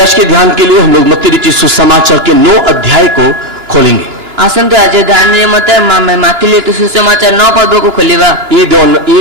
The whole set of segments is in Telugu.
आज के ध्यान के लिए हम लोग मत्ती रचित सुसमाचार के 9 अध्याय को खोलेंगे। आसंतु आज ध्यान निमित्त मत्ती रचित सुसमाचार 9 पद को खोलिवा। ఈ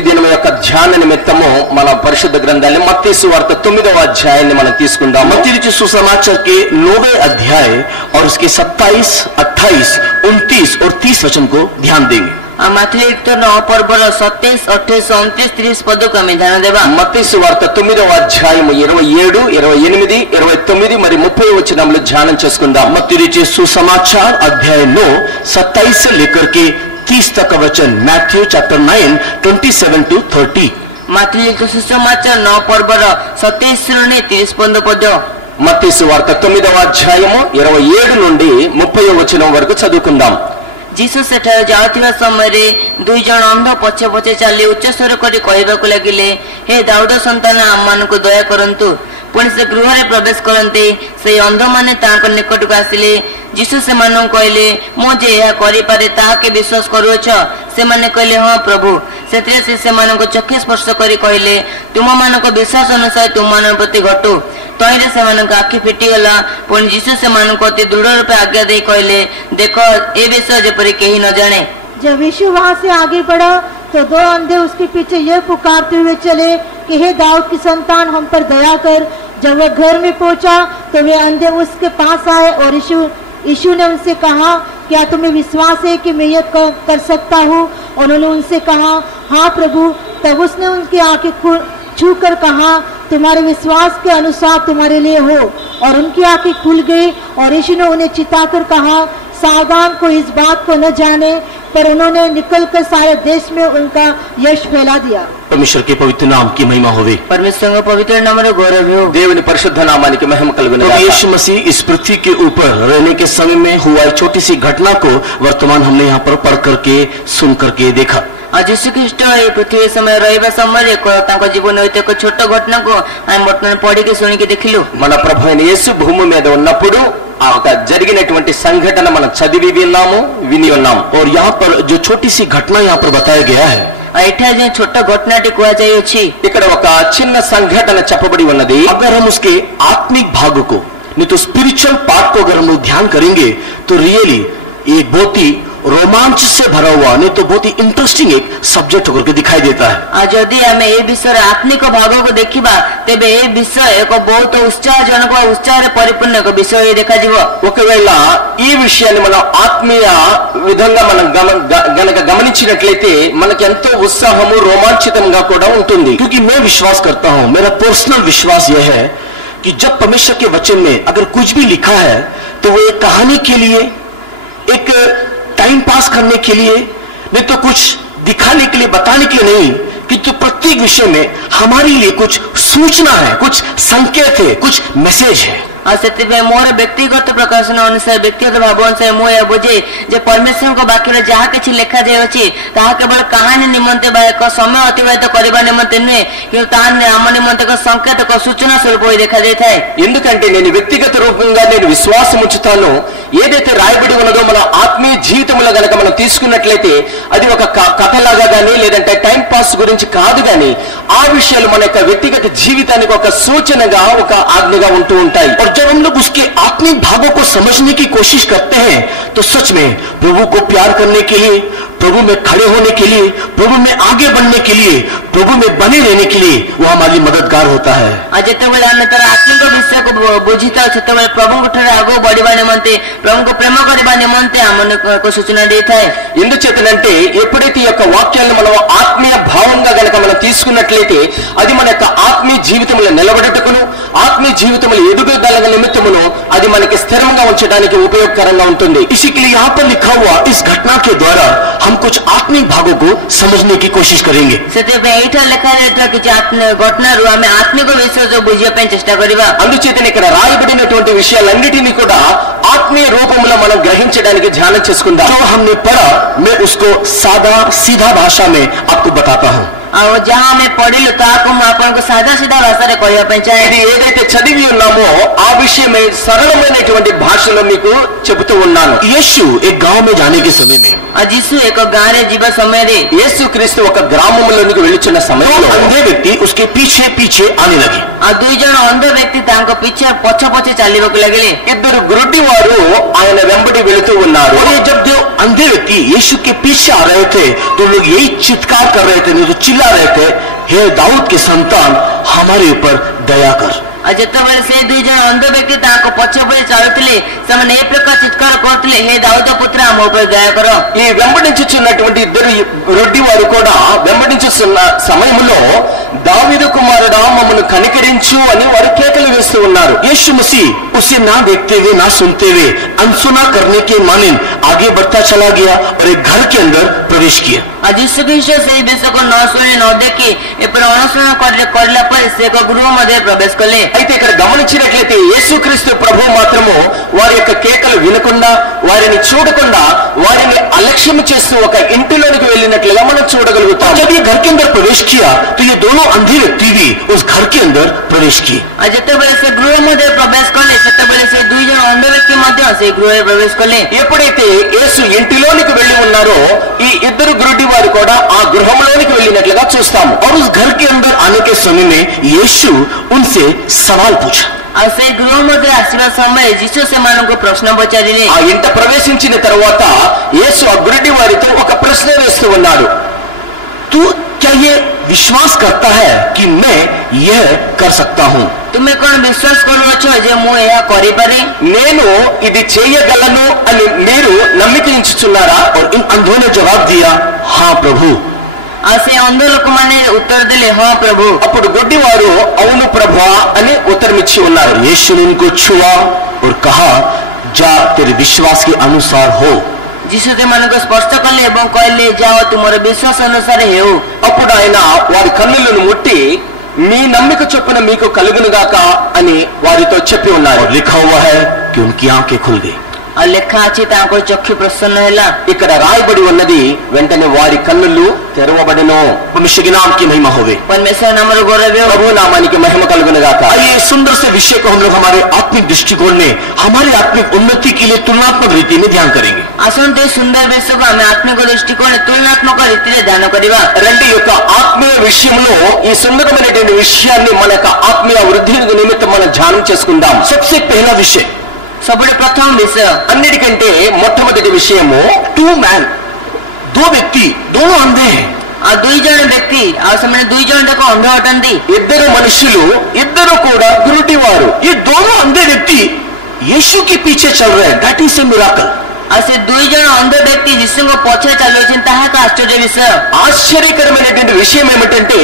దినం యొక్క ధ్యాన నిమిత్తము మన పరిశుద్ధ గ్రంథాన్ని మత్తయి సువార్త 9వ అధ్యాయాన్ని మనం తీసుకుందాం। मत्ती रचित सुसमाचार के 9वें अध्याय और उसके 27, 28, 29 और 30 वचन को ध्यान देंगे। मत्ती रचित 9 पर्वर 27, 28, 29, 30 पद को हमें ध्यान देवा। మత్తయి సువార్త 9వ అధ్యాయము 27, 28, 29 మరి 30 వచనములు ధ్యానం చేసుకుందాం। मत्ती रचित सुसमाचार अध्याय 9, 27 से लेकर के 30 तक वचन। Matthew chapter 9, 27 to 30। मत्ती रचित सुसमाचार 9 पर्वर 27 నుండి 30 పద। మత్తయి సువార్త 9వ అధ్యాయము 27 నుండి 30వ వచనం వరకు చదువుకుందాం। जीसस सेठारे जाउथिबा समय दुई जन अंध पछे पछे चली उच्च स्वर करी कहबाकू लागिले, हे दाऊद संतान आममानकु दया करंतु। पुणी से गृह रे प्रवेश करंते से अंध माने तांको निकटकू आसिले। जीसु सेमानकु कहले, मो जे एहा करि पारे ताहाके विश्वास करूछ? सेमाने कहले, हां प्रभु। सेतिरे से सेमानकु चक्षु स्पर्श करी कहले, तुममानकु विश्वास अनुसार तुममान प्रति घटू। तईरे सेमानकु आखि फिटिगला। पुणी जीसु सेमानकु अति दृढ़ रूपे आज्ञा दे कहले, देखो ए विषय जेपरि केही न जाने। जब यीशु वहाँ से आगे बढ़ा तो 2 अंधे उसके पीछे यह पुकारते हुए चले कि हे दाऊद की संतान, हम पर दया कर। जब वह घर में पहुंचा तो वे अंधे उसके पास आए और यीशु ने उनसे कहा, क्या तुम्हें विश्वास है कि मैं यह कर सकता हूँ? उन्होंने उनसे कहा, हाँ प्रभु। तब उसने उनकी आंखें छू कर कहा, तुम्हारे विश्वास के अनुसार तुम्हारे लिए हो। और उनकी आंखें खुल गई। और यीशु ने उन्हें चिताकर कहा, सावधान को इस बात को न जाने। पर उन्होंने निकलकर सारे देश में उनका यश फैला दिया। परमेश्वर के पवित्र नाम की महिमा होवे। परमेश्वर के पवित्र नाम रे गौरव हो। దేవుని పరిశుద్ధ నామానికి మహిమ కలుగును గాక। यीशु मसीह इस पृथ्वी के ऊपर रहने के समय में हुआ एक छोटी सी घटना को वर्तमान हमने यहाँ पर पढ़ करके सुन करके देखा। आज यीशु ख्रीष्ट ये पृथ्वी समय रहिबा समय जीवन एक छोट घटना को हम वर्तमान पढ़ी के सुनी के देखिलु। మన ప్రభు అయిన యేసు భూమి మీద ఉన్నప్పుడు ఆ ఒక జరిగినటువంటి సంఘటన మనం చదివి విని ఉన్నాం। और यहाँ पर जो छोटी सी घटना यहाँ पर बताया गया है, एठा जो छोट घटनाटी कुहाजाइछि। ఇక్కడ ఒక చిన్న సంఘటన చెప్పబడి ఉన్నది। अगर हम उसके आत्मिक भाग को नहीं तो स्पिरिचुअल पार्ट को अगर हम लोग ध्यान करेंगे तो रियली ये बहुत ही रोमांच से भरा हुआ, नहीं तो बहुत ही इंटरेस्टिंग एक सब्जेक्ट होकर के दिखाई देता है। आज यदि आम ए विषय आत्मिक भाग को देखा तेबे ए विषय एक बहुत उत्साहजनक उत्साह परिपूर्ण एक विषय देखा ఒకవేళ ఈ విషయాన్ని మనం ఆత్మీయ విధంగా మనం గనక గమనించినట్లయితే మనకి ఎంతో ఉత్సాహము రోమాంచితంగా కూడా ఉంటుంది। क्योंकि मैं विश्वास करता हूँ, मेरा पर्सनल विश्वास यह है कि जब परमेश्वर के वचन में अगर कुछ भी लिखा है तो वो एक कहानी के लिए, एक टाइम पास करने के लिए, नहीं तो कुछ दिखाने के लिए, बताने के लिए नहीं, कि तो प्रत्येक विषय में हमारे लिए कुछ सूचना है, कुछ संकेत है, कुछ मैसेज है। मोर व्यक्तिगत प्रकाशन अनुसार व्यक्तिगत भाव अनुसार मुझे बुझे परमेश्वर को वाक्य जहाँ किसी लिखा जाए केवल कहानी निमंते एक समय अतिबाहित करने निमंते नुहे कि आम निमंते एक संकेत एक सूचना स्वरूप देखा जाए। ఎందుకంటే నేను వ్యక్తిగత రూపంగా నేను విశ్వాసం ఉంచుతాను, ఏదైతే రాయబడి ఉన్నదో మన ఆత్మీయ జీవితంలో గనక మనం తీసుకున్నట్లయితే అది ఒక కథలాగా గానీ లేదంటే టైం పాస్ గురించి కాదు గానీ ఆ విషయాలు మన యొక్క వ్యక్తిగత జీవితానికి ఒక సూచనగా ఒక ఆజ్ఞగా ఉంటూ ఉంటాయి। और जब हम लोग उसके आत्मिक भागों को समझने की कोशिश करते हैं तो सच में प्रभु को प्यार करने के लिए, प्रभु में खड़े होने के लिए, प्रभु में आगे बढ़ने के लिए, प्रभु में बने रहने के लिए वो हमारी मददगार होता है। जितेबाला आम तार आत्मिक विषय को बुझी था से प्रभु आगे बढ़ा निमंते प्रभु को प्रेम करने निमंते आम सूचना दे था। ఎందుచేతనంటే ఎప్పుడైతే ఈ యొక్క వాక్యాలను మనం ఆత్మీయ భావంగా గనక మనం తీసుకున్నట్లయితే అది మన యొక్క ఆత్మీయ జీవితంలో నిలబడటకును ఆత్మీయ జీవితంలో ఎదుగుదల నిమిత్తమును అది మనకి స్థిరంగా ఉంచడానికి ఉపయోగకరంగా ఉంటుంది। इसीलिए यहाँ पर लिखा हुआ इस घटना के द्वारा हम कुछ आत्मिक भागों को समझने की कोशिश करेंगे। घटना आत्मिक विषय जो बुझे चेष्टा करवा। అందుచేతనే ఇక్కడ రాయబడినటువంటి విషయాలన్నిటిని కూడా ఆత్మీయ రూపంలో మనం గ్రహించడానికి ధ్యానం చేసుకుందాం। जो हमने पढ़ा मैं उसको सादा सीधा भाषा में आपको बताता हूँ। ଆଉ ଯାହା ଆମେ ପଢିଲୁ ତାହାକୁ ମୁଁ ଆପଣଙ୍କୁ ସାଧା ସିଧା ଭାଷାରେ କହିବା ପାଇଁ ଚାହେଁ। ఇది ఏదైతే చదివి ఉన్నామో ఆ విషయమే సరళమైనటువంటి భాషలో మీకు చెబుతూ ఉన్నాను. यीशु एक गांव में जाने के समय में ଆଉ ଯୀଶୁ ଏକ ଗାଁରେ ଯିବା ସମୟରେ యేసుక్రీస్తు ఒక గ్రామంలోనికి వెళ్ళుచున్న సమయంలో अंधे व्यक्ति उसके पीछे पीछे आने लगे। ଆଉ 2 ଜଣ ଅନ୍ଧ ବ୍ୟକ୍ତି ତାଙ୍କ ପିଛେ ପଛ ପଛେ ଚାଲିବାକୁ ଲାଗିଲେ। ఇద్దరు గ్రుడ్డి వారు ఆయన వెంబడి వెళుతూ ఉన్నారు. और ये जब जो अंधे व्यक्ति यीशु के पीछे आ रहे थे तो लोग यही चित्कार कर रहे थे, नहीं तो चिल्ला रहे थे, हे दाऊद के संतान हमारे ऊपर दया कर। ଆଉ ଯେତେବେଳେ ସେ 2 ଜଣ ଅନ୍ଧ ବ୍ୟକ୍ତି ତାଙ୍କ ପଛେ ପଛେ ଚାଲୁଥିଲେ ସେମାନେ ଏ ପ୍ରକାର ଚିତ୍କାର କରୁଥିଲେ, ହେ ଦାଉଦ ପୁତ୍ର ଆମ ଉପରେ ଦୟା କର। ఈ వెంబడించుచున్నటువంటి ఇద్దరు గ్రుడ్డి వారు కూడా వెంబడించుతున్న సమయంలో దావీదు కుమారుడా మమ్మల్ని కనికరించు అని వారు కేకలు వేస్తూ ఉన్నారు. यीशु मसीह उसे ना देखते हुए ना सुनते हुए अनसुना करने के मानिन आगे बढ़ता चला गया और एक घर के अंदर प्रवेश किया। ଆଉ ଯୀଶୁ ଖ୍ରୀଷ୍ଟ ସେଇ ବିଷୟକୁ ନ ଶୁଣି ନ ଦେଖି ଏପରି ଅନୁସରଣ କରିଲା ପରେ ସେ ଏକ ଗୃହ ମଧ୍ୟରେ ପ୍ରବେଶ କଲେ। అయితే ఇక్కడ గమనించినట్లయితే యేసుక్రీస్తు ప్రభు మాత్రము వారి యొక్క కేకలు వినకుండా వారిని చూడకుండా వారిని అలక్ష్యం చేస్తూ ఒక ఇంటిలోనికి వెళ్ళినట్లుగా మనం చూడగలుగుతాం. जब ये घर के अंदर प्रवेश किया तो ये दोनों अंधे व्यक्ति भी उस घर के अंदर प्रवेश किए। ଆଉ ଯେତେବେଳେ ସେ ଗୃହ ମଧ୍ୟରେ ପ୍ରବେଶ କଲେ ସେତେବେଳେ ସେ 2 ଜଣ ଅନ୍ଧ ବ୍ୟକ୍ତି ମଧ୍ୟ ସେ ଗୃହରେ ପ୍ରବେଶ କଲେ। ఎప్పుడైతే యేసు ఇంటిలోనికి వెళ్ళి ఉన్నారో ఈ ఇద్దరు గ్రుడ్డి వారు కూడా ఆ గృహంలోనికి వెళ్ళినట్లుగా చూస్తాము. और उस घर के अंदर आने के समय में यीशु उनसे सवाल पूछा। ଆଉ ସେ ଗୃହ ମଧ୍ୟରେ ଆସିବା ସମୟରେ ଯୀଶୁ ସେମାନଙ୍କୁ ପ୍ରଶ୍ନ ପଚାରିଲେ। ఆ ఇంట ప్రవేశించిన తర్వాత యేసు ఆ గ్రుడ్డి వారితో ఒక ప్రశ్న వేస్తూ ఉన్నాడు. तू क्या ये विश्वास करता है कि मैं यह कर सकता हूँ? ତୁମେ କଣ ବିଶ୍ୱାସ କରୁଅଛ ଯେ ମୁଁ ଏହା କରିପାରେ? నేను ఇది చేయగలను అని మీరు నమ్మికించుచున్నారా? और इन अंधों ने जवाब दिया, हाँ प्रभु। ଆଉ ସେ ଅନ୍ଧ ଲୋକମାନେ ଉତ୍ତର ଦେଲେ, ହଁ ପ୍ରଭୁ। అప్పుడు గుడ్డి వారు అవును ప్రభువా అని ఉత్తరమిచ్చి ఉన్నారు. यीशु ने उनको छुआ और कहा, जा तेरे विश्वास के अनुसार हो। ଯୀଶୁ ସେମାନଙ୍କୁ ସ୍ପର୍ଶ କଲେ ଏବଂ କହିଲେ, ଯାଅ ତୁମର ବିଶ୍ୱାସ ଅନୁସାରେ ହେଉ। అప్పుడు ఆయన వారి కన్నులను ముట్టి మీ నమ్మిక చొప్పున మీకు కలుగునుగాక అని వారితో చెప్పి ఉన్నారు. और लिखा हुआ है कि उनकी आंखें खुल गई। ଆଉ ଲେଖା ଅଛି ତାଙ୍କର ଚକ୍ଷୁ ପ୍ରସନ୍ନ ହେଲା। ఇక్కడ రాయబడి ఉన్నది వెంటనే వారి కన్నులు తెరవబడెను. परमेश्वर के नाम की महिमा होवे। परमेश्वर नामର ଗୌରବ ହେଉ। ప్రభు నామానికి మహిమ కలుగునుగాక. आइए इस सुंदर से विषय को हम लोग हमारे आत्मिक दृष्टिकोण में हमारी आत्मिक उन्नति के लिए तुलनात्मक रीति में ध्यान करेंगे। ଆସନ୍ତୁ ଏ ସୁନ୍ଦର ବିଷୟକୁ ଆମେ ଆତ୍ମିକ ଦୃଷ୍ଟିకోଣ ତୁଳନାତ୍ମକ ରୀତିରେ ଧ୍ୟାନ କରିବା। రెండు యొక్క ఆత్మీయ విషయంలో ఈ సుందరమైనటువంటి విషయాన్ని మన యొక్క ఆత్మీయ వృద్ధి నిమిత్తం మనం ధ్యానం చేసుకుందాం. सबसे पहला विषय, ସବୁଠୁ ପ୍ରଥମ ବିଷୟ, అన్నిటికంటే మొట్టమొదటి విషయము 2 मैन, 2 व्यक्ति दोनों अंधे हैं। ଆଉ 2 ଜଣ ବ୍ୟକ୍ତି ଆଉ ସେମାନେ 2 ଜଣ ଯାକ ଅନ୍ଧ ଅଟନ୍ତି। ఇద్దరు మనుషులు ఇద్దరు కూడా గురుటి వారు. ये दोनों अंधे व्यक्ति यीशु के पीछे चल रहे हैं। That is a miracle. ଆଉ ସେ 2 ଜଣ ଅନ୍ଧ ବ୍ୟକ୍ତି ଯୀଶୁଙ୍କ ପଛରେ ଚାଲୁଅଛନ୍ତି, ତାହା ଏକ ଆଶ୍ଚର୍ଯ୍ୟ ବିଷୟ। ఆశ్చర్యకరమైనటువంటి విషయం ఏమిటంటే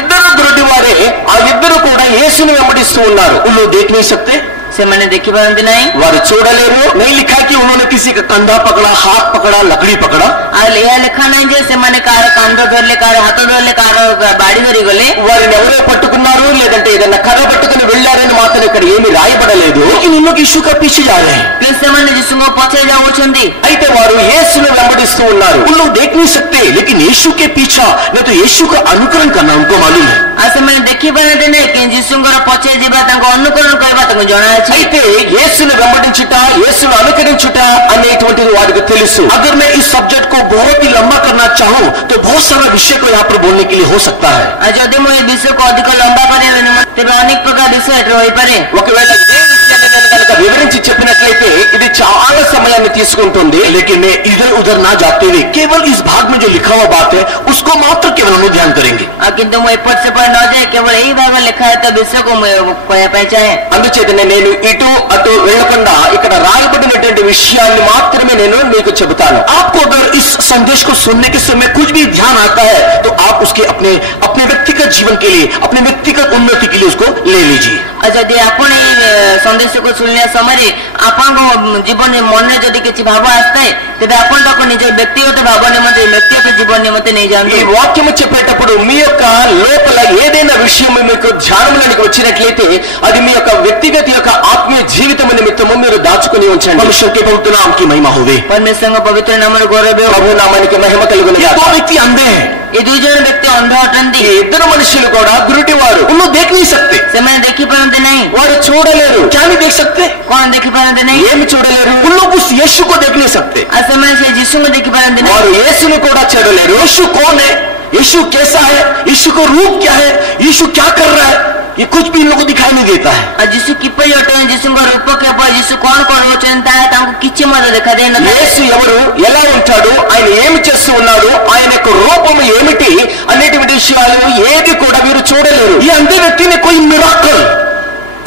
ఇద్దరు గురుటి వారే ఆ ఇద్దరు కూడా యేసుని వెంబడిస్తూ ఉన్నారు. उन लोग देख नहीं सकते, ସେମାନେ ଦେଖିପାରନ୍ତି ନାହିଁ। వారు చూడలేరు. नहीं लिखा कि उन्होंने किसी का कंधा पकड़ा, हाथ पकड़ा, लकड़ी पकड़ा। ଆଉ ଏହା ଲେଖା ନାହିଁ ଯେ ସେମାନେ କାହାର କାନ୍ଧ ଧରିଲେ, କାହାର ହାତ ଧରିଲେ, କାହାର ବାଡ଼ି ଧରି గଲେ। వారిని ఎవరో పట్టుకున్నారు లేదంటే ఏదైనా కర్ర పట్టుకుని వెళ్ళారని మాత్రం ఇక్కడ ఏమీ రాయబడలేదు. लेकिन उन लोग यीशु का पीछे जा रहे हैं। କିନ୍ତୁ ସେମାନେ ଯୀଶୁଙ୍କ ପଛରେ ଯାଉଅଛନ୍ତି। అయితే వారు యేసుని వెంబడిస్తూ ఉన్నారు. उन लोग देख नहीं सकते, लेकिन यीशु के पीछा नहीं तो यीशु का अनुकरण करना उनको मालूम है। ଆଉ ସେମାନେ ଦେଖିପାରନ୍ତି ନାହିଁ, କିନ୍ତୁ ଯୀଶୁଙ୍କର ପଛରେ ଯିବା, ତାଙ୍କ ଅନୁକରଣ କରିବା ତାଙ୍କୁ ଜଣାଅଛି। అయితే యేసుని వెంబడించుట, యేసును అనుకరించుట అనేటువంటిది వారికి తెలుసు. अगर मैं इस सब्जेक्ट को बहुत ही लंबा करना चाहूँ तो बहुत सारा विषय को यहाँ पर बोलने के लिए हो सकता है। ଆଉ ଯଦି ମୁଁ ଏ ବିଷୟକୁ ଅଧିକ ଲମ୍ବା କରିବା ନିମନ୍ତେ ତେବେ ଅନେକ ପ୍ରକାର ବିଷୟ ଏଠି ରହିପାରେ। ఒకవేళ ఇదే విషయాన్ని నేను కనుక వివరించి చెప్పినట్లయితే ఇది చాలా సమయాన్ని తీసుకుంటుంది. लेकिन मैं इधर उधर ना जाते हुए केवल इस भाग में जो लिखा हुआ बात है उसको मात्र केवल हम लोग ध्यान करेंगे। ଆଉ କିନ୍ତୁ ମୁଁ ଏପଟ ସେପଟ ନ ଯାଇ କେବଳ ଏଇ ଭାଗ ଲେଖା ହେଇଥିବା ବିଷୟକୁ ମୁଁ କହିବା ପାଇଁ ଚାହେଁ। అందుచేతనే నేను ఇటు అటు వెళ్లకుండా ఇక్కడ రాయబడినటువంటి విషయాన్ని మాత్రమే నేను మీకు చెబుతాను. आपको अगर इस संदेश को सुनने के समय कुछ भी ध्यान आता है तो आप उसके अपने व्यक्तिगत जीवन के लिए, अपने व्यक्तिगत उन्नति के लिए उसको ले लीजिए। ଆଉ ଯଦି ଆପଣ ଏଇ ସନ୍ଦେଶକୁ ଶୁଣିବା ସମୟରେ ଆପଣଙ୍କ ଜୀବନରେ ମନରେ ଯଦି କିଛି ଭାବ ଆସିଥାଏ ତେବେ ଆପଣ ତାକୁ ନିଜ ବ୍ୟକ୍ତିଗତ ଭାବ ନିମନ୍ତେ, ବ୍ୟକ୍ତିଗତ ଜୀବନ ନିମନ୍ତେ ఈ ନେଇଯାଆନ୍ତୁ। వాక్యము చెప్పేటప్పుడు మీ యొక్క లోపల ఏదైనా విషయం మీకు ధ్యానంలోనికి వచ్చినట్లయితే అది మీ యొక్క వ్యక్తిగత యొక్క ఆత్మీయ జీవితం నిమిత్తము మీరు దాచుకుని ఉంచండి. परमेश्वर के पवित्र नाम की महिमा होवे। परमेश्वरଙ୍କ ପବିତ୍ର ନାମର ଗୌରବ ହେଉ। ప్రభు నామానికి మహిమ కలుగును ये గాక. 2 व्यक्ति अंधे हैं। ଏ ଦୁଇ ଜଣ ବ୍ୟକ୍ତି ଅନ୍ଧ ଅଟନ୍ତି। ఈ ఇద్దరు మనుషులు కూడా గురుటివారు. उन लोग देख नहीं सकते, ସେମାନେ ଦେଖିପାରନ୍ତି ନାହିଁ। వారు చూడలేరు. क्या नहीं देख सकते? କଣ ଦେଖିପାରନ୍ତି ନାହିଁ? ఏమి చూడలేరు? उन लोग उस यीशु को देख नहीं सकते। ଆଉ ସେମାନେ ସେ ଯୀଶୁଙ୍କୁ ଦେଖିପାରନ୍ତି ନାହିଁ। వారు యేసును కూడా చూడలేరు. यीशु कौन है, यीशु कैसा है, यीशु का रूप क्या है, यीशु क्या कर रहा है, ये कुछ भी इन लोगों को दिखाई नहीं देता है। ଆଉ ଯୀଶୁ କିପରି ଅଟନ୍ତି, ଯୀଶୁଙ୍କ ରୂପ କିପରି, ଯୀଶୁ କଣ କରୁଛନ୍ତି ତାହା ତାଙ୍କୁ କିଛି ମଧ୍ୟ ଦେଖାଦେଇନଥାଏ। యేసు ఎవరు, ఎలా ఉంటాడు, ఆయన ఏమి చేస్తూ ఉన్నాడు, ఆయన యొక్క రూపము ఏమిటి అనేటువంటి విషయాలు ఏది కూడా వీరు చూడలేరు. ये अंधे व्यक्ति ने कोई मिराकल,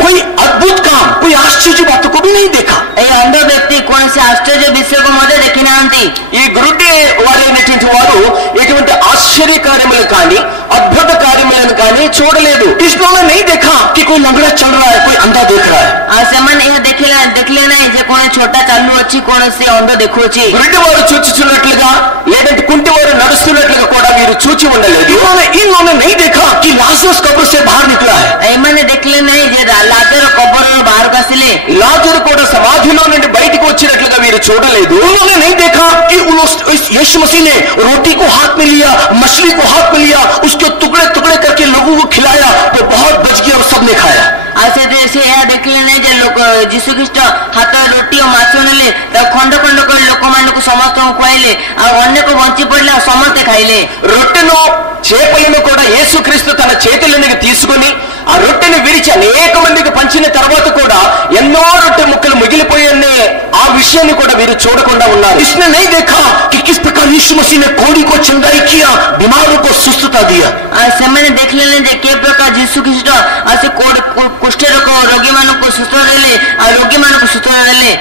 कोई अद्भुत काम, कोई आश्चर्य बातों को भी नहीं देखा। ఈ అంధ వ్యక్తి కୌଣସି ఆశ్చర్య విషయକୁ ମଧ୍ୟ ଦେଖିନାହାନ୍ତି। ఈ గురుడి వారైనటువంటి వారు ఎటువంటి ఆశ్చర్య కార్యములు కానీ అద్భుత కార్యములను కానీ చూడలేదు. इस लोगों ने नहीं देखा कि कोई लंगड़ा चल रहा है, कोई अंधा देख रहा है। ଆଉ ସେମାନେ ଏହା ଦେଖିଲେ ନାହିଁ ଯେ କୌଣସି ଛୋଟା ଚାଲୁଅଛି, କୌଣସି ଅନ୍ଧ ଦେଖୁଅଛି। గురుడి వారు చూచుచున్నట్లుగా లేదంటే కుంటి వారు నడుస్తున్నట్లుగా కూడా వీరు చూచి ఉండలేదు. इन लोगों ने नहीं देखा कि लाजरस कब्र से बाहर निकला है। ଏମାନେ ଦେଖିଲେ ନାହିଁ ଯେ ଲାଜର କବରରୁ ବାହାରକୁ ଆସିଲେ। లాజరు కూడా సమాధిలో నుండి బయటకు వచ్చినట్లుగా వీరు చూడలేదు. उन्होंने नहीं देखा कि यीशु मसीह ने रोटी को हाथ में लिया, मछली को हाथ में लिया, उसके टुकड़े टुकड़े करके लोगों को खिलाया तो बहुत बच गया और सबने खाया। ଆଉ ସେ ଏହା ଦେଖିଲେ ନାହିଁ ଯେ ଯୀଶୁ ଖ୍ରୀଷ୍ଟ ହାତ ରୁଟି ଓ ମାଛ ନେଲେ, ତାକୁ ଖଣ୍ଡ ଖଣ୍ଡ କରି ଲୋକମାନଙ୍କୁ ସମସ୍ତଙ୍କୁ ଖୁଆଇଲେ, ଆଉ ଅନେକ ବଞ୍ଚି ପଡିଲେ, ଆଉ ସମସ୍ତେ ଖାଇଲେ। రొట్టెను చేపలను కూడా యేసుక్రీస్తు తన చేతులనికి తీసుకొని ఆ రొట్టెను విరిచి అనేక మందికి పంచిన తర్వాత కూడా ఎన్నో రొట్టె ముక్కలు మిగిలిపోయాయనే ఆ విషయాన్ని కూడా వీరు చూడకుండా ఉన్నారు. इसने नहीं देखा कि किस प्रकार यीशु मसीह ने कोढ़ी को चंगाई किया, बीमारों को सुस्थता दिया। ଆଉ ସେମାନେ ଦେଖିଲେ ନାହିଁ ଯେ କି ପ୍ରକାର ଯୀଶୁ ଖ୍ରୀଷ୍ଟ ଆଉ ସେ କୁଷ୍ଠ ରୋଗୀ ମାନଙ୍କୁ ସୁସ୍ଥ ଦେଲେ, ଆଉ ରୋଗୀ ମାନଙ୍କୁ ସୁସ୍ଥ ଦେଲେ।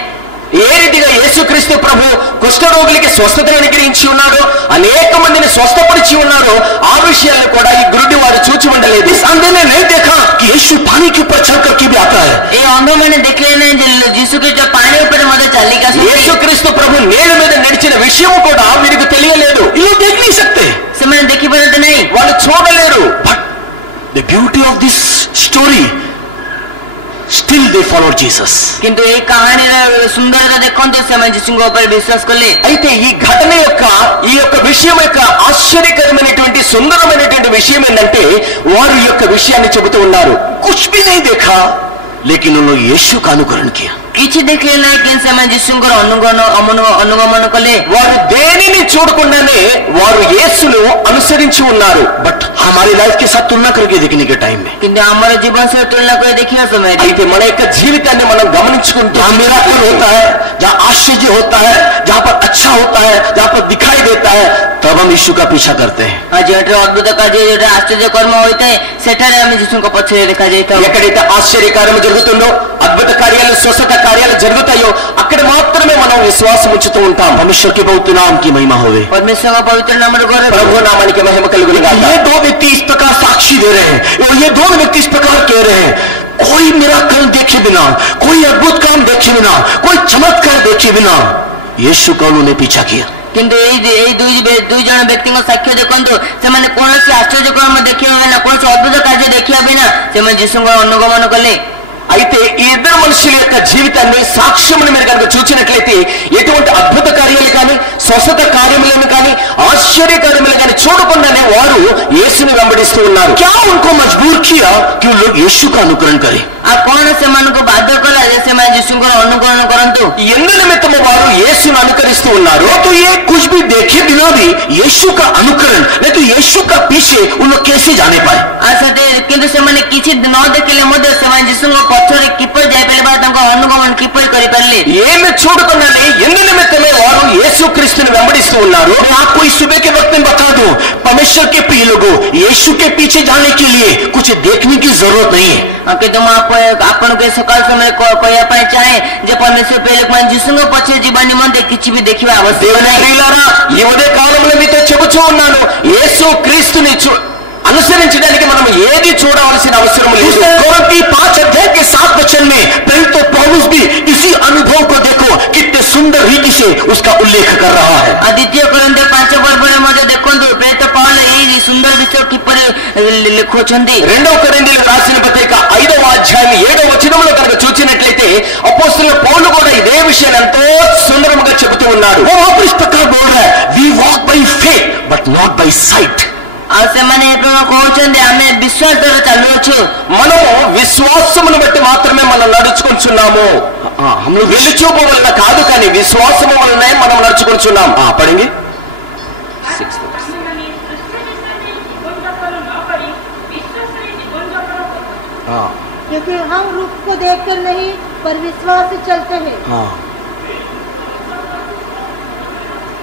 ఏ రీతిగా యేసుక్రీస్తు ప్రభు కుష్ఠరోగులకి స్వస్థతను అనుగ్రహించి ఉన్నాడో, అనేక మందిని స్వస్థపరిచి ఉన్నారో ఆ విషయాలను కూడా ఈ గురుడి వారు చూచి ఉండలేదు. इस अंधे ने नहीं देखा कि यीशु पानी के ऊपर चल करके भी आता है। ଏ ଅନ୍ଧମାନେ ଦେଖିଲେ ନାହିଁ ଯେ ଯୀଶୁ ଖ୍ରୀଷ୍ଟ ପାଣି ଉପରେ ମଧ୍ୟ ଚାଲିକି ଆସନ୍ତି। యేసుక్రీస్తు ప్రభు నేల మీద నడిచిన విషయం కూడా వీరికి తెలియలేదు. ये लोग देख नहीं सकते, ସେମାନେ ଦେଖିପାରନ୍ତି ନାହିଁ। వాళ్ళు చూడలేరు. but the beauty of this story, still they followed Jesus. କିନ୍ତୁ এই କାହାଣୀର ସୁନ୍ଦରତା ଦେଖନ୍ତୁ, ସେମାନେ ଯୀଶୁଙ୍କ ଉପରେ ବିଶ୍ୱାସ କଲେ। అయితే ఈ ఘటన యొక్క ఈ యొక్క విషయం యొక్క ఆశ్చర్యకరమైనటువంటి సుందరమైనటువంటి విషయం ఏంటంటే వారు ఈ యొక్క విషయాన్ని చెబుతూ ఉన్నారు. कुछ भी नहीं देखा, लेकिन उन्होंने यीशु का अनुकरण किया। କିଛି ଦେଖିଲେ ନାହିଁ, କିନ୍ତୁ ସେମାନେ ଯୀଶୁଙ୍କର ଅନୁଗମନ କଲେ। వారు దేనిని చూడకుండానే వారు యేసును అనుసరించి ఉన్నారు. बट हमारी लाइफ के साथ तुलना करके देखने के टाइम में କିନ୍ତୁ ଆମର ଜୀବନ ସହିତ ତୁଳନା କରି ଦେଖିବା ସମୟରେ అయితే మన యొక్క జీవితాన్ని మనం గమనించుకుంటూ जहाँ मिराकल होता है, जहाँ आश्चर्य होता है, जहाँ पर अच्छा होता है, जहाँ पर दिखाई देता है, तब हम यीशु का पीछा करते हैं। ଆଉ ଯେଉଁଠି ଅଦ୍ଭୁତ କାର୍ଯ୍ୟ, ଯେଉଁଠି ଆଶ୍ଚର୍ଯ୍ୟ କର୍ମ ହୋଇଥାଏ, ସେଠାରେ ଆମେ ଯୀଶୁଙ୍କ ପଛରେ ଦେଖାଯାଇଥାଉ। ఎక్కడైతే ఆశ్చర్య కార్యం జరుగుతుందో, అద్భుత కార్యాలు స్వస్థత కార్యాలు జరుగుతాయో అక్కడ మాత్రమే మనం విశ్వాసం ఉంచుతూ ఉంటాం. परमेश्वर के पवित्र नाम की महिमा होवे। परमेश्वरଙ୍କ पवित्र नामରେ ଗୌରବ। ప్రభు నామానికి మహిమ కలుగును గాక. ये दो व्यक्ति इस प्रकार साक्षी दे रहे हैं, और ये दोनों व्यक्ति इस प्रकार कह रहे हैं, कोई मिराकल देखे बिना, कोई अद्भुत काम देखे बिना, कोई चमत्कार देखे बिना यीशु का उन्होंने पीछा किया। କିନ୍ତୁ ଏଇ ଦୁଇ ଜଣ ବ୍ୟକ୍ତିଙ୍କ ସାକ୍ଷ୍ୟ ଦେଖନ୍ତୁ, ସେମାନେ କୌଣସି ଆଶ୍ଚର୍ଯ୍ୟ କର୍ମ ଦେଖିବା ବିନା, କୌଣସି ଅଦ୍ଭୁତ କାର୍ଯ୍ୟ ଦେଖିବା ବିନା ସେମାନେ ଯୀଶୁଙ୍କ ଅନୁଗମନ କଲେ। అయితే ఈ ఇద్దరు మనుషుల యొక్క జీవితాన్ని సాక్ష్యమును మీరు కనుక చూసినట్లయితే ఎటువంటి అద్భుత కార్యాలు కానీ స్వస్థత కార్యములను కానీ ఆశ్చర్య కార్యములు కానీ చూడకుండానే వారు యేసుని వెంబడిస్తూ ఉన్నారు. क्या उनको मजबूर किया कि वो लोग यीशु का अनुकरण करें? ଆଉ କଣ ସେମାନଙ୍କୁ ବାଧ୍ୟ କଲା ଯେ ସେମାନେ ଯୀଶୁଙ୍କର ଅନୁକରଣ କରନ୍ତୁ? ఎందు నిమిత్తము వారు యేసును అనుకరిస్తూ ఉన్నారు? तो ये कुछ भी देखे बिना भी यीशु का अनुकरण, नहीं तो यीशु का पीछे उन लोग कैसे जाने पाए? ଆଉ ସେଠି କିନ୍ତୁ ସେମାନେ କିଛି ନ ଦେଖିଲେ ମଧ୍ୟ ସେମାନେ ଯୀଶୁଙ୍କ ପଛରେ କିପରି ଯାଇପାରିଲେ ବା ତାଙ୍କ ଅନୁଗମନ କିପରି କରିପାରିଲେ? ఏమి చూడకుండానే ఎందు నిమిత్తమే వారు యేసు క్రీస్తుని వెంబడిస్తూ ఉన్నారు? मैं आपको इस सुबह के वक्त में बता दूं, परमेश्वर के प्रिय लोगों, यीशु के पीछे जाने के लिए कुछ देखने की जरूरत नहीं है। କିନ୍ତୁ ମୁଁ ଆପଣଙ୍କୁ ଏ ସକାଳ ସମୟରେ କହିବା ପାଇଁ ଚାହେଁ ଯେ ପରମେଶ୍ୱର ପ୍ରିୟ ଲୋକମାନେ ଯୀଶୁଙ୍କ ପଛରେ ଯିବା ନିମନ୍ତେ କିଛି ବି ଦେଖିବା ଆବଶ୍ୟକ దేవుని ନାହିଁ। ప్రియులారా, ఈ ఉదయ కాలంలో మీతో చెబుతూ ఉన్నాను, యేసు క్రీస్తుని అనుసరించడానికి మనం ఏది చూడవలసిన అవసరం లేదు. कोरिन्थी 5 अध्याय के 7 वचन में पहले तो पौलुस भी इसी अनुभव को देखो कितने सुंदर रीति से उसका उल्लेख कर रहा है। ଆଉ ଦ୍ୱିତୀୟ କୋରିନ୍ଥୀୟ 5 ପର୍ବରେ ମଧ୍ୟ ଦେଖନ୍ତୁ ପ୍ରେରିତ ପౌଲ ଏହି ସୁନ୍ଦର ବିଷୟ କିପରି ଲେଖୁଛନ୍ତି। 2 కొరింథీయులకు రాసిన పత్రిక 5వ అధ్యాయం 7వ వచనంలో కనుక చూసినట్లయితే అపోస్తలుడు పౌలు కూడా ఇదే విషయాన్ని ఎంతో సుందరంగా చెబుతూ ఉన్నాడు. वो वापस इस प्रकार बोल रहा है, we walk by faith but not by sight. ଆଉ ସେମାନେ ଏ ପ୍ରକାର କହୁଛନ୍ତି ଆମେ ବିଶ୍ୱାସ ଦ୍ୱାରା ଚାଲୁଅଛୁ। మనము విశ్వాసమును బట్టి మాత్రమే మనం నడుచుకుంటున్నాము. हम लोग వెలుచూపు వలన కాదు, కానీ విశ్వాసము వలనే మనం నడుచుకుంటున్నాం. पढ़ेंगे क्योंकि हम रूप को देखकर नहीं पर विश्वास से चलते हैं।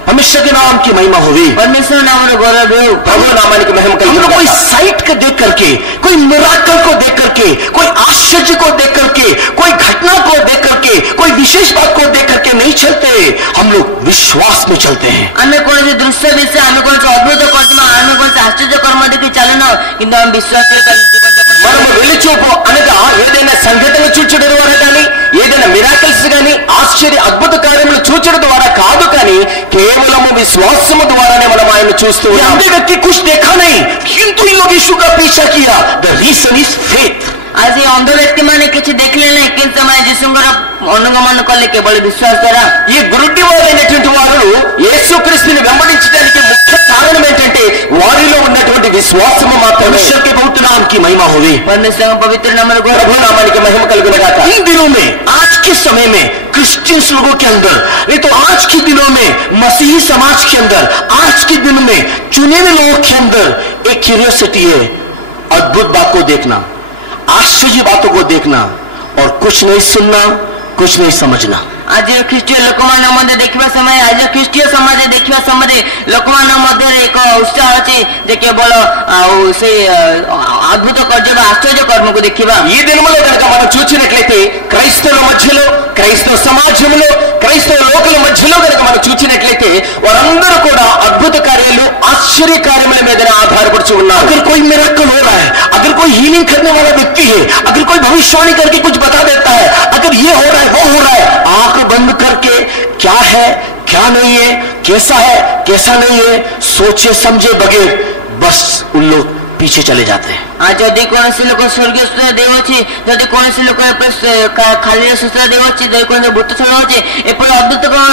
परमेश्वर के नाम की महिमा होगी। परमेश्वर नामનો ગૌરવ हो। ప్రభు నామానికి మహిమ हम కలుగును लोग कोई గాక. साइट को देख करके, कोई मिराकल को देख करके, कोई आश्चर्य को देख करके, कोई घटना को देख करके, कोई विशेष बात को देख करके नहीं चलते। हम लोग विश्वास में चलते हैं। ଆମେ କୌଣସି ଦୃଶ୍ୟ ବିଷୟ ଆମେ କୌଣସି ଅଦ୍ଭୁତ କର୍ମ ଆମେ କୌଣସି ଆଶ୍ଚର୍ଯ୍ୟ କର୍ମ ଦେଖି ଚାଲୁନ, କିନ୍ତୁ ଆମେ ବିଶ୍ୱାସରେ ଜୀବନ ଯାପନ మనము వెలుచూపు అనగా ఏదైనా సంఘటనలు చూచడం ద్వారా కానీ, ఏదైనా మిరాకిల్స్ కానీ, ఆశ్చర్య అద్భుత కార్యములు చూచడం ద్వారా కాదు, కానీ కేవలము విశ్వాసము ద్వారానే మనం ఆయన చూస్తూ ये ఉన్నాం. अंधे व्यक्ति कुछ देखा नहीं, किंतु इन लोग यीशु का पीछा किया। The reason is faith. ଆଜି ଅନ୍ଧ ବ୍ୟକ୍ତିମାନେ କିଛି ଦେଖିଲେ ନାହିଁ, କିନ୍ତୁ ସେମାନେ ଯୀଶୁଙ୍କର ଅନୁଗମନ କଲେ କେବଳ ବିଶ୍ୱାସ ଦ୍ୱାରା। ఈ గురుడివారైనటువంటి వారు యేసుక్రీస్తుని వెంబడించడానికి ముఖ్య కారణం ఏంటంటే వారిలో ఉన్నటువంటి విశ్వాసము మాత్రమే. परमेश्वर के पवित्र नाम की महिमा होगी। परमेश्वर पवित्र नामનો ગૌરવ। ప్రభు నామానికి మహిమ కలుగును గాక. इन दिनों में, आज के समय में क्रिश्चियंस लोगों के अंदर, नहीं तो आज के दिनों में मसीही समाज के अंदर, आज के दिन में चुने हुए लोगों के अंदर एक क्यूरियोसिटी है, अद्भुत बात को देखना, आश्चर्य बातों को देखना और कुछ नहीं सुनना, कुछ नहीं समझना। आज ଖ୍ରୀଷ୍ଟୀୟ ଲୋକମାନଙ୍କ ମଧ୍ୟ ଦେଖିବା ସମୟ, ଆଜି ଖ୍ରୀଷ୍ଟୀୟ ସମାଜ ଦେଖିବା ସମୟରେ ଲୋକମାନଙ୍କ ମଧ୍ୟରେ ଏକ ଉତ୍ସାହ ଅଛି ଯେ କେବଳ ଆଉ ସେ అద్భుత కార్య ఆశ్చర్య కర్మకు ଦେଖିବା। ఈ దినములో కనుక మనం చూచినట్లయితే క్రైస్తవుల మధ్యలో, క్రైస్తవ సమాజంలో, క్రైస్తవ లోకల మధ్యలో కనుక మనం చూచినట్లయితే వారందరూ కూడా అద్భుత కార్యాలు, ఆశ్చర్య కార్యముల మీద ఆధారపడుచు ఉన్నారు. अगर कोई मिरेकल हो रहा है, अगर कोई हीलिंग करने वाला व्यक्ति है, अगर कोई भविष्यवाणी करके कुछ बता देता है, अगर ये हो रहा है, वो हो रहा है, आंख बंद करके क्या है क्या नहीं है, कैसा है कैसा नहीं है, सोचे समझे बगैर बस उन लोग पीछे चले जाते हैं। ଯଦି କୌଣସି ଲୋକ ସ୍ୱର୍ଗୀୟ ସୂଚନା ଦେଉଅଛି, ଯଦି କୌଣସି ଲୋକ ଖାଲିରେ ସୂଚନା ଦେଉଅଛି, ଯଦି କୌଣସି ଭୂତ ଛଡ଼ାଉଛି, ଏପରି ଅଦ୍ଭୁତ କଣ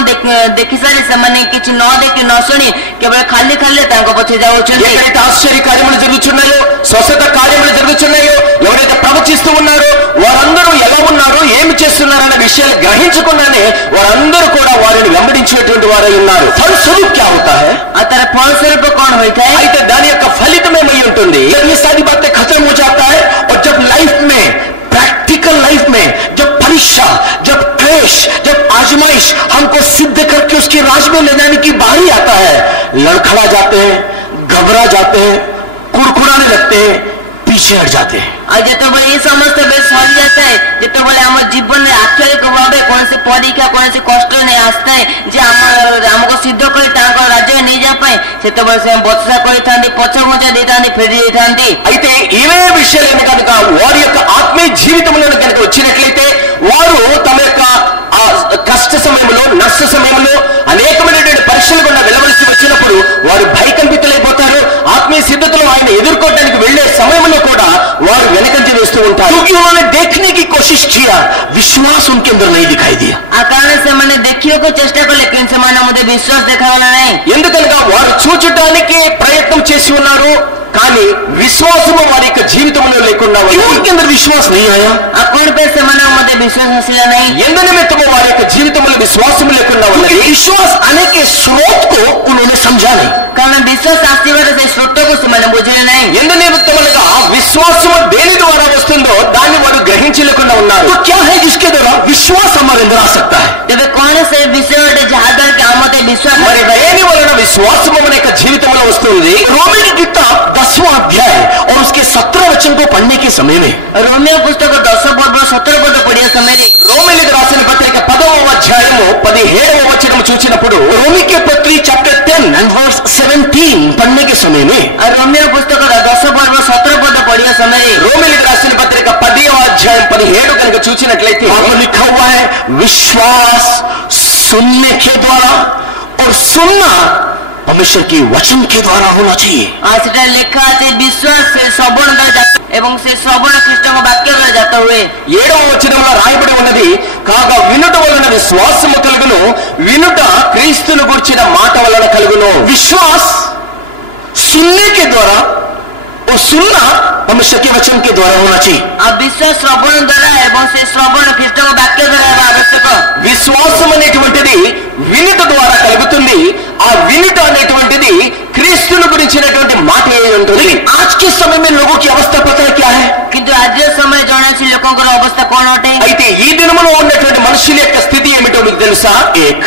ଦେଖି ସାରି ସେମାନେ କିଛି ନ ଦେଖି ନ ଶୁଣି କେବଳ ଖାଲି ତାଙ୍କ ପଛେ ଯାଉଛନ୍ତି। ఎక్కడైతే ఆశ్చర్య కార్యములు జరుగుతున్నాయో, స్వస్థత కార్యములు జరుగుతున్నాయో, ఎవరైతే ప్రవచిస్తూ ఉన్నారో వారందరూ ఎలా ఉన్నారు, ఏమి చేస్తున్నారనే విషయాలు గ్రహించకుండానే వారందరూ కూడా వారిని వెంబడించేటువంటి వారై ఉన్నారు. फलस्वरूप क्या होता है? ఆ తన ఫలస్వరూప కଣ ହୋଇଥାଏ? అయితే దాని యొక్క ఫలితం ఏమై ఉంటుంది? जब ये सारी बातें खत्म हो जाता है और जब लाइफ में, प्रैक्टिकल लाइफ में जब परीक्षा, जब क्लेश, जब आजमाइश हमको सिद्ध करके उसके राज में ले जाने की बारी आता है, लड़खड़ा जाते हैं, घबरा जाते हैं, कुड़कुड़ाने लगते हैं, पीछे हट जाते हैं। ଆଉ ଯେତେବେଳେ ଏ ସମସ୍ତ ବେଶ ସରିଯାଇଥାଏ, ଯେତେବେଳେ ଆମ ଜୀବନରେ ଆକ୍ଷରିକ ଭାବେ କୌଣସି ପରୀକ୍ଷା, କୌଣସି କଷ୍ଟ ନେଇ ଆସିଥାଏ ଯେ ଆମକୁ ସିଦ୍ଧ କରି ତାଙ୍କ ରାଜ୍ୟ ନେଇଯିବା ପାଇଁ, ସେତେବେଳେ ସେ ବଚସା କରିଥାନ୍ତି, ପଛଘୁଞ୍ଚା ଦେଇଥାନ୍ତି, ଫେରି ଯାଇଥାନ୍ତି। అయితే ఇవే విషయాలు కనుక వారి యొక్క ఆత్మీయ జీవితంలో కనుక వచ్చినట్లయితే వారు తమ యొక్క కష్ట సమయంలో, నష్ట సమయంలో, అనేకమైనటువంటి పరీక్షలు కూడా వెళ్ళవలసి వచ్చినప్పుడు వారు భయకంపితులైపోతారు. ఆత్మీయ సిద్ధతలో ఆయన ఎదుర్కోవడానికి వెళ్లే సమయంలో కూడా వారు వెనకంజ వేస్తూ ఉంటారు. क्योंकि उन्होंने देखने की कोशिश किया, विश्वास उनके अंदर नहीं दिखाई दिया। ఆ కారణం ସେମାନେ ଦେଖିବାକୁ ଚେଷ୍ଟା କଲେ, କିନ୍ତୁ ସେମାନଙ୍କ ମଧ୍ୟରେ ବିଶ୍ୱାସ ଦେଖାଗଲା ନାହିଁ। ఎందుకనగా వారు చూచడానికి ప్రయత్నం చేసి ఉన్నారు, కానీ విశ్వాసము వారి యొక్క జీవితంలో లేకుండా क्यों उनके अंदर विश्वास नहीं आया? ଆଉ କଣ ପାଇଁ ସେମାନଙ୍କ ମଧ୍ୟରେ ବିଶ୍ୱାସ ଆସିଲା ନାହିଁ? ఎందు నిమిత్తము వారి యొక్క జీవితంలో విశ్వాసము లేకుండా ఉన్నది? विश्वास आने के स्रोत को उन्होंने समझा नहीं। କାରଣ ବିଶ୍ୱାସ ଆସିବାର ସେ ସ୍ରୋତକୁ ସେମାନେ ବୁଝିଲେ ନାହିଁ। ఎందు నిమిత్తములుగా విశ్వాసము దేని ద్వారా వస్తుందో దాన్ని వారు గ్రహించలేకుండా ఉన్నారు. तो क्या है जिसके द्वारा विश्वास हमारे अंदर आ सकता है? ତେବେ କଣ ସେ ବିଷୟ ଅଟେ ଯାହା ଦ୍ୱାରା କି ଆମ ମଧ୍ୟରେ ବିଶ୍ୱାସ మరి ଆସିପାରିବ? దేని వలన విశ్వాసము మన యొక్క జీవితంలో వస్తుంది? रोमी की किताब 10वां अध्याय और उसके 17 वचन को पढ़ने के समय में రోమియో పుస్తక 10 పర్వ 17 పద పడిన సమୟରେ రోమీయులకు రాసిన పత్రిక 10వ అధ్యాయము 17వ వచనం చూసినప్పుడు रोमी के पत्री चैप्टर 10 एंड वर्स 17 पढ़ने के समय में ఆ రోమియో పుస్తక 10 పర్వ 17 పద పడిన సమୟରେ రోమీయులకు రాసిన పత్రిక 10వ అధ్యాయం 17 కనుక చూసినట్లయితే वहां पर लिखा हुआ है, विश्वास सुनने के द्वारा और सुनना परमेश्वर की वचन के द्वारा होना चाहिए। ଆଉ ସେଟା ଲେଖା ଅଛି ବିଶ୍ୱାସ ସେ ଶ୍ରବଣ ଦ୍ୱାରା ଜାତ ଏବଂ ସେ ଶ୍ରବଣ ଖ୍ରୀଷ୍ଟଙ୍କ ବାକ୍ୟ ଦ୍ୱାରା ଜାତ ହୁଏ। 7వ వచనంలో రాయబడి ఉన్నది, కాగా వినుట వలన విశ్వాసము కలుగును, వినుట క్రీస్తును గురించిన మాట వలన కలుగును. विश्वास सुनने के द्वारा, वो सुनना परमेश्वर के वचन के द्वारा होना चाहिए। अब विश्वास श्रवण द्वारा एवं से श्रवण ख्रीष्ट वाक्य द्वारा आवश्यक। విశ్వాసం అనేటువంటిది వినుట ద్వారా కలుగుతుంది. ఆ వినుట అనేటువంటిది క్రీస్తుని గురించినటువంటి మాట అయి ఉంటుంది. आज के समय में लोगों की अवस्था पता है क्या है? किंतु आज समय जनासी लोकों अवस्था कौन अटे? అయితే ఈ దినములో ఉన్నటువంటి మనుషుల యొక్క స్థితి ఏమిటో మీకు తెలుసా? एक,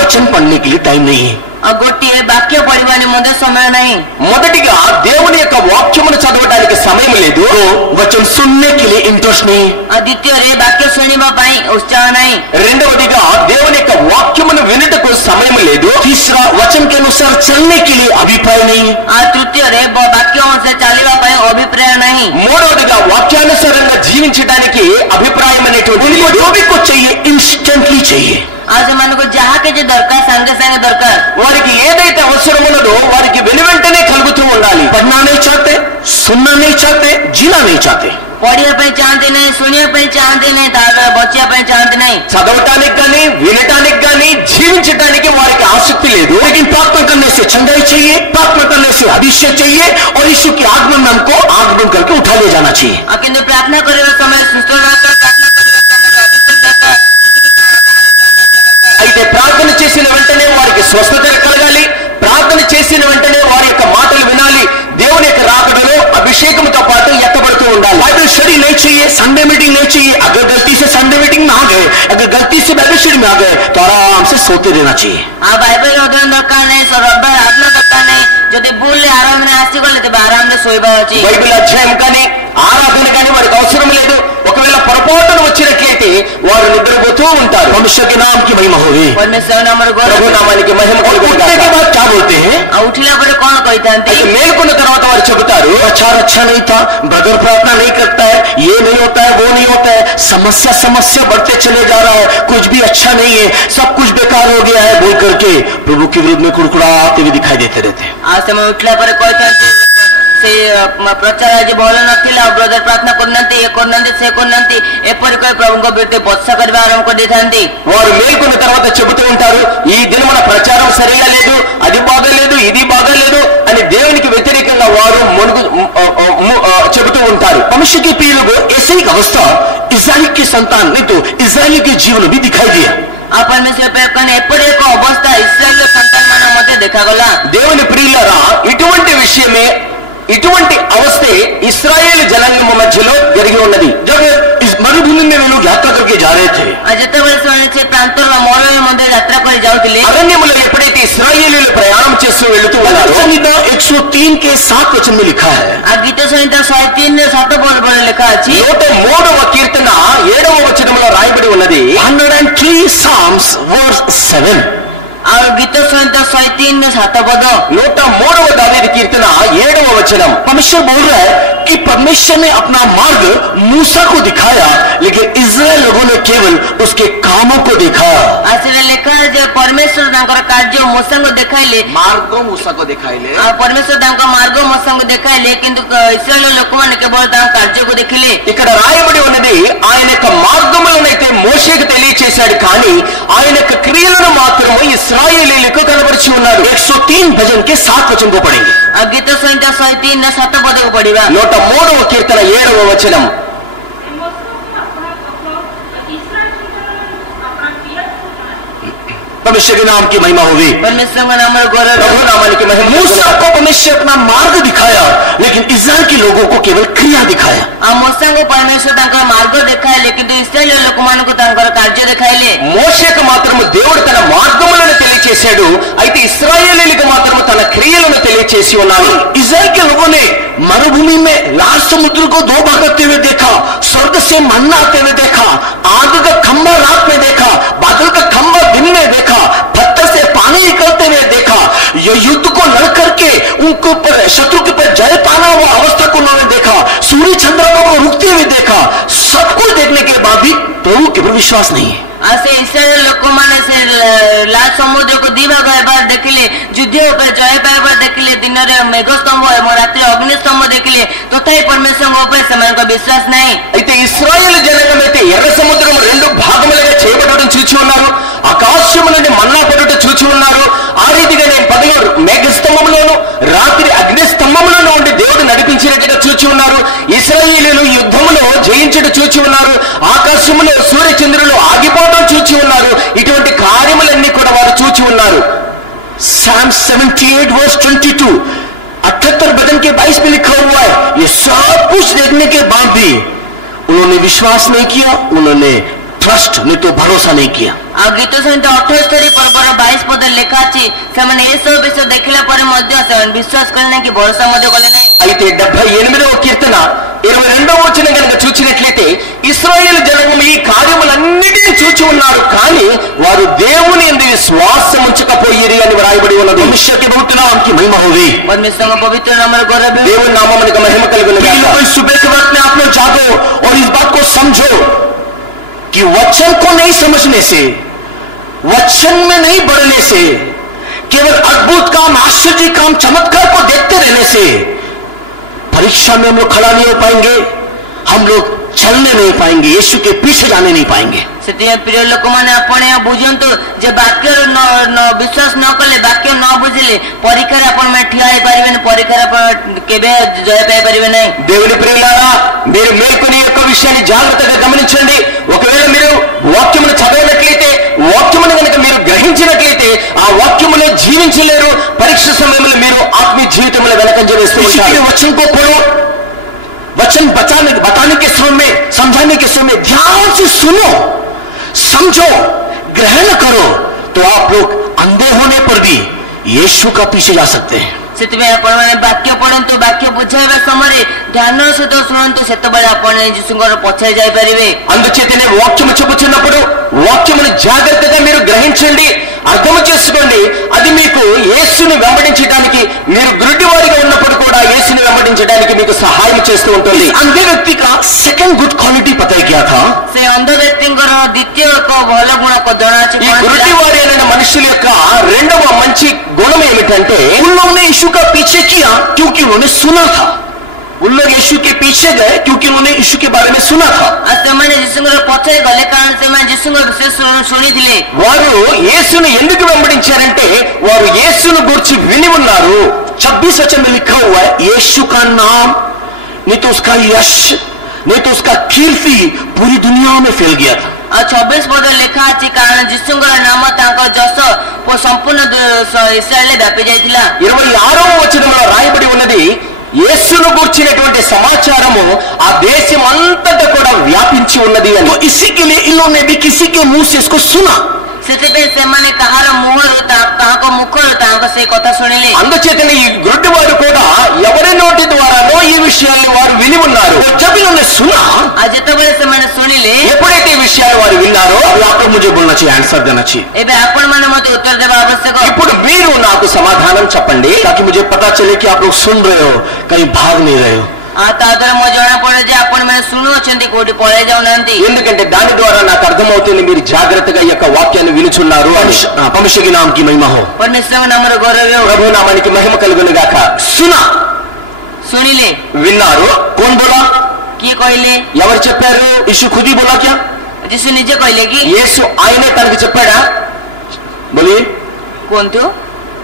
वचन पढ़ने के लिए टाइम नहीं है। गोटे वाक्य पढ़वा निम्ते समय नहीं। మొదటిగా దేవుని యొక్క వాక్యమును చదవడానికి సమయం లేదు. तो वचन सुनने के लिए इंटरेस्ट नहीं। द्वितीय वाक्य शुणा उत्साह नहीं। రెండవదిగా దేవుని యొక్క వాక్యమును వినుటకు సమయం లేదు. तीसरा, वचन के अनुसार चलने के लिए अभिप्राय नहीं। तृतीय वाक्य से चलवा अभिप्राय नहीं। మూడవదిగా వాక్యానుసారంగా జీవించడానికి అభిప్రాయం అనేటువంటిది उनको जो भी कुछ चाहिए इंस्टेंटली चाहिए। आज मन को जहाँ के जो दरकार संगे संगे दरकार వారికి ఏదైతే అవసరం ఉన్నదో వారికి వెను వెంటనే కలుగుతూ ఉండాలి. पढ़ना नहीं चाहते, सुनना नहीं चाहते, जीना नहीं चाहते। पढ़िया चाहते नहीं, सुनिया चाहते नहीं, बचिया चाहते नहीं। చదవటానికి కానీ వినటానికి కానీ జీవించడానికి వారికి ఆసక్తి లేదు. लेकिन प्रार्थना करने से चंगाई चाहिए, प्रार्थना करने से अभिषेक चाहिए और यीशु के आगमन में हमको आगमन करके उठा ले जाना चाहिए। किंतु प्रार्थना करने समय सुस्त प्रार्थना అయితే ప్రార్థన చేసిన వెంటనే వారికి స్వస్థత కలగాలి. ప్రార్థన చేసిన వెంటనే వారి యొక్క మాటలు వినాలి. దేవుని యొక్క రాకడలో అభిషేకంతో పాటు ఎత్తబడుతూ ఉండాలి. बाइबल स्टडी नहीं चाहिए, संडे मीटिंग नहीं चाहिए। अगर गलती से संडे मीटिंग में आ गए, अगर गलती से बाइबल स्टडी में आ गए तो आराम से सोते रहना चाहिए। बाइबल अध्ययन दरकार नहीं, रविवार आराधना दरकार नहीं। जदि भूल आराम आसीगले तेज आराम शोवा अच्छी। బైబిల్ అధ్యాయం కానీ ఆరాధన కానీ వారికి అవసరం లేదు. ఒకవేళ పొరపాటున వచ్చినట్లయితే వారు నిద్రపోతూ ఉంటారు. परमेश्वर के नाम की महिमा होगी। परमेश्वर नाम ప్రభు నామానికి మహిమ కలుగును उठने के గాక. बाद क्या बोलते हैं? उठला पर कौन कहते అయితే మేల్కొన్న తర్వాత వారు చెబుతారు, प्रचार अच्छा नहीं था, ब्रदर प्रार्थना नहीं करता है, ये नहीं होता है, वो नहीं होता है, समस्या समस्या बढ़ते चले जा रहा है, कुछ भी अच्छा नहीं है, सब कुछ बेकार हो गया है बोल करके प्रभु के विरुद्ध में कुड़कुड़ाते हुए दिखाई देते रहते हैं। आ समय उठला पर कहते से प्रचार आज भल ना ब्रदर प्रार्थना करना ये करना से करना एपरी कह प्रभु विरुद्ध बत्सा करने आरंभ कर देते। వారు మేల్కొన్న తర్వాత చెబుతూ ఉంటారు, ఈ దినమున ప్రచారం సరిగా లేదు, అది బాగాలేదు, ఇది బాగాలేదు అని దేవునికి వ్యతిరేకంగా వారు చెబుతూ ఉంటారు. मनुष्य के प्रिय लोगों, ऐसे ही अवस्था इस्राएल के संतान नहीं तो इस्राएल के जीवन भी दिखाई दिया। आ परमेश्वर एपरी एक अवस्था इस्राएल संतान मान मध्य देखागला। దేవుని ప్రియులారా, ఇటువంటి విషయమే ఇటువంటి అవస్థే ఇశ్రాయేలు జనాంగం మధ్యలో జరిగి ఉన్నది. जब इस मरुभूमि में वे लोग यात्रा करके जा रहे थे, जिते प्रांत मौलवी मंदिर यात्रा कर जाते అరణ్యములో ఎప్పుడైతే ఇశ్రాయేలీలు ప్రయాణం చేస్తూ వెళుతూ ఉన్నారో संहिता 103 के 7 वचन में लिखा है। आ गीत संहिता 103 बोल लिखा अच्छी 103వ కీర్తన 7వ వచనంలో రాయబడి ఉన్నది. 103 Psalms verse 7। और गीत संहिता 103 पद 103వ దావీదు కీర్తన 7వ వచనం. परमेश्वर बोल रहा है कि परमेश्वर ने अपना मार्ग मूसा को दिखाया, लेकिन इस्राएल लोगों ने केवल उसके कामों को देखा। आसरे लिखा है जे परमेश्वर तांकर कार्य मूसा को देखाइले, మార్గో మూసాకు దేఖాయిలే. परमेश्वर तांकर मार्ग मूसा को देखाइले, किंतु इस्राएल लोक माने केवल तांकर कार्य को देखिले। ఇక్కడ రాయబడి ఉన్నది, ఆయన యొక్క మార్గములనైతే మోషేకు తెలియచేశాడు, కానీ ఆయన యొక్క క్రియలను మాత్రము ఇశ్రాయేలీయులకు కనబరిచి ఉన్నాడు. 103 भजन के 7 वचन को पढ़ेंगे। गीत संहिता 103 पद को पढ़िबा। 103వ కీర్తన 7వ వచనం. परमेश्वर के नाम की महिमा होगी। परमेश्वर का नाम गौरव। ప్రభు నామానికి మహిమ मूसा కలుగును को గాక. परमेश्वर अपना मार्ग दिखाया, लेकिन इस्राएल के लोगों को केवल क्रिया दिखाया। आ मूसा को परमेश्वर तांकर मार्ग देखाइले, किंतु इस्राएल लोक मानक तांकर कार्य देखाइले। మోషేకు మాత్రము దేవుడు తన మార్గములను తెలియచేశాడు, అయితే ఇశ్రాయేలీయులకు మాత్రము తన క్రియలను తెలియచేసి ఉన్నాడు. इस्राएल के लोगों ने मरुभूमि में लाल समुद्र को 2 भाग करते हुए देखा, स्वर्ग से मन्ना आते हुए देखा, आग का खंभा रात में देखा, बादल का खंभा दिन में देखा, पत्थर से पानी निकलते हुए देखा। ये युद्ध को लड़ करके उनके ऊपर शत्रु के ऊपर जय पाना वो अवस्था को उन्होंने देखा, सूर्य चंद्रमा को रुकते हुए देखा। सब कुछ देखने के बाद भी प्रभु के ऊपर विश्वास नहीं है। आसे इस्राएल लोक माने से लाल समुद्र को दी भाग बार देखिले, युद्ध ऊपर जय पाइबार देखिले, दिन रे मेघ स्तंभ एवं रात्रि अग्नि स्तंभ देखिले, तथापि परमेश्वर ऊपर सेमानक विश्वास नहीं। అయితే ఇశ్రాయేలు జనాంగం అయితే ఎర్ర సముద్రం 2 భాగములుగా చేయబడడం చూచి ఉన్నారు, ఆకాశము నుండి మన్నా పడుట చూచి ఉన్నారు. ఆ రీతిగా నేను పగలు మేఘస్తంభంలోను రాత్రి అగ్నిస్తంభం చూచి ఉన్నారు, ఆకాశంలో సూర్య చంద్రులు ఆగిపోవడం చూచి ఉన్నారు. ఇటువంటి కార్యములన్నీ కూడా వారు చూచి ఉన్నారు. Psalm 78 verse 22, 78 भजन के 22 में लिखा हुआ है, ये सब कुछ देखने के बाद भी उन्होंने विश्वास नहीं किया, उन्होंने ट्रस्ट नहीं तो भरोसा नहीं किया। आ गीत संहिता 78 पर्वर 22 पद लेखा अछि सेमाने ए सब विषय देखिला पर मध्य सेमाने विश्वास करने की भरोसा मध्य कले नहीं। అయితే 78వ కీర్తన 22వ వచనం కనుక చూచినట్లయితే ఇశ్రాయేలు జనము ఈ కార్యములన్నిటిని చూచి ఉన్నారు, కానీ వారు దేవుని యందు విశ్వాసం ఉంచకపోయిరి అని వ్రాయబడి ఉన్నది. मनुष्य के बहुत नाम की महिमा होगी, परमेश्वर का पवित्र नाम रे गौरव हो। దేవుని నామమునకు మహిమ కలుగును గాక. लोग इस सुबह के वक्त में आप लोग जागो और इस बात को समझो कि वचन को नहीं समझने से, वचन में नहीं बढ़ने से, केवल अद्भुत काम, आश्चर्य काम, चमत्कार को देखते रहने से परीक्षा में हम लोग खड़ा नहीं हो पाएंगे, हम लोग चलने नहीं पाएंगे, यीशु के पीछे जाने नहीं पाएंगे। सेतिया प्रिय लोक माने आपण बुझंतु जे वाक्य न विश्वास न कले, वाक्य न बुझिले परीक्षा रे आपण में ठिया हे परिबेन, परीक्षा रे आपण केबे जय पाई परिबे नहीं। దేవుని ప్రియులారా, మీరు మేల్కొని యొక్క విషయాన్ని జాగ్రత్తగా గమనించండి. ఒకవేళ మీరు వాక్యమును చదవనట్లయితే, వాక్యమును కనుక మీరు గ్రహించినట్లయితే ఆ వాక్యములో జీవించలేరు. పరీక్ష సమయంలో మీరు ఆత్మీయ జీవితంలో వెనకంజ వేస్తూ ఉంటారు. वचन को पढ़ो, वचन बताने के समय में, समझाने के समय ध्यान से सुनो, समझो, ग्रहण करो, तो आप लोग अंधे होने पर भी यीशु का पीछे जा सकते हैं। सेतिबे आपण माने वाक्य पढंतु, वाक्य बुझाइबा समय ध्यान सहित शुणंतु, सेतबेले आपण यीशुंकर पछे जाई परिबे। అందుచేతనే వాక్యము చెప్పుచున్నప్పుడు వాక్యమును జాగ్రత్తగా మీరు గ్రహించండి, అర్థం చేసుకోండి. అది మీకు యేసుని వెంబడించడానికి, మీరు గుడ్డివారిగా ఉన్నప్పుడు కూడా యేసుని వెంబడించడానికి మీకు సహాయం చేస్తూ ఉంటుంది. अंधे व्यक्ति का सेकंड गुड क्वालिटी पता है क्या था? से अंध व्यक्तिंकर द्वितीय एक भल गुण को जनाछि। ఈ గుడ్డివారి అయిన మనుషుల యొక్క రెండవ మంచి గుణం ఏమిటంటే, उन लोगों ने यीशु का पीछे किया क्योंकि उन्होंने सुना था। उन लोग यीशु के पीछे गए क्योंकि उन्होंने यीशु के बारे में सुना था। आ सेमाने यीशुंकर पछे गले कारण सेमाने यीशुंकर विशेष सुनिथिले। వారు యేసును ఎందుకు వెంబడించారంటే వారు యేసును గురించి విని ఉన్నారు. 26 वचन में लिखा हुआ है, यीशु का नाम नहीं तो उसका यश, नहीं तो उसका कीर्ति पूरी दुनिया में फैल गया था। आ 26 पद लेखा अछि कारण यीशुंकर नाम तांको जस संपूर्ण इस्राएल व्यापी जायतिला। 26వ వచనంలో రాయబడి ఉన్నది, యేసును గురించినటువంటి సమాచారము ఆ దేశం అంతటా కూడా వ్యాపించి ఉన్నది అని. तो इसी के लिए इन लोगों ने भी किसी के मुंह से इसको सुना। सेतिबे सेमाने कहार मुहरु ताको मुखरु ताको से कथा सुनिले। అందుచేతనే ఈ గుడ్డి వారు కూడా ఎవరి నోటి ద్వారానో ఈ విషయాన్ని వారు విని ఉన్నారు. जब इन्होंने सुना, आ जेतेबेले सेमाने सुनिले, ఎప్పుడైతే ఈ విషయాలు వారు విన్నారో अब आप लोग मुझे बोलना चाहिए, आंसर देना चाहिए, एबे आपण माने मते उत्तर देबा आवश्यक। ఇప్పుడు మీరు నాకు సమాధానం చెప్పండి, ताकि मुझे पता चले कि आप लोग सुन रहे हो, कहीं भाग नहीं रहे हो। आ तादर म जणा पड़े जे आपण माने सुनु अछंती कोठी पळे जाउ नांती। ఎందుకంటే దాని ద్వారా నాకు అర్థమవుతుంది మీరు జాగ్రత్తగా ఈ యొక్క వాక్యాన్ని వినుచున్నారు అని. परमेश्वर के नाम की महिमा हो। परमेश्वर नाम रे गौरव हो। ప్రభు నామానికి మహిమ కలుగును గాక. सुना, सुनिले, విన్నారు. कौन बोला? की कहले? ఎవరు చెప్పారు? यीशु खुद ही बोला क्या? यीशु निजे कहले की? యేసు ఆయనే తనకు చెప్పాడా? बोलिए, कोन तो?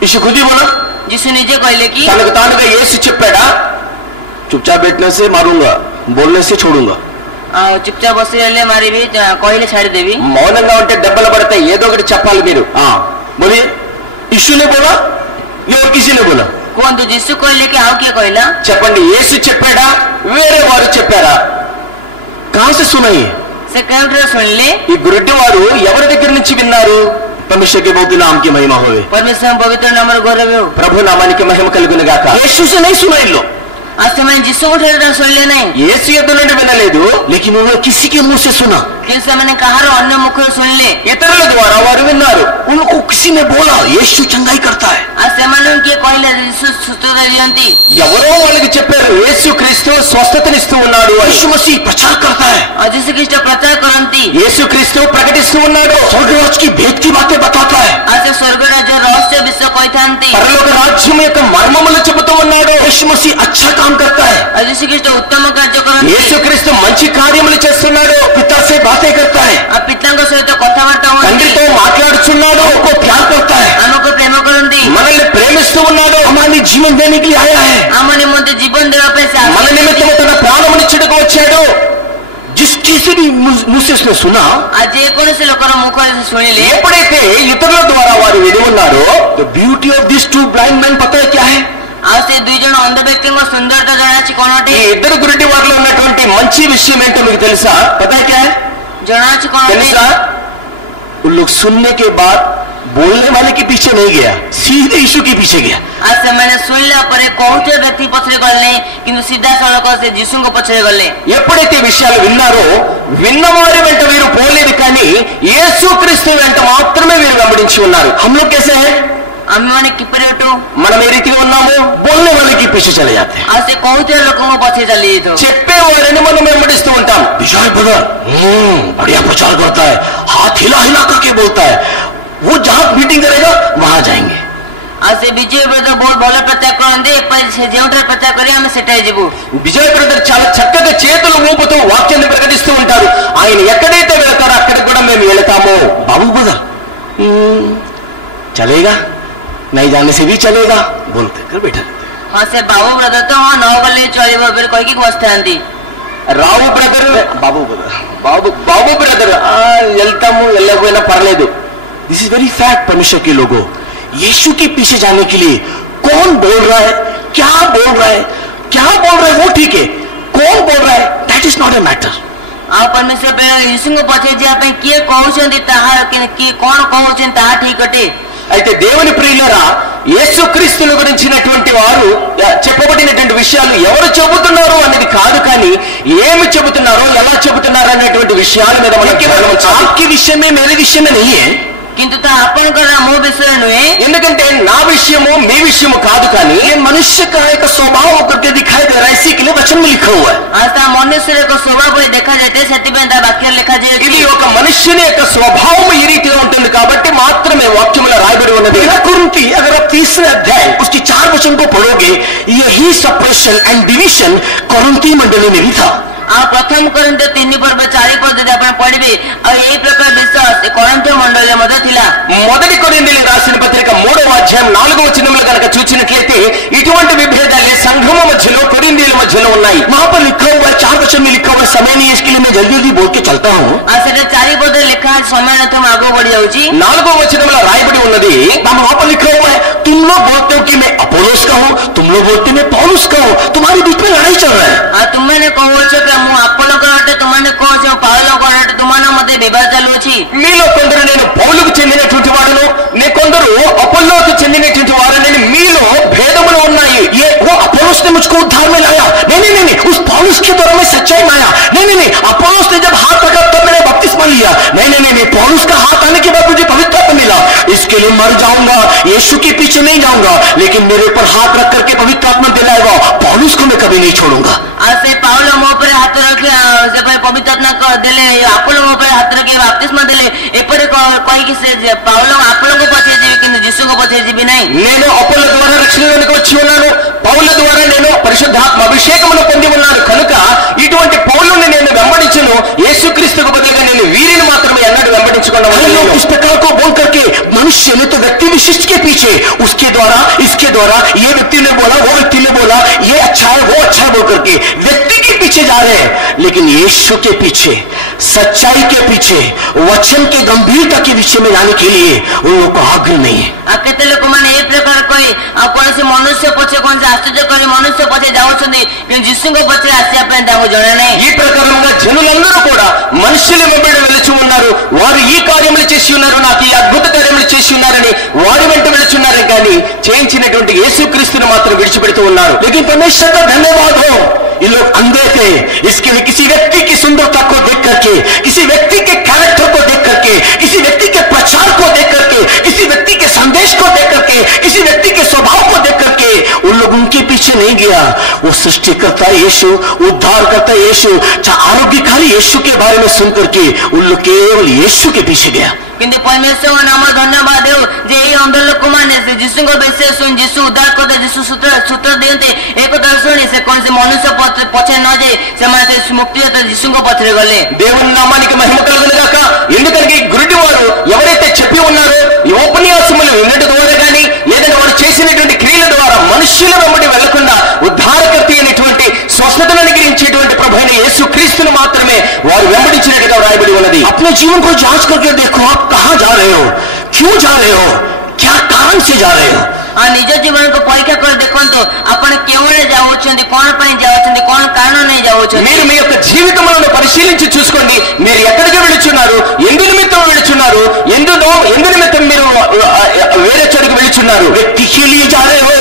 यीशु खुद ही बोला? यीशु निजे कहले की? తనకు తానుగా యేసు చెప్పాడా? चुपचाप बैठने से मारूंगा, बोलने से छोड़ूंगा। चुपचाप बसी रहले मारी भी कहले छाड़ी देवी। మౌనంగా ఉంటే దెబ్బలు పడతాయి, ఏదో ఒకటి చెప్పాలి మీరు. हाँ, बोलिए, यीशु ने बोला या और किसी ने बोला? कोन तो यीशु कहले की? आउ के कहला? చెప్పండి, యేసు చెప్పాడా వేరే వారు చెప్పారా? कहां से सुना ये? से कहउठे सुनले। ఈ గుడ్డి వారు ఎవరి దగ్గర నుంచి విన్నారు? परमेश्वर के बहुत नाम की महिमा होवे। परमेश्वर पवित्र नाम रे गौरव हो। ప్రభు నామానికి మహిమ కలుగును గాక. यीशु से नहीं सुना इन लोग, आज समय यीशु उठे सुनले नहीं, యేసు యొద్ద నుండి వినలేదు, लेकिन उन्होंने किसी के मुंह से सुना। किन समय कहार अन्य मुख सुनले। ఇతరుల ద్వారా వారు విన్నారు. उनको किसी ने बोला यीशु चंगाई करता है। आज समय के कहले यीशु सुस्थता दियंती। ఎవరో వాళ్ళకి చెప్పారు యేసు క్రీస్తు స్వస్థతనిస్తూ ఉన్నాడు అని. यीशु मसीह प्रचार करता है, आज यीशु ख्रीष्ट प्रचार करंती। యేసు క్రీస్తు ప్రకటిస్తూ ఉన్నాడు. स्वर्गराज की भेद की बातें बताता है। आज स्वर्ग राज्य रहस्य विषय कहथांती। పరలోక రాజ్యం యొక్క మర్మములు చెబుతూ ఉన్నాడు. यीशु मसीह अच्छा काम करता है, आज यीशु ख्रीष्ट उत्तम कार्य करंती। యేసు క్రీస్తు మంచి కార్యములు చేస్తున్నాడు. पिता से बातें करता है, आ पितांग सहित कथावार्ता होती। తండ్రితో మాట్లాడుచున్నాడు. हमको प्यार करता है, हमको प्रेम करंती। మనల్ని ప్రేమిస్తూ ఉన్నాడు. हमारे जीवन देने के लिए आया है। आम निमित्त जीवन देवा पे से మన నిమిత్తము తన ప్రాణమునిచ్చుటకు వచ్చాడు. जिसके किसी भी मुंह से उसने सुना, आज ଯେକୌଣସି ଲୋକର ମୁଖରେ ସେ ଶୁଣିଲେ, ఎప్పుడైతే ఇతరుల ద్వారా వారు విని ఉన్నారో, the beauty of these two blind men पता है क्या है? ଆଉ ସେ ଦୁଇ ଜଣ ଅନ୍ଧ ବ୍ୟକ୍ତିଙ୍କ ସୁନ୍ଦରତା ଜଣାଅଛି କଣ ଅଟେ? ఈ ఇద్దరు గురుడి వారిలో ఉన్నటువంటి మంచి విషయం ఏంటో మీకు తెలుసా? పతా హై క్యా హై? ଜଣାଅଛି କଣ ଅଟେ? తెలుసా? उन लोग सुनने के बाद बोलने वाले के पीछे नहीं गया, सीधे यीशु के पीछे गया। ଆଉ ସେମାନେ ଶୁଣିଲା ପରେ କହୁଥିବା ବ୍ୟକ୍ତି ପଛରେ ଗଲେ, କିନ୍ତୁ ସିଧାସଳଖ ସେ ଯୀଶୁଙ୍କ ପଛରେ ଗଲେ। ఎప్పుడైతే విషయాలు విన్నారో, విన్నవారి వెంట వీరు పోలేదు, కానీ యేసుక్రీస్తు వెంట మాత్రమే వీరు వెంబడించి ఉన్నారు। हम लोग कैसे हैं? ଆମେମାନେ କିପରି ଅଟୁ? మనం ఏ రీతిగా ఉన్నాము? बोलने वाले के पीछे चले जाते हैं। ଆଉ ସେ କହୁଥିବା ଲୋକଙ୍କ ପଛରେ ଚାଲି ଯାଇଥାଉ। చెప్పేవారిని మనం వెంబడిస్తూ ఉంటాం। विजय ब्रदर बढ़िया प्रचार करता है, हाथ हिला हिला करके बोलता है, वो जहां मीटिंग करेगा वहां जाएंगे। ଆଉ ସେ ବିଜୟ ବ୍ରତ ବହୁତ ଭଲ ପ୍ରଚାର କରନ୍ତି, ସେ ଯେଉଁଠାରେ ପ୍ରଚାର କରି ଆମେ ସେଠାରେ ଯିବୁ। విజయ్ బ్రదర్ చాలా చక్కగా చేతులు ఊపుతూ వాక్యాన్ని ప్రకటిస్తూ ఉంటారు। ఆయన ఎక్కడైతే వెళ్తారో అక్కడికి కూడా మేము వెళతాము। बाबू ब्रदर चलेगा, नहीं जाने से भी चलेगा बोलते कर बैठा रहते। ହଁ ସେ ବାବୁ ବ୍ରତ ତ ହଁ ନ ଗଲେ ଚଳିବ ବୋଲି କହିକି ବସିଥାନ୍ତି। రావు బ్రదర్, बाबू ब्रदर, బాబు బ్రదర్ వెళ్తాము, వెళ్ళకపోయినా పర్లేదు। This is very fact. परमेश्वर के लोगों, यीशु के पीछे जाने के लिए कौन बोल रहा है, क्या बोल रहा है, क्या बोल रहा है वो ठीक है, कौन बोल रहा है that is not a matter. ଆଉ ପରମେଶ୍ୱର ଯୀଶୁଙ୍କ ପଛରେ ଯିବା ପାଇଁ କିଏ କହୁଛନ୍ତି ତାହା କିଏ କଣ କହୁଛନ୍ତି ତାହା ଠିକ ଅଟେ। అయితే దేవుని ప్రియులరా, యేసుక్రీస్తుని గురించినటువంటి వారు చెప్పబడినటువంటి విషయాలు ఎవరు చెబుతున్నారు అనేది కాదు, కానీ ఏమి చెబుతున్నారో, ఎలా చెబుతున్నారు అనేటువంటి విషయాల మీద మనం కేవలం आपके विषय में मेरे विषय में नहीं है, କିନ୍ତୁ ତାହା ଆପଣଙ୍କର ମୋ ବିଷୟ ନୁହେଁ। ఎందుకంటే నా విషయము మీ విషయము కాదు, కానీ ये मनुष्य का एक स्वभाव होकर के दिखाई दे रहा है, इसी के लिए वचन में लिखा हुआ है। ଆଉ ତାହା ମନୁଷ୍ୟର ଏକ ସ୍ୱଭାବ ପରି ଦେଖାଯାଇଥାଏ, ସେଥିପାଇଁ ତା ବାକ୍ୟରେ ଲେଖାଯାଇଛି। ఇది ఒక మనుష్యుని యొక్క స్వభావం ఈ రీతిగా ఉంటుంది కాబట్టి మాత్రమే వాక్యములో రాయబడి ఉన్నది। कुरिन्थी अगर आप 3 अध्याय उसकी 4 वचन को पढ़ोगे, यही सेपरेशन एंड डिवीजन कुरिन्थी मंडली में भी था। ଆଉ ପ୍ରଥମ కొరింథీୟ 3:4 ଯଦି ଆପଣ ପଢିବେ, ଆଉ ଏହି ପ୍ରକାର ବିଶ୍ୱାସ కొరింథీୟ మండలిలో ମଧ୍ୟ ଥିଲା। మొదటి కొరింథీయులకు రాసిన పత్రిక 3వ అధ్యాయం 4వ వచనంలో కనుక చూసినట్లయితే ఇటువంటి విభేదాలే సంఘము మధ్యలో, కొరింథీయుల మధ్యలో ఉన్నాయి। वहां पर लिखा हुआ है, 4 वचन में लिखा हुआ है, समय नहीं है इसके लिए मैं जल्दी जल्दी बोल के चलता हूँ। ଆଉ ସେଟା 4 ପଦରେ ଲେଖା ଅଛି, ସମୟ ନଥିବ ମୁଁ ଆଗକୁ ବଢି ଯାଉଛି। 4వ వచనంలో రాయబడి ఉన్నది, वहां पर लिखा हुआ है, तुम लोग बोलते हो कि मैं अपोलोस का हूँ, तुम लोग बोलते मैं पौलुस का हूँ, तुम्हारे बीच में लड़ाई चल रहा है। ଆଉ ତୁମମାନେ କହୁଛ କି ମୁଁ ଆପୋଲୋଙ୍କର ଅଟେ, ତୁମମାନେ କହୁଛ ପାଉଲଙ୍କର ଅଟେ, ତୁମମାନଙ୍କ ମଧ୍ୟରେ ବିବାଦ ଚାଲୁଅଛି। మీలో కొందరు నేను పౌలుకు చెందినటువంటి వాడును, నే కొందరు అపోల్లోకు చెందినటువంటి వారని మీలో భేదములు ఉన్నాయి। ये वो अपोलोस ने मुझको उद्धार में लाया, नहीं नहीं नहीं, उस पौलुस के द्वारा मैं सच्चाई में आया, नहीं नहीं नहीं, अपोलोस ने जब हाथ रखा तब मैंने बपतिस्मा लिया, नहीं नहीं नहीं, पौलुस का हाथ आने के बाद मुझे पवित्र आत्मा मिला, इसके लिए मर जाऊंगा, यीशु के पीछे नहीं जाऊंगा, लेकिन मेरे ऊपर हाथ रख करके पवित्र आत्मा दिलाएगा, पौलुस को मैं कभी नहीं छोड़ूंगा। ଆଉ ସେ ପାଉଲ ମୋ ଉପରେ ହାତ ରଖି ସେ ପବିତ୍ର ଆତ୍ମା ଦେଲେ, ଆପୋଲୋ ମୋ ଉପରେ ହାତ ରଖି ବାପ୍ତିସ୍ମା ଦେଲେ, ଏପରି କହିକି ସେ ପାଉଲ ଆପୋଲୋଙ୍କ ପଛରେ ଯିବି କିନ୍ତୁ ଯୀଶୁଙ୍କ ପଛରେ ଯିବି ନାହିଁ। నేను అపోల్లో ద్వారా రక్షణలోనికి వచ్చి ఉన్నాను, పౌల ద్వారా నేను పరిశుద్ధాత్మ అభిషేకమును పొంది ఉన్నాను, కనుక ఇటువంటి పౌలుని నేను వెంబడించను, యేసుక్రీస్తుకు బదులుగా నేను వీరిని మాత్రమే ఎన్నడూ వెంబడించకుండా लोग इस प्रकार को बोल करके मनुष्य ने तो व्यक्ति विशिष्ट के पीछे, उसके द्वारा इसके द्वारा, ये व्यक्ति ने बोला वो व्यक्ति ने बोला, ये अच्छा है वो अच्छा है बोल करके व्यक्ति के पीछे जा रहे हैं, लेकिन यीशु के पीछे, सच्चाई के पीछे, वचन के गंभीरता के विषय में जाने के लिए उन लोगों को आग्रह नहीं है। ଆଉ କେତେ ଲୋକମାନେ ଏ ପ୍ରକାର କହି ଆଉ କୌଣସି ମନୁଷ୍ୟ ପଛେ କୌଣସି ଆଶ୍ଚର୍ଯ୍ୟ କରି ମନୁଷ୍ୟ ପଛେ ଯାଉଛନ୍ତି, କିନ୍ତୁ ଯୀଶୁଙ୍କ ପଛରେ ଆସିବା ପାଇଁ ତାଙ୍କୁ ଜଣା ନାହିଁ। ఈ ప్రకారంగా జనులందరూ కూడా మనుషుల వెంబడి వెళుచు ఉన్నారు, వారు ఈ కార్యములు చేసి ఉన్నారు, నాకు ఈ అద్భుత కార్యములు చేసి ఉన్నారని వారి వెంట వెళుచున్నారు, కానీ చేయించినటువంటి యేసుక్రీస్తుని మాత్రం విడిచిపెడుతూ ఉన్నారు। लेकिन परमेश्वर का धन्यवाद हो, ये लोग अंधे थे, इसके लिए किसी व्यक्ति की सुंदरता को देख करके, किसी व्यक्ति के कैरेक्टर को देख करके, किसी व्यक्ति के प्रचार को देख करके, किसी व्यक्ति के संदेश को देख करके, किसी व्यक्ति के स्वभाव को देख करके उन लोग उनके पीछे नहीं गया। वो सृष्टिकर्ता यीशु, उद्धारकर्ता यीशु, आरोग्यकारी यीशु के बारे में सुन करके उन लोग केवल यीशु के पीछे गया। କିନ୍ତୁ ପରମେଶ୍ୱର ନାମ ଧନ୍ୟବାଦ ହେଉ ଯେ ଏହି ଅନ୍ଧ ଲୋକମାନେ ଯୀଶୁଙ୍କ ବିଷୟ ଶୁଣି, ଯୀଶୁ ଉଦ୍ଧାର କରିତେ ଯୀଶୁ ସୂତ୍ର ଦିଅନ୍ତେ ଏ କଥା ଶୁଣି ସେ କୌଣସି ମନୁଷ୍ୟ ପଛରେ ନ ଯାଇ ସେମାନେ ସେ ମୁକ୍ତିଦାତା ଯୀଶୁଙ୍କ ପଛରେ గలే। దేవుని నామానికి మహిమ కలుగును గాక। ఎందుకంటే ఈ గురుడి వారు ఎవరైతే చెప్పి ఉన్నారో ఈ ఉపన్యాసములు వినడం ద్వారా కానీ లేదంటే వారు చేసినటువంటి క్రియల ద్వారా మనుష్యుల వెంబడి వెళ్లకుండా ఉద్ధారకర్త అయినటువంటి స్వస్థతను అనుగ్రహించేటువంటి ప్రభువైన యేసుక్రీస్తును మాత్రమే వారు వెంబడించి अपने जीवन को जांच करके देखो, आप कहां जा रहे हो, क्यों जा रहे हो, क्या कारण से जा रहे हो। निज जीवन को परीक्षा कर देखो आपण केवड़े जाऊँच कौन जाऊँच कौन कारण नहीं जाऊँच మీరు మీ యొక్క జీవితములను పరిశీలించి చూసుకోండి. మీరు ఎక్కడికి వెళుచున్నారు, ఎందు నిమిత్తం వెళుచున్నారు, ఎందు నిమిత్తం మీరు వేరే చోటుకి వెళుచున్నారు. व्यक्ति के लिए जा रहे हो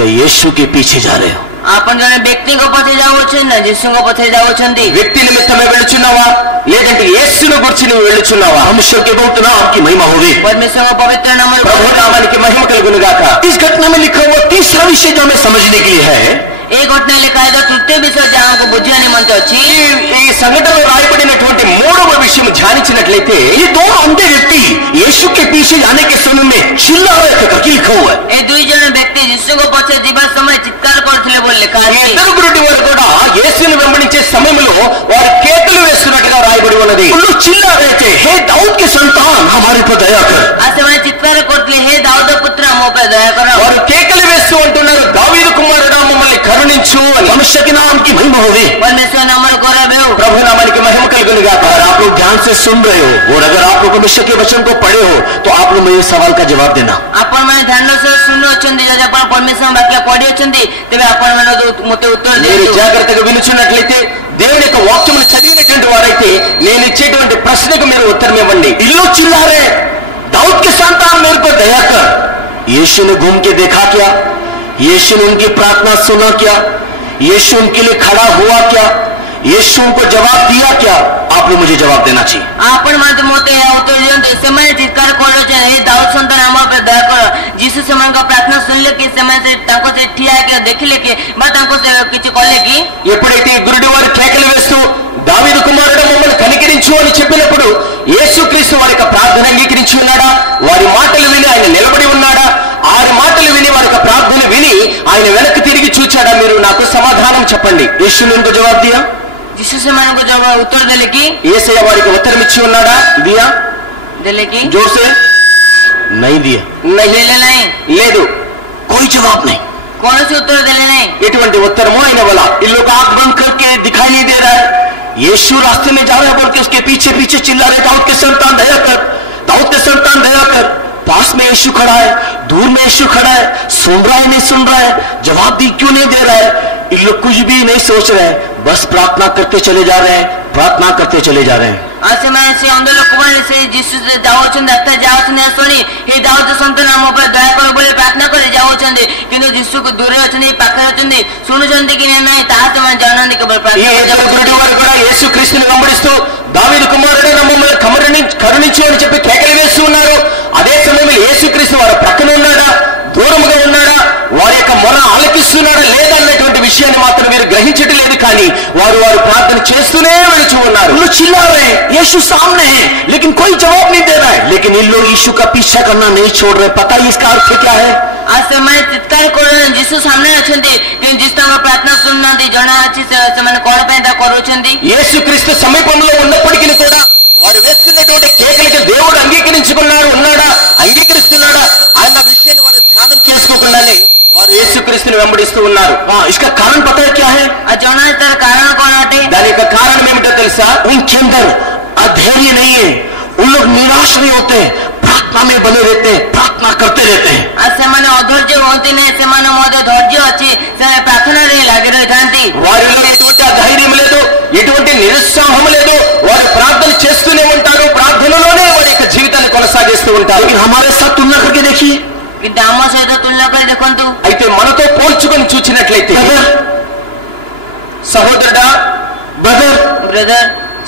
या यीशु के पीछे जा रहे हो। आपण जने व्यक्ति को पछे जाऊँच ना यीशु को पछे जाऊँच వ్యక్తి నిమిత్తమే వెళుచున్నావా లేదంటే యేసును గురించి నువ్వు వెళుచున్నావా? परमेश्वर के बहुत नाम की महिमा होगी। परमेश्वर का पवित्र नाम ప్రభు నామానికి మహిమ కలుగును గాక. इस घटना में लिखा हुआ तीसरा विषय जो हमें समझने के लिए है, ఏ घटना लिखा है तृतीय विषय जहाँ को बुझा निमंत्रण अच्छी ఈ సంఘటనలో రాయబడినటువంటి మూడవ విషయం ధ్యానించినట్లయితే ये दोनों अंधे व्यक्ति यीशु के पीछे जाने के समय में चिल्ला रहे थे करके लिखा हुआ है। ఏ दुई जन व्यक्ति यीशु को पछे जीवा समय चित्कार करथिले बोल लिखा ఈ है ఇద్దరు గురుడి వారు కూడా యేసుని వెంబడించే సమయంలో వారు కేకలు వేస్తున్నట్టుగా రాయబడి ఉన్నది. उन लोग चिल्ला रहे थे, हे दाऊद के संतान हमारे पर दया कर। आ समय चित्कार करथिले हे दाऊद पुत्र हम पे दया करो। వారు కేకలు వేస్తూ అంటున్నారు, దావీదు కుమారుడా మమ్మల్ని కరుణించు అని. परमेश्वर के नाम की महिमा होगी। परमेश्वर नाम गौरव है ప్రభు నామానికి మహిమ కలుగును గాక. अगर आप लोग ध्यान से सुन रहे हो और अगर आप लोग परमेश्वर के वचन को पढ़े हो तो आप लोग मेरे सवाल का जवाब देना। आपण माने ध्यान से सुनो अछंदी जदि आपण परमेश्वर वाक्य पढ़ी अछंदी तबे आपण माने मते उत्तर మీరు देतु। జాగ్రత్తగా వినుచున్నట్లయితే దేవుని యొక్క వాక్యమును చదివినటువంటి వారైతే నేను ఇచ్చేటువంటి ప్రశ్నకు మీరు ఉత్తరం ఇవ్వండి. इन लोग चिल्ला रहे, दाऊद के संतान मेरे पर दया कर। यीशु ने घूम के देखा क्या? यीशु ने उनकी प्रार्थना सुना क्या? यीशु उनके लिए खड़ा हुआ क्या? यीशु उनको जवाब दिया क्या? आप लोग मुझे जवाब देना चाहिए। आपण माने मोते उत्तर दियंतु समय चित्कार करो छे हे दाऊद संतान हम पे दया करो। जिस समय का प्रार्थना सुनले के समय से ताको से ठिया के देखिले के बा ताको से किछ कहले की ఎప్పుడైతే ఈ గురుడి వారు కేకలు వేస్తూ దావీదు కుమారుడు మమ్మల్ని కనికరించు అని చెప్పినప్పుడు యేసుక్రీస్తు వారి యొక్క ప్రార్థన అంగీకరించి ఉన్నాడా? వారి మాటలు విని ఆయన నిలబడి ఉన్నాడా? ఆరి మాటలు విని వారి యొక్క ప్రార్థన విని ఆయన వెనక్కి తిరిగి చూచాడా? మీరు నాకు సమాధానం చెప్పండి. यीशु ने उनको जवाब दिया? जिस समय को जब उत्तर देले की యేసయ్య వారికి ఉత్తరం ఇచ్చి ఉన్నాడా? दिया? देले की జోర్ సే नहीं दिया। देले नहीं లేదు. कोई जवाब नहीं। कौन से उत्तर देले नहीं ఎటువంటి ఉత్తరమో ఆయన వల్ల. इन लोग आंख बंद करके दिखाई नहीं दे रहा है। यीशु रास्ते में जा रहा है बोल के उसके पीछे पीछे चिल्ला रहे, दाऊद के संतान दया कर, दाऊद के संतान दया कर। पास में यीशु खड़ा है, दूर में यीशु खड़ा है, सुन रहा है नहीं सुन रहा है, जवाब भी क्यों नहीं दे रहा है। इन लोग कुछ भी नहीं सोच रहे हैं, बस प्रार्थना करते चले जा रहे हैं, प्रार्थना करते चले जा रहे हैं। आज मैं से अंदर लोग से जिसु से जाओछन दत्ता जाओछन सुनी हे दाऊद संतान हम पर दया करो बोले प्रार्थना करे जाओछन किंतु जिसु को दूर अछन पाखरे अछन सुनुछन कि नहीं ता मैं जानंदी के ఈ प्रार्थना ఇద్దరు గురుడి వారు కూడా యేసుక్రీస్తుని వెంబడిస్తూ దావీదు కుమారుడే మమ్మల్ని కరుణించు అని చెప్పి కేకలు వేస్తూ ఉన్నారు. అదే సమయంలో యేసుక్రీస్తు వారి ప్రక్కన ఉన్నాడా, దూరముగా ఉన్నాడా, వారి యొక్క మొర ఆలకిస్తున్నాడా లేదా అన్నటువంటి విషయాన్ని మాత్రం వీరు గ్రహించడం లేదు. కానీ వారు ప్రార్థన చేస్తూనే వెళుచూ ఉన్నారు. लोग चिल्ला रहे हैं, यीशु सामने है लेकिन कोई जवाब नहीं दे रहा है। लेकिन इन लोग यीशु का पीछा करना नहीं छोड़ रहे। पता है इसका अर्थ क्या है? आज मैं चित्कार करो जिसु सामने अछंती कि जिस तरह प्रार्थना सुनना जना अच्छी से मैंने कौन पे ता करूछंती యేసుక్రీస్తు సమీపంలో ఉన్నప్పటికీ కూడా వారు వేస్తున్నటువంటి కేకలకి దేవుడు ఉన్నాడా, అంగీకరిస్తున్నాడా అన్న విషయాన్ని వారు ధ్యానం చేసుకోకుండానే వారు యేసుక్రీస్తుని వెంబడిస్తూ ఉన్నారు. इसका कारण पता है क्या है? जना इसका कारण कौन हटे దాని యొక్క కారణం ఏమిటో తెలుసా? उनके अंदर अधैर्य नहीं है, उन लोग निराश नहीं होते, प्रार्थना में बने रहते हैं, प्रार्थना करते रहते हैं। आज से मैंने अधैर्य होती नहीं से मैंने मध्य धैर्य अच्छी से प्रार्थना रे लागे रही थांती వారిలో ఎటువంటి అధైర్యం లేదు, ఎటువంటి నిరుత్సాహం లేదు. వారు ప్రార్థన చేస్తూనే ఉంటారు, ప్రార్థనలోనే వారి యొక్క జీవితాన్ని కొనసాగిస్తూ ఉంటారు. लेकिन हमारे साथ तुलना करके देखिए, दाम सहित तुलना कर देखंतु అయితే మనతో పోల్చుకొని చూచినట్లయితే ब्रदर సహోదరుడా, ब्रदर ब्रदर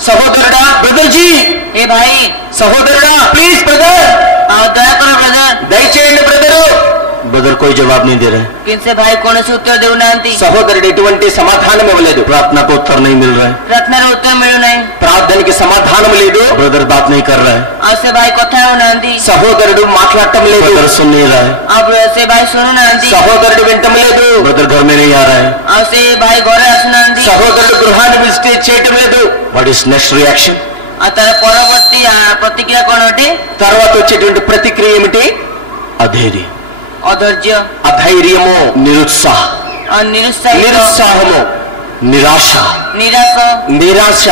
సహోదరుడా, ब्रदर जी, हे भाई సహోదరుడా, ప్లీజ్ బ్రదర్, दया करो ब्रदर దయచేయండి బ్రదరు. ब्रदर कोई जवाब नहीं दे रहे। किनसे भाई कौन से उत्तर देउ नांती సహోదరుడు ఎటువంటి సమాధానం ఇవ్వలేదు. प्रार्थना को उत्तर नहीं मिल रहा है, प्रार्थना रे उत्तर मिलु नहीं ప్రార్థనకి సమాధానం లేదు. ब्रदर बात नहीं कर रहा है, आज से भाई कथा हो नांती సహోదరుడు మాట్లాడటం లేదు. ब्रदर सुन नहीं रहा है, अब से भाई सुनु नांती సహోదరుడు వింటం లేదు. ब्रदर घर में नहीं आ रहा है। आज से भाई घरे आसु नांती సహోదరుడు గృహాన్ని విజిట్ చేయటం లేదు. What is next reaction? आ तार परवर्ती प्रतिक्रिया कौन हटे తర్వాత వచ్చేటువంటి ప్రతిక్రియ ఏమిటి? अधैर्य, अधैर्य అధైర్యము, और निरुत्साह నిరుత్సాహము, निराशा, निराश నిరాశ.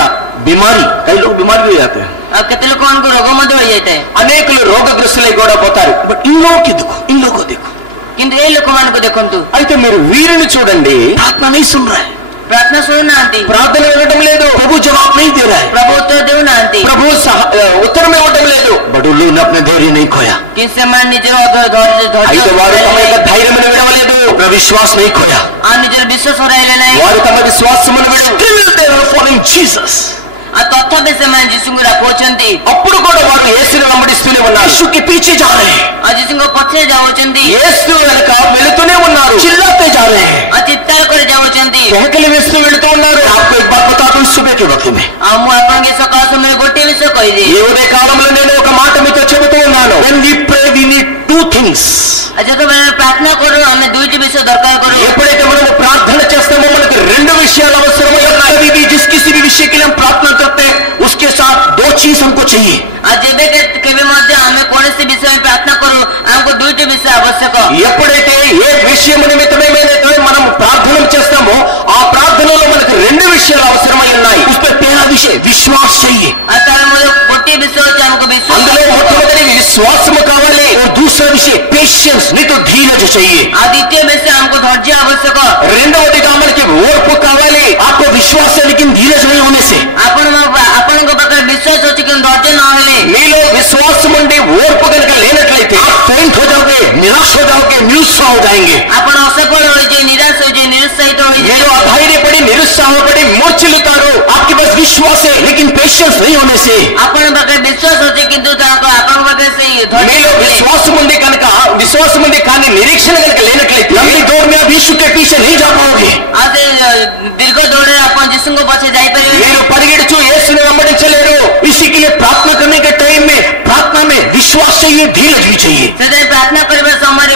बीमारी, कई लोग बीमार भी हो जाते हैं, ଆଉ କେତେ ଲୋକମାନଙ୍କୁ ରୋଗ ମଧ୍ୟ ହୋଇଯାଇଥାଏ। అనేకులు రోగగ్రస్తులై కూడా పోతారు. बट इन लोगों की देखो, इन लोगों को देखो, କିନ୍ତୁ ଏଇ ଲୋକମାନଙ୍କୁ ଦେଖନ୍ତୁ, అయితే మీరు వీరిని చూడండి, प्रार्थना नहीं सुन रहा है, ପ୍ରାର୍ଥନା ଶୁଣୁନାହାନ୍ତି, ప్రార్థన వినడం లేదు, प्रभु जवाब नहीं दे रहा है, ପ୍ରଭୁ ଉତ୍ତର ଦେଉନାହାନ୍ତି, ప్రభు ఉత్తరం ఇవ్వడం లేదు. बट उन लोगों ने अपने धैर्य नहीं खोया, କିନ୍ତୁ ସେମାନେ ନିଜର అయితే వారు తమ ଧୈର୍ଯ୍ୟ యొక్క ధైర్యమును విడవలేదు, अपना विश्वास नहीं खोया, ଆଉ ନିଜର ବିଶ୍ୱାସ ହରାଇଲେ ନାହିଁ। వారు తమ విశ్వాసమును విడవ Still they are following Jesus, ଆଉ ତଥାପି ସେମାନେ ଯୀଶୁଙ୍କୁ ଡାକୁଛନ୍ତି, అప్పుడు కూడా వారు యేసుని వెంబడిస్తూనే ఉన్నారు, यीशु के पीछे जा रहे हैं, ଆଉ ଯୀଶୁଙ୍କ ପଛରେ ଯାଉଛନ୍ତି, యేసు వెనుక వెళుతూనే ఉన్నారు, चिल्लाते जा रहे हैं। ଆଉ ଚିତ୍କାର କରି ଯାଉଛନ୍ତି। కేకలు వేస్తూ వెళుతూ ఉన్నారు. आपको एक बात बता दूं, सुबह के वक्त में ଆଉ ମୁଁ ଆପଣଙ୍କୁ ଏ ସକାଳ ସମୟରେ ଗୋଟିଏ విషୟ କହିବି, ఈ ఉదయ కాలంలో నేను ఒక మాట మీతో చెబుతూ ఉన్నాను. when we pray we need two things, ଆଉ ଯେତେବେଳେ ଆମେ ପ୍ରାର୍ଥନା କରୁ ଆମେ ଦୁଇଟି ବିଷୟ ଦରକାର କରୁ। ఎప్పుడైతే మనము ప్రార్థన చేస్తామో మనకు రెండు విషయాలు అవసరమై ఉన్నాయి. कभी भी जिस किसी भी विषय के लिए हम प्रार्थना करते हैं उसके साथ दो चीज हमको चाहिए, ଆଉ ଯେବେ କେବେ ମଧ୍ୟ ଆମେ କୌଣସି ବିଷୟ ପ୍ରାର୍ଥନା କରୁ ଆମକୁ ଦୁଇଟି ବିଷୟ ଆବଶ୍ୟକ। ఎప్పుడైతే ఏ విషయం నిమిత్తమేమైతే మనం ప్రార్థన చేస్తామో ఆ ప్రార్థనలో మనకు రెండు విషయాలు అవసరమై ఉన్నాయి. उसमें पहला विषय विश्वास चाहिए, ଆଉ ତାର ମଧ୍ୟ ଗୋଟିଏ ବିଷୟ ହେଉଛି ଆମକୁ ବିଶ୍ୱାସ। అందులో మొట్టమొదటి విశ్వాసము కావాలి, और दूसरा विषय पेशेंस नहीं तो धीरज चाहिए। ଆଉ ଦ୍ୱିତୀୟ ବିଷୟ ଆମକୁ ଧୈର୍ଯ୍ୟ ଆବଶ୍ୟକ। రెండవదిగా మనకి ఓర్పు కావాలి. आपको विश्वास है लेकिन धीरज नहीं होने से ଆପଣଙ୍କ ପାଖରେ ବିଶ୍ୱାସ ଅଛି କିନ୍ତୁ ଧୈର୍ଯ୍ୟ ନହେଲେ, మీలో విశ్వాసం ఉండి ఓర్పు కనుక లేనట్లయితే आप फेंट हो जाओगे, निराश हो जाओगे, निरुत्साह हो जाएंगे। ଆପଣ ଅସଫଳ ହୋଇଯିବେ, ନିରାଶ ହୋଇଯିବେ, ନିରୁତ୍ସାହିତ ହୋଇଯିବେ। మీరు అధైర్యపడి నిరుత్సాహపడి మూర్ఛిల్లుతారు. आपके पास विश्वास है लेकिन पेशेंस नहीं होने से ଆପଣଙ୍କ ପାଖରେ ବିଶ୍ୱାସ ଅଛି କିନ୍ତୁ ଆପଣଙ୍କ ପାଖରେ ସେଇ ଧୈର୍ଯ୍ୟ మీలో ନଥିଲେ। విశ్వాసం ఉంది కనుక విశ్వాసం ఉంది కానీ నిరీక్షణ కనుక లేనట్లయితే लंबी दौड़ में आप यीशु के पीछे नहीं जा पाओगे। ଆଉ ସେ ଦୀର୍ଘ ଦୌଡ଼ରେ ଆପଣ ଯୀଶୁଙ୍କ ପଛେ ଯାଇପାରିବେ। మీరు పరిగెడుచు యేసుని వెంబడించలేరు. इसी के लिए प्रार्थना करने के टाइम में प्रार्थना में विश्वास चाहिए, धीरज भी चाहिए। ସେଥିପାଇଁ ପ୍ରାର୍ଥନା କରିବା ସମୟରେ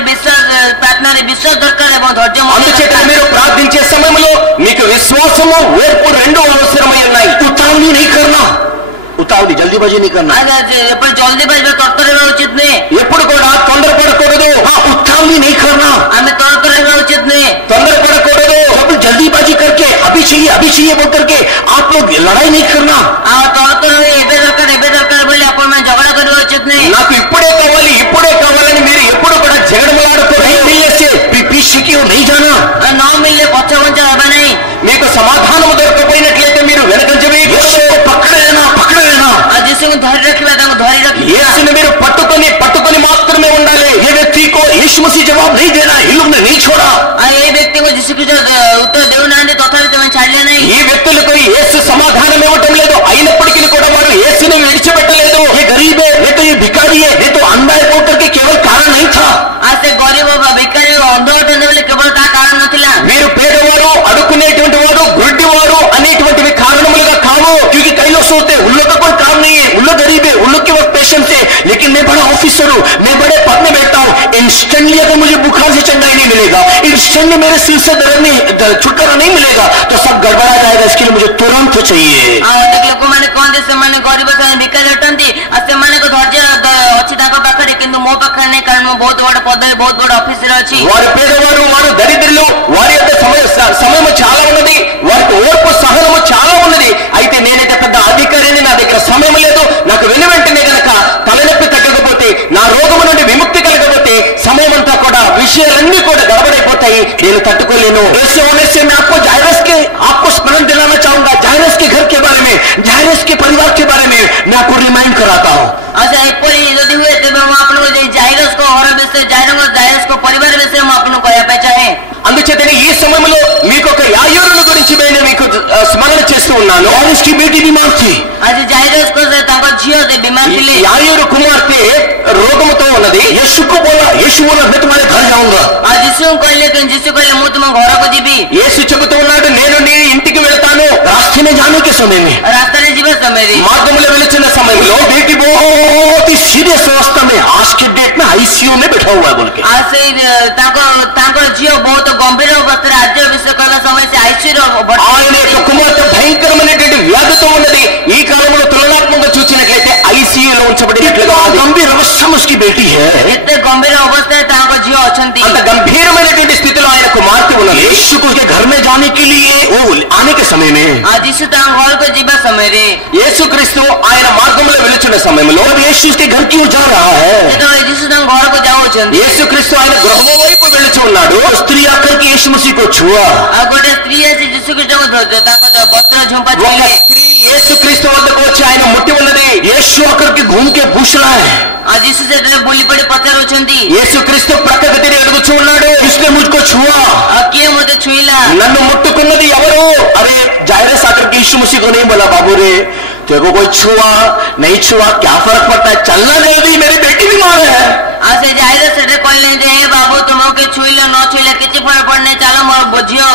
ପ୍ରାର୍ଥନାରେ ବିଶ୍ୱାସ ଦରକାର ଏବଂ ଧୈର୍ଯ୍ୟ ମଧ୍ୟ అందుచేత ଦରକାର। మీరు ప్రార్థించే సమయంలో మీకు విశ్వాసము ఓర్పు రెండు అవసరమై ఉన్నాయి. उतावली नहीं करना, उतावली जल्दीबाजी नहीं करना, ఎప్పుడు జల్దీ బాజిగా తొత్తర ହେବା ଉଚିତ ନୁହେଁ। ఎప్పుడు కూడా తొందరపడకూడదు. हाँ उतावली नहीं करना, ଆମେ ତରତର ହେବା ଉଚିତ ନୁହେଁ। తొందరపడకూడదు. सब जल्दीबाजी करके अभी चाहिए बोल करके आप लोग लड़ाई नहीं करना। ଆଉ ତରତର ହୋଇ ଏବେ ଦରକାର ବୋଲି ଆପଣମାନେ ଝଗଡ଼ା କରିବା ଉଚିତ ନୁହେଁ। నాకు ఇప్పుడే కావాలని మీరు ఎప్పుడు కూడా नहीं జగడమలాడకూడదు. मिलने से पीछे की ओर नहीं जाना। ଆଉ ନ ମିଳିଲେ ପଛ ଘଞ୍ଚ ହେବା ନାହିଁ। మీకు సమాధానము దొరకపోయినట్లయితే మీరు వెనకంజ వేయకూడదు. यीशु को पकड़े रहना। ଆଉ ଯୀଶୁଙ୍କୁ ଧରି ରଖିବା, ତାଙ୍କୁ ଧରି ରଖିବା। యేసుని మీరు పట్టుకొని మాత్రమే ఉండాలి. ये व्यक्ति को यीशु मसीह जवाब नहीं देना, इन लोग ने नहीं छोड़ा। ଆଉ ଏଇ ବ୍ୟକ୍ତିଙ୍କୁ ଯୀଶୁଖ୍ରୀଷ୍ଟ ଉତ୍ତର ଦେଉନାହାନ୍ତି, ତଥାପି ସେମାନେ ଛାଡ଼ିଲେ ନାହିଁ। ఈ వ్యక్తులకు యేసు సమాధానం ఇవ్వటం లేదు. అయినప్పటికీ కూడా వారు యేసుని విడిచిపెట్టలేదు. ये गरीब है, नहीं तो ये भिखारी है, नहीं तो अंधा है बोल करके केवल कारण नहीं था। ଆଉ ସେ ଗରିବ ବା ଭିକାରୀ ଅନ୍ଧ ଅଟନ୍ତି ବୋଲି କେବଳ ତା କାରଣ ନଥିଲା। వీరు పేదవారు, అడుక్కునేటువంటి వారు, గుడ్డివారు అనేటువంటివి కారణములుగా కావు. क्योंकि कई लोग सोचते हैं उन लोग का कोई काम नहीं है, उन लोग गरीब है, उन लोग के वक्त पेशेंस है, लेकिन मैं बड़ा ऑफिसर हूँ, मैं बड़े पद में बैठता हूँ, इंस्टेंटली अगर मुझे बुखार से चंगाई नहीं मिलेगा, इंस्टेंटली मेरे सिर से दर्द नहीं छुटकारा नहीं मिलेगा, तो सब गड़बड़ा जाएगा। इसके लिए मुझे तुरंत चाहिए। ଆଉ ଅନେକ ଲୋକମାନେ କହନ୍ତି ସେମାନେ ଗରିବ, ସେମାନେ ଭିକାରୀ ଅଟନ୍ତି, ଆଉ ସେମାନଙ୍କ ଧୈର୍ଯ୍ୟ ଅଛି ତାଙ୍କ ପାଖରେ, କିନ୍ତୁ ମୋ ପାଖରେ ନାହିଁ, କାରଣ ମୁଁ ବହୁତ ବଡ଼ ପଦରେ ବହୁତ ବଡ଼ ଅଫିସରେ ଅଛି। వారు పేదవారు, వారు దరిద్రులు, వారి యొక్క సమయము చాలా ఉన్నది, వారికి ఓర్పు సహనము చాలా ఉన్నది. అయితే నేనైతే పెద్ద అధికారిని, నా దగ్గర సమయం లేదు. నాకు వెంటనే గనక తలనొప్పి తగ్గకపోతే, నా రోగము నుండి విముక్తి కలగకపోతే సమయం అంతా కూడా విషయాలన్నీ కూడా గడబడైపోతాయి, నేను తట్టుకోలేను. ऐसे होने से मैं आपको स्मरण दिलाना चाहूंगा जायरस के घर के बारे में, जायरस के परिवार के बारे में मैं आपको रिमाइंड कराता हूँ। ଆଚ୍ଛା ଏପରି ଯଦି ହୁଏ ତେବେ ମୁଁ ଆପଣଙ୍କୁ ଜାଇରସଙ୍କ ଘର ବିଷୟ, ଜାଇରସଙ୍କ ପରିବାର ବିଷୟ ମୁଁ ଆପଣଙ୍କୁ କହିବା ପାଇଁ ଚାହେଁ। అందుచేతనే ఈ సమయంలో మీకు ఒక యాయూరుని గురించి నేను మీకు స్మరణ చేస్తూ ఉన్నాను. जायरस की बेटी बीमार थी। ଆଜି ଜାଇରସଙ୍କ ତାଙ୍କ ଝିଅ ବିମାର ଥିଲେ। యాయూరు కుమార్తె రోగముతో ఉన్నది. यीशु बोला मैं तुम्हारे घर जाऊंगा। ଆଉ ଯୀଶୁଙ୍କୁ କହିଲେ, କିନ୍ତୁ ଯୀଶୁ କହିଲେ ମୁଁ ତୁମ ଘରକୁ ଯିବି। యేసు చెబుతూ ఉన్నాడు, నేను నీ ఇంటికి వెళ్తాను. रास्ते में जाने के समय में ରାସ୍ତାରେ ଯିବା ସମୟରେ మార్గములో వెళుచున్న సమయంలో बेटी बहुत ही सीरियस अवस्था में आज के डेट में आईसीयू में बैठा हुआ है बोल के। ଆଉ ସେଇ ତାଙ୍କର ଝିଅ ବହୁତ ଗମ୍ଭୀର ଅବସ୍ଥାରେ ଆର୍ଯ୍ୟ ବିଷୟ କହିବା ସମୟ ସେ ଆଇସିୟୁର ఆయన యొక్క కుమార్తె భయంకరమైనటువంటి వ్యాధితో ఉన్నది. ఈ కాలంలో తులనాత్మకంగా చూసినట్లయితే ఐసీయూలో ఉంచబడినట్లుగా ఉంది. गंभीर अवस्था में उसकी बेटी है। ଏତେ ଗମ୍ଭୀର ଅବସ୍ଥାରେ ତାଙ୍କ ଝିଅ ଅଛନ୍ତି। అంత గంభీరమైనటువంటి స్థితిలో ఆయన కుమార్తె ఉన్నది. यीशु को उसके घर में जाने के लिए वो आने के समय में आज यीशु तांग घर को जीवा समय रे యేసుక్రీస్తు ఆయన మార్గంలో వెళుచున్న సమయంలో जब यीशु उसके घर की ओर जा रहा है, जेतବେଳେ यीशु तांग घर को जाउछन యేసుక్రీస్తు ఆయన గృహము వైపు వెళుచు ఉన్నాడు. तो स्त्री आकर के यीशु मसीह को छुआ। आ गोटे स्त्री आसी यीशु ख्रीष्ट को धरते तांको वस्त्र झंपा ఒక छुईले స్త్రీ యేసుక్రీస్తు వద్దకు వచ్చి ఆయన ముట్టి ఉన్నది. यीशु आकर के घूम के पूछ रहा है, आज यीशु सेठरे बुली पड़ी पचारुछंती యేసుక్రీస్తు ప్రక్కకు తిరిగి అడుగుచూ ఉన్నాడు. किसने मुझको छुआ? आ किए मते छुईला నన్ను ముట్టుకున్నది ఎవరు? अरे जायरस आकर के यीशु मसीह को नहीं बोला, बाबू रे तेरे को कोई छुआ नहीं छुआ क्या फर्क पड़ता है, चलना जल्दी मेरी बेटी बीमार है। आसे जायरस सेठरे कहले जे हे बाबू तुमके छुईले न छुईले किछि फरक पड़ने चालो मोर बुझियो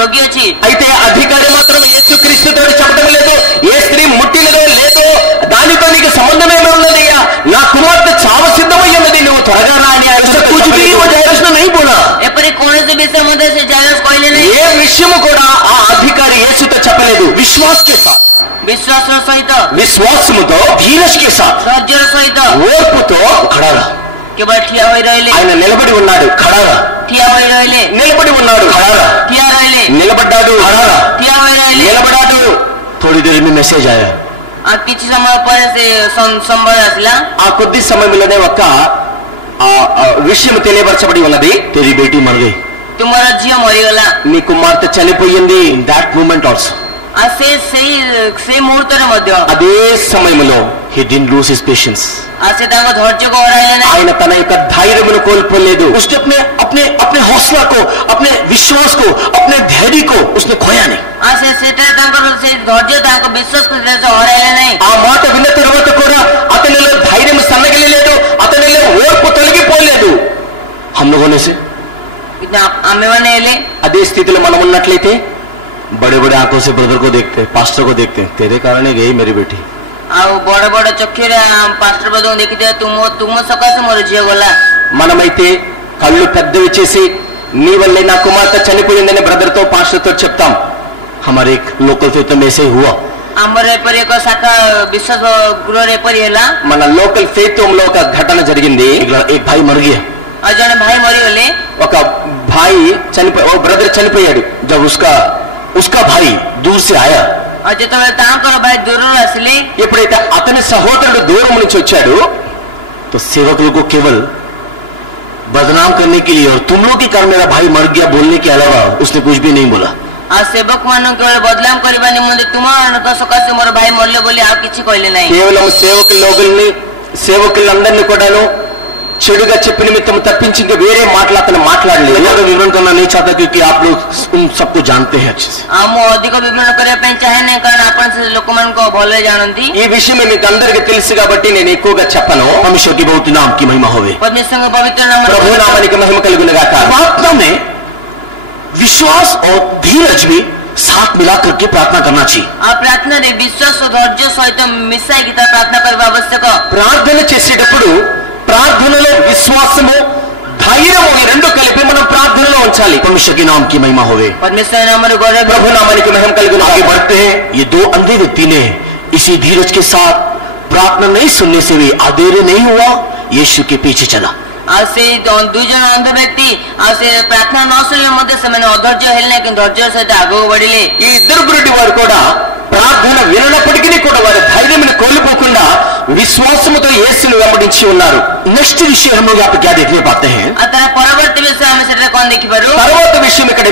रोगी अछि। అయితే అధికారి మాత్రం యేసుక్రీస్తుతో చెప్పడం లేదు, ఏ స్త్రీ ముట్టినదో లేదో దానితో నీకు సంబంధమేమి ఉన్నదయ్యా, నా కుమార్తె చావు సిద్ధమై ఉన్నది, నువ్వు త్వరగా రా అని ఆయన कुछ भी वो जायरस ने नहीं बोला। एपरि कोनसे विषय मध्ये से जायरस कहले नहीं। ఏ విషయము కూడా ఆ అధికారి యేసుతో చెప్పలేదు. विश्वास के साथ, विश्वास सहित విశ్వాసముతో धीरज के साथ, धैर्य सहित ఓర్పుతో खड़ा रहा। केवल ठिया होई रहले ఆయన నిలబడి ఉన్నాడు. खड़ा रहा, ठिया होई रहले నిలబడి ఉన్నాడు. खड़ा रहा, ठिया रहले నిలబడ్డాడు. खड़ा रहा। ठिया होई रहले నిలబడాడు. थोड़ी देर में मैसेज आया, आ किछि समय पर से संबंध आसला ఆ కొద్ది సమయంలోనే ఒక విషయం తెలియపరచబడి ఉన్నది. तेरी बेटी मर गई। तुमर झियो मरिगला నీ కుమార్తె చనిపోయింది. In that moment also, आ से मुहूर्त रे मध्य అదే సమయంలో he didn't lose his patience। आ से तांको धैर्य को हराइले नहीं। ఆయన తన యొక్క ధైర్యమును కోల్పోలేదు. उसने अपने अपने अपने हौसला को, अपने विश्वास को, अपने धैर्य को उसने खोया नहीं। आ से सेटा तांको से धैर्य तांको विश्वास को से हराइले नहीं। ఆ మాట విన్న తరువాత కూడా అతనిలో ధైర్యం సన్నగిల్లలేదు, అతనిలో ఓర్పు తొలగిపోలేదు. हम लोगों ने से इतना आमे माने एले అదే స్థితిలో మనం ఉన్నట్లయితే बड़े बड़े आंखों से ब्रदर को देखते, पास्टर को देखते, तेरे कारण ही गई मेरी बेटी। आ बड़ बड़ चक्षुरे पास्टर बदो देखिते तुम सकासे मोर झियो गला। మనమైతే కళ్ళు పెద్దవి చేసి నీ వల్లే నా కుమార్తె చనిపోయిందని బ్రదర్ తో పాస్టర్ తో చెప్తాం. हमारे एक लोकल फेथ में ऐसे ही हुआ। आमर एपरि एक शाखा विश्वास गृह रे एपरि हैला మన లోకల్ ఫెయిత్ లో ఒక ఘటన జరిగింది. एक भाई मर गया। आ जने भाई मरिगले ఒక భాయి ఓ బ్రదర్ చనిపోయాడు. जब उसका भाई दूर से आया, आ जेतबे तांकर भाई दूर आसले ఎప్పుడైతే అతని సహోదరుడు దూరం నుంచి వచ్చాడు, तो सेवक लोग को केवल बदनाम करने के लिए और तुम लोग के कारण मेरा भाई मर गया बोलने के अलावा उसने कुछ भी नहीं बोला। आ सेवक मानो केवल बदलाम करबा निमंते तुम सकासे मोर भाई मरले बोली आ किछि कहले नहीं। కేవలం సేవకులందరినీ కూడాను చెడుగా చెప్పిన నిమిత్తం తప్పించి ఇంకా వేరే మాటలు అతను మాట్లాడలేదు. ज्यादा विवरण करना नहीं चाहता क्योंकि आप लोग उन सबको जानते हैं अच्छे से। आ मो अधिक विवरण करबा पई चाहे नहीं कारण आपण से लोक मन को भले जानंती। ఈ విషయం మీకు అందరికీ తెలుసు కాబట్టి నేను ఎక్కువగా చెప్పను. परमेश्वर की बहुत नाम की महिमा होवे। परमेश्वर का पवित्र नाम ప్రభు నామానికి మహిమ కలుగును గాక. प्रार्थना में विश्वास और धीरज भी साथ मिला करके प्रार्थना करना चाहिए। आ प्रार्थना रे विश्वास और धैर्य सहित मिसाई की प्रार्थना करबा आवश्यक। ప్రార్థన చేసేటప్పుడు ప్రార్థనలో విశ్వాసము ధైర్యము ఈ రెండు కలిపి మనం ప్రార్థనలో ఉంచాలి. परमेश्वर के नाम की महिमा होवे। परमेश्वर नाम रे गौरव ప్రభు నామానికి మహిమ కలుగును आगे గాక. बढ़ते हैं। ये दो अंधे व्यक्ति ने इसी धीरज के साथ प्रार्थना नहीं सुनने से भी अधेरे नहीं हुआ, यीशु के पीछे चला। आ से दुई जन अंध व्यक्ति आ से प्रार्थना न सुनले मध्य से मैंने अधैर्य हेले कि धैर्य सहित आगो बढ़िले। ఈ ఇద్దరు గురుడి వారు కూడా ప్రార్థన విననప్పటికీ కూడా వారి ధైర్యమును కోల్పోకుండా విశ్వాసముతో యేసును వెంబడించి ఉన్నారు. नेक्स्ट विषय हम लोग यहाँ पे क्या देखने पाते हैं? आ तारा परवर्ती विषय हमें सेटा कोन देखि पारो తర్వాత విషయం ఇక్కడ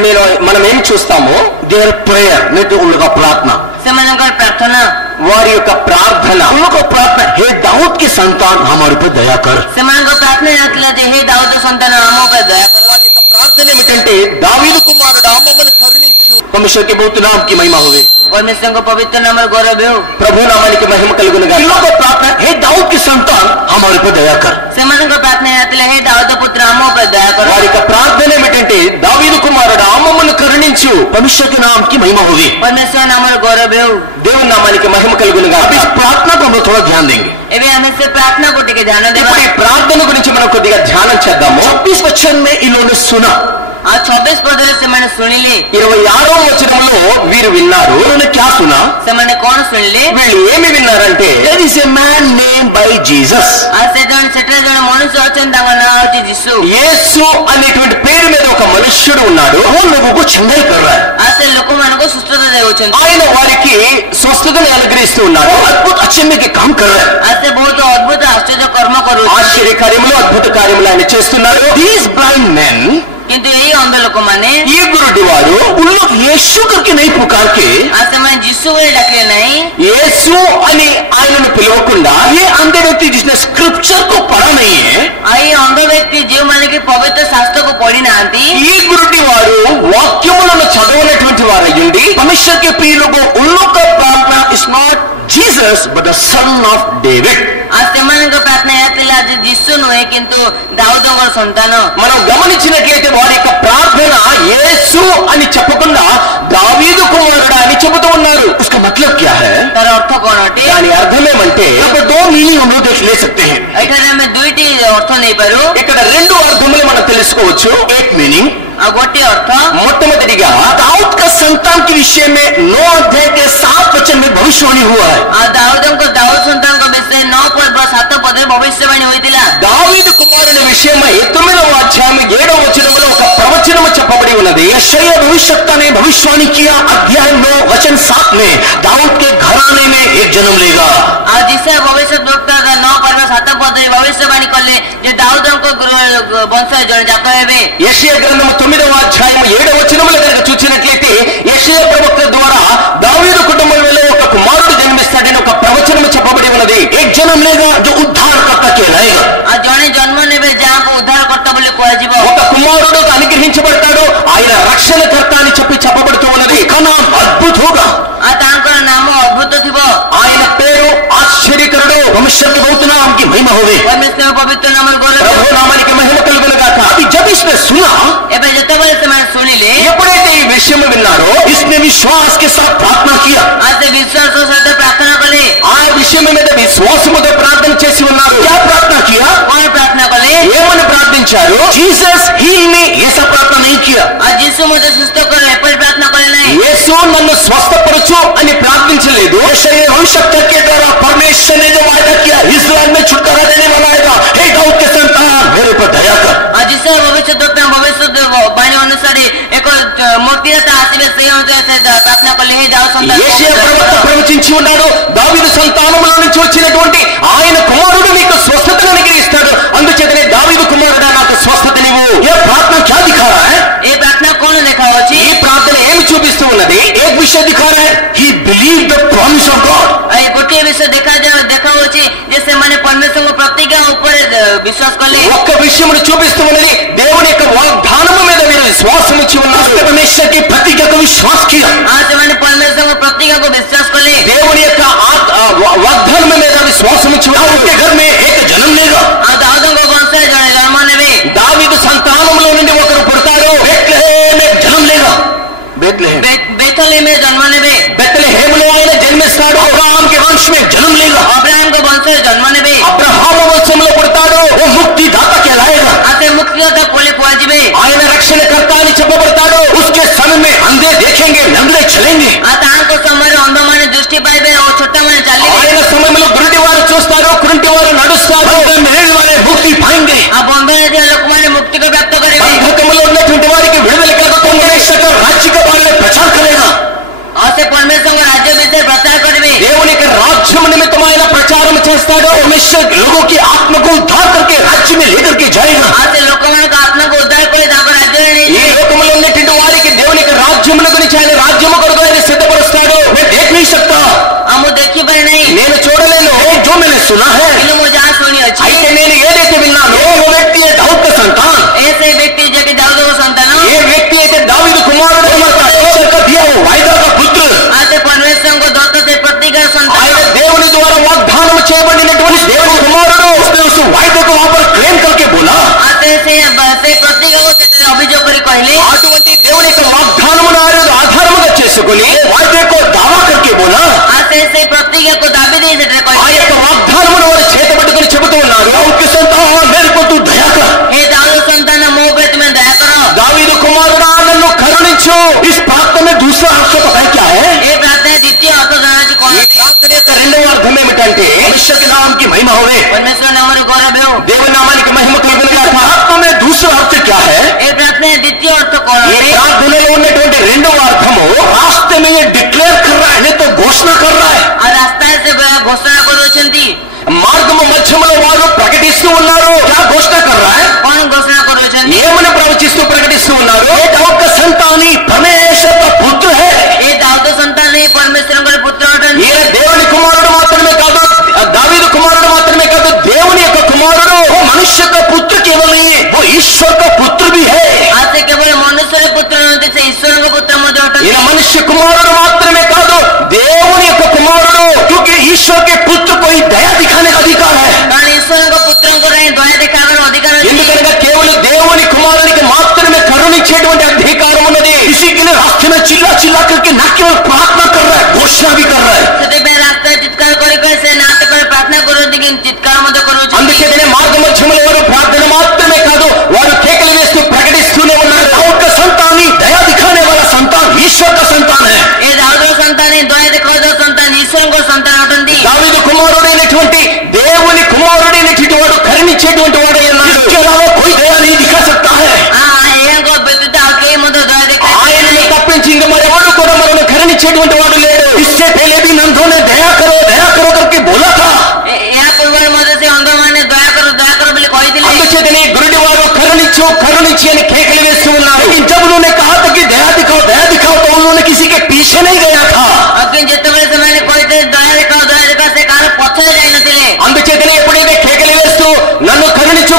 మనం ఏం చూస్తాము? देयर प्रेयर, नहीं तो उन लोग का प्रार्थना, सेमानकर प्रार्थना వారి యొక్క ప్రార్థన. उन लोग का प्रार्थना, हे दाऊद के संतान हमारे ऊपर दया कर। सेमानकर प्रार्थना नतले हे दाऊद संतान हमो पे दया कर। వారి యొక్క ప్రార్థన ఏమిటంటే దావీదు కుమారుడు మమ్మల్ని కరుణించు. परमेश्वर के बहुत नाम की महिमा होवे। परमेश्वर को पवित्र नाम रे गौरव हो। ప్రభు నామానికి మహిమ కలుగును గాక. इन लोगों का प्रार्थना, हे दाऊद के संतान हमारे ऊपर दया कर। सेमानकर प्रार्थना नतले हे दाऊद पुत्र हमो पे दया कर। వారి యొక్క ప్రార్థన ఏమిటంటే దావీదు కుమారుడు మమ్మల్ని కరుణించు. परमेश्वर के नाम की महिमा होगी। परमेश्वर नाम रे गौरव हो। దేవుని నామానికి మహిమ కలుగును గాక. अब इस प्रार्थना को हम लोग थोड़ा ध्यान देंगे। एवे हमें से प्रार्थना को टिके ध्यान देबा। ఇప్పుడు ఈ ప్రార్థన గురించి మనం కొద్దిగా ధ్యానం చేద్దాము. 26 वचन में इन लोगों ने सुना, ఆ 26 ପଦରେ ସେମାନେ ଶୁଣିଲେ 26వ వచనంలో వీరు విన్నారు. उन्होंने क्या सुना? ସେମାନେ କଣ ଶୁଣିଲେ? వీళ్ళు ఏమి విన్నారంటే There is a man named by Jesus. ଆଉ ସେଠାରେ ଜଣେ ମନୁଷ୍ୟ ଅଛନ୍ତି, ତାଙ୍କ ନାଁ ହଉଛି ଯୀଶୁ। యేసు అనేటువంటి పేరు మీద ఒక మనుష్యుడు ఉన్నాడు. वो लोगों को चंगाई कर रहा है, ଆଉ ସେ ଲୋକମାନଙ୍କୁ ସୁସ୍ଥତା ଦେଉଛନ୍ତି। ఆయన వారికి స్వస్థతని అనుగ్రహిస్తూ ఉన్నాడు. अद्भुत अचंभे के काम कर रहा है। ଆଉ ସେ ବହୁତ ଅଦ୍ଭୁତ ଆଶ୍ଚର୍ଯ୍ୟ କର୍ମ କରୁଛନ୍ତି। ఆశ్చర్య కార్యములు, అద్భుత కార్యములు ఆయన చేస్తున్నారు. These blind men, କିନ୍ତୁ ଏଇ ଅନ୍ଧ ଲୋକମାନେ ఈ గురుడి వారు उन लोग यीशु करके नहीं पुकार के, ଆଉ ସେମାନେ ଯୀଶୁ ବୋଲି ଡାକିଲେ ନାହିଁ। యేసు అని ఆయనను పిలవకుండా ये अंधे व्यक्ति जिसने स्क्रिप्चर को पढ़ा नहीं है, ଆଉ ଏଇ ଅନ୍ଧ ବ୍ୟକ୍ତି ଯେଉଁମାନେ କି ପବିତ୍ର ଶାସ୍ତ୍ରକୁ ପଢି ନାହାନ୍ତି, ఈ గురుడి వారు వాక్యములను చదవనటువంటి వారయ్యుండి परमेश्वर के प्रिय लोगों, उन लोग का प्रार्थना is not Jesus but the son of David. ଆଉ ସେମାନଙ୍କ ପ୍ରାର୍ଥନା ଏହା ଥିଲା ଯେ ଯୀଶୁ ନୁହେଁ କିନ୍ତୁ ଦାଉଦଙ୍କର ସନ୍ତାନ। మనం గమనించినట్లయితే వారి యొక్క ప్రార్థన యేసు అని చెప్పకుండా దావీదు కుమారుడా అని చెబుతూ ఉన్నారు. उसका मतलब क्या है? ତାର ଅର୍ଥ କଣ ଅଟେ? దాని అర్థం ఏమంటే यहाँ पर दो मीनिंग हम लोग देख ले सकते हैं। ଏଠାରେ ଆମେ ଦୁଇଟି ଅର୍ଥ ନେଇପାରୁ। ఇక్కడ రెండు అర్థములు మనం తెలుసుకోవచ్చు. एक मीनिंग, ଆଉ ଗୋଟିଏ ଅର୍ଥ మొట్టమొదటిగా दाऊद का संतान के विषय में 9 अध्याय के 7 वचन में भविष्यवाणी हुआ है। ଆଉ ଦାଉଦ ସନ୍ତାନଙ୍କ ବିଷୟରେ 9 ପର୍ବ 7 ପଦରେ ଭବିଷ୍ୟବାଣୀ ହୋଇଥିଲା। దావీదు కుమారుని విషయమై 9వ అధ్యాయం 7వ వచనంలో ఒక ప్రవచనము చెప్పబడి ఉన్నది. यशायाह भविष्यवक्ता ने भविष्यवाणी किया, अध्याय 9 वचन 7 में दाऊद के घराने में एक जन्म लेगा। ଆଉ ଯିଶା ଭବିଷ୍ୟଦ୍ବକ୍ତା 9 ପର୍ବ 7 ପଦରେ ଭବିଷ୍ୟବାଣୀ କଲେ ଯେ ଦାଉଦଙ୍କ ବଂଶରେ ଜଣେ ଜାତ ହେବେ। యెషయా గ్రంథము 9వ అధ్యాయం 7వ వచనములో కనుక చూసినట్లయితే యెషయా ప్రవక్త ద్వారా దావీదు కుటుంబంలో ఒక కుమారుడు జన్మిస్తాడని ఒక ప్రవచనము చెప్పబడి ఉన్నది. एक जन्म लेगा जो उद्धारकर्ता कहलाएगा। ଆଉ ଜଣେ ଜନ୍ମ ନେବେ ଯାହାକୁ ଉଦ୍ଧାରକର୍ତ୍ତା ବୋଲି କୁହାଯିବ। ఒక కుమారుడు అనుగ్రహించబడతాడు, ఆయన రక్షణకర్త అని చెప్పబడుతూ ఉన్నది. उसका नाम अद्भुत होगा, ଆଉ ତାଙ୍କର ନାମ ଅଦ୍ଭୁତ ଥିବ। ఆయన పేరు ఆశ్చర్యకరుడు. परमेश्वर के बहुत नाम की महिमा होवे। ପରମେଶ୍ୱର ପବିତ୍ର ନାମରେ ଗୌରବ। ప్రభు నామానికి మహిమ కలుగునుగాక. अभी जब इसने सुना, ଏବେ ଯେତେବେଳେ ସେମାନେ ଶୁଣିଲେ, ఎప్పుడైతే ఈ విషయం విన్నారో इसने विश्वास के साथ प्रार्थना किया। ଆଉ ସେ ବିଶ୍ୱାସ ସହିତ ପ୍ରାର୍ଥନା କଲେ। ఆ విషయం మీద విశ్వాసముతో ప్రార్థన చేసి ఉన్నారు. क्या प्रार्थना किया? କଣ ପ୍ରାର୍ଥନା କଲେ? ఏమని ప్రార్థించారు? जीसस हील मी, ऐसा प्रार्थना नहीं किया। ଆଉ ଯୀଶୁ ମୋତେ ସୁସ୍ଥ କର ଏପରି ପ୍ରାର୍ଥନା କଲେ ନାହିଁ। యేసు నన్ను స్వస్థపరచు అని ప్రార్థించలేదు. यशायाह भविष्यवक्ता के द्वारा परमेश्वर ने जो वायदा किया, इस्राएल में छुटकारा देने वाला आएगा, हे दाऊद के संतान मेरे पर दया कर। ଆଉ ଯୀଶୁ ଭବିଷ୍ୟଦ୍ବକ୍ତା ଭବିଷ୍ୟବାଣୀ ଅନୁସାରେ ଏକ ମୁକ୍ତିଦାତା ଆସିବେ, ସେହି ଅନୁସାରେ ସେ ପ୍ରାର୍ଥନା କଲେ, ହେ ଦାଉଦ ସନ୍ତାନ యెషయా ప్రవక్త ప్రవచించి ఉన్నాడు, దావీదు సంతానములో నుంచి వచ్చినటువంటి ఆయన కుమారుడు నీకు స్వస్థతను అనుగ్రహిస్తాడు, అందుచేతనే దావీదు కుమారుడా నాకు స్వస్థతనివ్వు. यह प्रार्थना क्या दिखा रहा है? ଏ ପ୍ରାର୍ଥନା କଣ ଦେଖାଉଛି? ఈ ప్రార్థన ఏమి చూపిస్తూ ఉన్నది? एक विषय दिखा रहा है, he believed the promise of God। ଆଉ ଗୋଟିଏ ବିଷୟ ଦେଖାଉଛି ଯେ ସେମାନେ ପରମେଶ୍ୱରଙ୍କ ପ୍ରତିଜ୍ଞା ଉପରେ ବିଶ୍ୱାସ କଲେ। ఒక్క విషయమును చూపిస్తూ ఉన్నది, దేవుని యొక్క వాగ్దానము మీద మీరు విశ్వాసం ఇచ్చి ఉన్నారు. परमेश्वर की प्रतिज्ञा को विश्वास किया। ଆଉ ସେମାନେ ପରମେଶ୍ୱରଙ୍କ ପ୍ରତିଜ୍ଞାକୁ ବିଶ୍ୱାସ କଲେ। దేవుని యొక్క వాగ్దానం మీద విశ్వాసం ఇచ్చి ఉన్నారు. उनके घर में एक जन्म लेगा, ଆଉ దాଉଦଙ୍କ ବଂଶରେ ଜଣେ ଜନ୍ମ ନେବେ। దావీదు సంతానములో నుండి ఒకరు పుడతారు. बेथलेहेम में एक जन्म लेगा। बेथलेहेम, ବେଥଲେହେମରେ ଜନ୍ମ ନେବେ। బెత్లెహేములో ఆయన జన్మిస్తాడు. अब्राहम के वंश में एक जन्म लेगा। ଅବ୍ରାହମଙ୍କ ବଂଶରେ ଜନ୍ମ ନେବେ। అబ్రహాము వంశంలో పుడతాడు. वो मुक्तिदाता कहलाएगा। ଆଉ ସେ ମୁକ୍ତିଦାତା ବୋଲି କୁହାଯିବେ। ఆయన రక్షణకర్త అని చెప్పబడతాడు. उसके समय में अंधे देखेंगे, लंगड़े चलेंगे। ଆଉ ତାଙ୍କ ସମୟରେ ଅନ୍ଧମାନେ ଦୃଷ୍ଟି ପାଇବେ ଓ ଛୋଟମାନେ ଚାଲିବେ। ఆయన సమయంలో గురుడి వారు చూస్తారు, కుంటి వారు నడుస్తారు. बंधन में रहने वाले मुक्ति पाएंगे। ଆଉ ବନ୍ଧନରେ ଥିବା ଲୋକମାନେ ମୁକ୍ତିକୁ ପ୍ରାପ୍ତ କରିବେ। బంధకములో ఉన్నటువంటి వారికి విడుదల కలుగుతుంది. परमेश्वर का राज्य के बारे में प्रचार करेगा। ଆଉ ସେ ପରମେଶ୍ୱରଙ୍କ ରାଜ୍ୟ ବିଷୟରେ ପ୍ରଚାର କରିବେ। దేవుని యొక్క రాజ్యం నిమిత్తం ఆయన ప్రచారం చేస్తాడు. परमेश्वर लोगों की आत्मा को उद्धार करके राज्य में लेकर के जाएगा। ଆଉ ସେ ଲୋକମାନଙ୍କ ఆత్మకు ఉଦ୍ଧାର କରି ତାଙ୍କ ରାଜ୍ୟରେ ఈ ନେଇଯିବେ। లోకములో ఉన్నటువంటి వారికి దేవుని యొక్క రాజ్యమును గురించి ఆయన రాజ్యము కొరకు ఆయన సిద్ధపరుస్తాడు. मैं देख नहीं सकता, ଆଉ ମୁଁ ଦେଖିପାରି ନାହିଁ, నేను చూడలేను. जो मैंने सुना है, କିନ୍ତୁ ମୁଁ ଯାହା ଶୁଣିଅଛି అయితే నేను ఏదైతే విన్నానో, वो व्यक्ति है दाऊद का संतान। ଏ ସେ ବ୍ୟକ୍ତି ଯିଏକି ଦାଉଦଙ୍କ ସନ୍ତାନ। ఏ వ్యక్తి అయితే దావీదు కుమారుడు परमेश्वर का दिया वो वायदा का पुत्र। ଆଉ ସେ ପରମେଶ୍ୱରଙ୍କ ଦତ୍ତ ସେ ପ୍ରତିଜ୍ଞାର ସନ୍ତାନ। ఆయన దేవుని ద్వారా వాగ్దానం చేయబడినటువంటి దేవుని కుమారుడు. उसने उस वायदे को वहां पर क्लेम करके बोला, ଆଉ ସେ ପ୍ରତିଜ୍ଞାକୁ ସେଥିରେ ଅଭିଯୋଗ କରି କହିଲେ। అటువంటి దేవుని యొక్క వాగ్దానమును ఆధారముగా చేసుకుని वायदे को दावा करके बोला, ଆଉ ସେ ପ୍ରତିଜ୍ଞାକୁ ଦାବି ଦେଇ ସେଠାରେ ఆ କହିଲେ, యొక్క వాగ్దానమును వారు చేతబట్టుకుని చెబుతూ ఉన్నారు. दाऊद के संतान मेरे को तू दया कर। ହେ ଦାଉଦ ସନ୍ତାନ ମୋ ଉପରେ ତୁମେ ଦୟା କର। దావీదు కుమారుడు की महिमा होवे। परमेश्वर नामर गौरव हो। దేవుని నామానికి మహిమ కలుగును గాక. प्रार्थना में दूसरा अर्थ क्या है? ఏ ప్రార్థన ద్వితీయ అర్థ ఈ కోరండి. ప్రార్థనలో ఉన్నటువంటి రెండవ అర్థము रास्ते में ये डिक्लेयर कर रहा है, नहीं तो घोषणा कर रहा है। ఆ రాస్తా ఘోషణ କରୁଛନ୍ତି। మార్గము మధ్యములో వారు ప్రకటిస్తూ ఉన్నారు. क्या घोषणा कर रहा है? କଣ ଘୋଷଣା କରୁଛନ୍ତି? ఏమని ప్రవచిస్తూ ప్రకటిస్తూ ఉన్నారు? ये दाऊद का संतानी परमेश्वर का पुत्र है। ఏ దావీదు సంతానమే పరమేశ్వరుని పుత్ర అటండి। ఈయన దేవుని కుమారుడు మాత్రమే కాదు, దావీదు కుమారుడు మాత్రమే కాదు, దేవుని యొక్క కుమారుడు. वो मनुष्य का पुत्र केवल नहीं है, वो ईश्वर का पुत्र भी है। ఆసే కేవಲ మనుష్యుని పుత్రుడు అంటే ఈశ్వరుని పుత్ర ମଧ୍ୟ అటండి। ఈయన మనుష్య కుమారుడు మాత్రమే కాదు, దేవుని యొక్క కుమారుడు. क्योंकि ईश्वर के पुत्र को ही दया दिखाने का अधिकार है। కానీ ఈశ్వరుని పుత్రంకు దయ దేఖాగల అధికారం ఉంది। ఎందుకనగా కేవలం దేవుని కుమారునికి మాత్రమే కరుణించేటువంటి అధికారం ఉన్నది. इसी के लिए रास्ते में चिल्ला चिल्ला करके न केवल प्रार्थना कर रहा है, घोषणा भी कर रहा है। ସେଥିପାଇଁ ରାସ୍ତାରେ ଚିତ୍କାର କରି କରି ସେ ନାଟ କରି ପ୍ରାର୍ଥନା କରୁଛନ୍ତି, କିନ୍ତୁ ଚିତ୍କାର ମଧ୍ୟ କରୁଛନ୍ତି। అందుచేతనే మార్గ మధ్యములో వారు ప్రార్థన మాత్రమే కాదు, వారు కేకలు వేస్తూ ప్రకటిస్తూనే ఉన్నారు. दाऊद का संतानी दया दिखाने वाला संतान ईश्वर का संतान है। ఏ దావీదు సంతానం దయ దేఖాగల సంతానం ఈశ్వరుని సంతానం అటండి। దావీదు కుమారుడైనటువంటి దేవుని కుమారుడైనటువంటి వాడు కరుణించేటువంటి వాడు అన్నాడు. इसके अलावा कोई दया नहीं दिखा सकता है। ఏకో వ్యక్తితో ఆకే ముందు దయ ఆయనను దేఖాగల తప్పించి ఇంక మరెవడు కూడా మనను కరుణించేటువంటి వాడు లేడు. इससे पहले भी नंदों ने दया करो करके बोला था। ଏହା ପୂର୍ବରୁ ମଧ୍ୟ ସେ ଅନ୍ଧମାନେ ଦୟା କର ବୋଲି କହିଥିଲେ। అందుచేతనే గురుడి వారు కరుణించి అని కేకలు వేస్తూ ఉన్నారు. लेकिन जब उन्होंने कहा था कि दया दिखाओ तो उन्होंने किसी के पीछे नहीं गया था। କିନ୍ତୁ ଯେତେବେଳେ ସେମାନେ କହିଥିଲେ ଦୟା ଦେଖାଅ ସେ କାହାର ପଛରେ ଯାଇନଥିଲେ। అందుచేతనే ఎప్పుడైతే కేకలు వేస్తూ నన్ను కరుణించు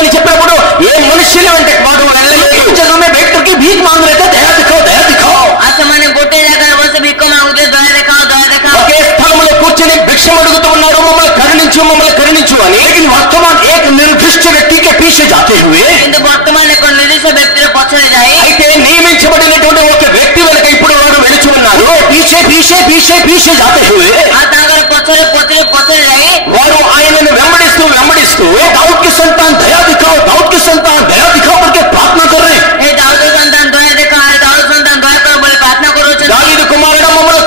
అని చెప్పినప్పుడు ఏ మనుష్యులు అంటే వాడు వెళ్ళలేదు. एक जगह में बैठ करके भीख मांग रहे थे, दया दिखाओ। ఆ ସେମାନେ ଗୋଟେ ଜାଗାରେ ବସି ଭିକ ମାଗୁଥିଲେ, ଦୟା ଦେଖାଅ। ఒకే స్థలంలో కూర్చొని భిక్షం అడుగుతూ ఉన్నారు, మమ్మల్ని కరుణించు అని. लेकिन वर्तमान एक निर्दिष्ट व्यक्ति के पीछे जाते हुए କିନ୍ତୁ ବର୍ତ୍ତମାନ ଏକ ନିର୍ଦ୍ଦିଷ୍ଟ ବ୍ୟକ୍ତିର ପଛରେ ଯାଇ అయితే నియమించబడినటువంటి ఒక వ్యక్తి వెనక ఇప్పుడు వారు వెళుచు ఉన్నారు. पीछे जाते हुए ఆ ତାଙ୍କର ପଛରେ ଯାଇ వారు ఆయనను వెంబడిస్తూ दाऊद के संतान दया दिखाओ करके प्रार्थना कर रहे हैं। ఏ దావీదు సంతానం దయ ଦେଖାଅ, దావీదు సంతానం దయ କର ବୋଲି ପ୍ରାର୍ଥନା କରୁଛନ୍ତି। దావీదు కుమారుడు మమ్మల్ని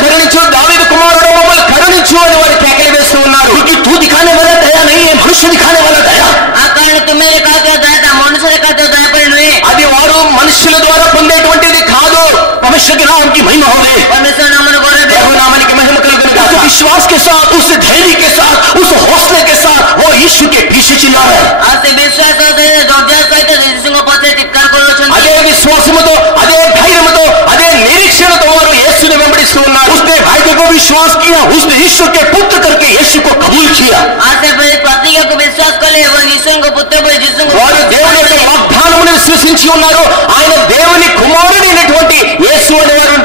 కరుణించు అని వారు కేకలు వేస్తూ ఉన్నారు. क्योंकि तू दिखाने वाला दया नहीं है, मनुष्य दिखाने वाला दया। ఆ కారణం ତୁମେ ଦେଖାଉଥିବା ଦୟା ମନୁଷ୍ୟ ଦେଖାଉଥିବା ଦୟା ପରି ନୁହେଁ। అది వారు మనుషుల ద్వారా పొందేటువంటిది కాదు. परमेश्वर के नाम की महिमा हो गई। పరమేశ్వర నామమున గౌరవ ప్రభు నామానికి మహిమ కలుగును గాక. उस विश्वास के साथ, उस धैर्य के साथ, उस हौसले के साथ वो यीशु के पीछे चिल्ला रहा है। ఆ ସେ ବିଶ୍ୱାସ ସହିତ ଧୈର୍ଯ୍ୟ ସହିତ ଯୀଶୁଙ୍କ ପଛରେ ଚିତ୍କାର କରୁଛନ୍ତି। అదే విశ్వాసముతో, అదే ధైర్యముతో, అదే నిరీక్షణతో వారు యేసుని వెంబడిస్తూ ఉన్నారు. उसने भाग्य को विश्वास किया, उसने ईश्वर के पुत्र करके यीशु को कबूल किया। ఆ ସେ ପ୍ରତିଜ୍ଞାକୁ ବିଶ୍ୱାସ କଲେ ଏବଂ ଈଶ୍ୱରଙ୍କ పుత్ర ବୋଲି ଯୀଶୁଙ୍କୁ వారు దేవుని యొక్క వాగ్దానమును విశ్వసించి ఉన్నారు. ఆయన దేవుని కుమారుడైనటువంటి యేసు అని వారు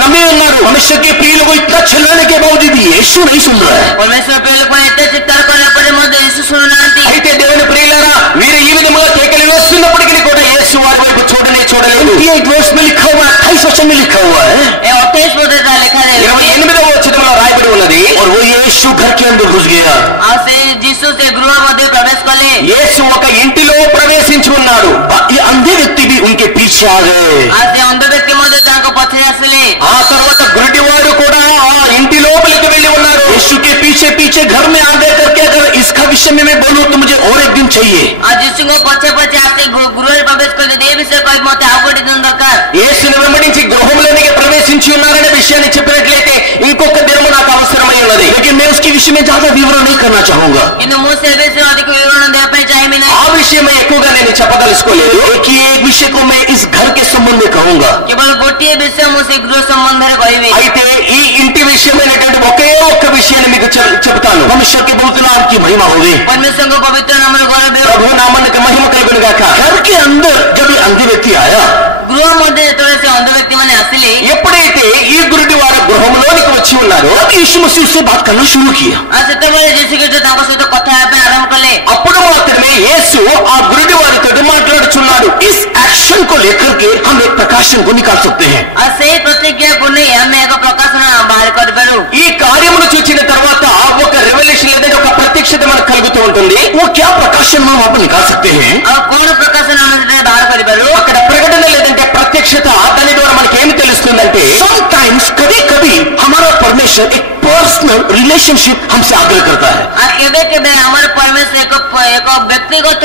నమ్మి ఉన్నారు. मनुष्य के प्रिय लोगों इतना चिल्लाने के बावजूद यीशु नहीं सुन रहा है। పరమేశ్వర పిల్లలకు ఎత్తే చిత్తాలు కన్నా పడి ମଧ୍ୟ యేసు శుణునాంతి। అయితే దేవుని ప్రియులారా, వీరు ఈ విధముగా కేకలు వేస్తున్నప్పటికీ కూడా యేసు వారి వైపు చూడలేదు. 28 वर्ष में लिखा हुआ है, 28 वचन में लिखा हुआ है, ఏ 28 పదజా ଲେଖାଯାଇଛି। 28వ వచనంలో రాయబడి ఉన్నది. और वो यीशु घर के अंदर घुस गया। ఆ ସେ ଯୀଶୁ ସେ ଗୃହ ମଧ୍ୟ ପ୍ରବେଶ କଲେ। యేసు ఒక ఇంటిలో ప్రవేశించి ఉన్నాడు. ये अंधे व्यक्ति भी उनके पीछे आ गए। ఆ ସେ ଅନ୍ଧ ବ୍ୟକ୍ତି ମଧ୍ୟ ତାଙ୍କ ପଛରେ ଆସିଲେ। ఆ తర్వాత గురుడివాడు కూడా ఆ ఇంటి లోపలికి వెళ్ళి ఉన్నారు. यीशु के पीछे घर में आ गए करके अगर इसका विषय में मैं बोलूं तो मुझे और एक दिन चाहिए। ఆ ଯୀଶୁଙ୍କ ପଛେ ଆସି ଗୃହରେ ପ୍ରବେଶ କଲେ। ఏ విషୟ କହିବି ମତେ ଆଉ ଗୋଟେ ଦିନ ଦରକାର। యేసుని వెంబడించి గృహంలోనికి ప్రవేశించి ఉన్నారనే విషయాన్ని చెప్పినట్లయితే ఇంకొక దినము నాకు అవసరమై ఉన్నది. लेकिन मैं उसके विषय में ज्यादा विवरण नहीं करना चाहूंगा। କିନ୍ତୁ ମୁଁ ସେ ବିଷୟରେ ଅଧିକ ବିବରଣ ଦେବା ପାଇଁ ଚାହିଁବି ନାହିଁ। ఆ విషయమై ఎక్కువగా నేను చెప్పదలుచుకోలేదు. एक विषय को मैं इस घर के संबंध में कहूंगा। କେବଳ ଗୋଟିଏ ବିଷୟ ମୁଁ ସେ గృହ ସମ୍ବନ୍ଧରେ କହିବି। అయితే ఈ ఇంటి విషయమైనటువంటి ఒకే ఒక్క విషయాన్ని మీకు చెబుతాను. परमेश्वर के पवित्र नाम की महिमा होगी। పరమేశ్వరଙ୍କ పవిత్ర నామమున గౌరవ ప్రభు నామానికి మహిమ కలుగును గాక. घर के अंदर जब ये अंधे व्यक्ति आया, గృహ మధ్య ଯେତେବେଳେ ସେ ଅନ୍ଧ ବ୍ୟକ୍ତି ମାନେ ଆସିଲେ, ఎప్పుడైతే ఈ గురుడి వారు గృహంలోనికి వచ్చి ఉన్నారో तब यीशु मसीह उससे बात करना शुरू किया। ଆଉ ସେତେବେଳେ ଯୀଶୁଖ୍ରୀଷ୍ଟ ତାଙ୍କ ସହିତ କଥା ହେବା ପାଇଁ ଆରମ୍ଭ କଲେ। అప్పుడు మాత్రమే యేసు ఆ గురుడి వారితో మాట్లాడుచున్నాడు. इस एक्शन को लेकर के हम एक प्रकाशन को निकाल सकते हैं। ଆଉ ସେଇ ପ୍ରତିକ୍ରିୟାକୁ ନେଇ ଆମେ ଏକ ପ୍ରକାଶନ ବାହାର କରିପାରୁ। ఈ కార్యమును చూచిన తర్వాత ఒక రెవల్యూషన్ లేదా ఒక ప్రత్యక్షత మనకు కలుగుతూ ఉంటుంది. वो क्या प्रकाशन हम वहां पर निकाल सकते हैं? ଆଉ କଣ ପ୍ରକାଶନ ଆମେ ସେଥିରେ ବାହାର କରିପାରୁ? అక్కడ ప్రకటన లేదంటే ప్రత్యక్షత, దాని ద్వారా మనకి ఏమి తెలుస్తుందంటే Sometimes कभी कभी हमारा परमेश्वर एक पर्स पर्सनल रिलेशनशिप हमसे आग्रह करता है। आ केबे केबे हमर परमेश्वर एक व्यक्तिगत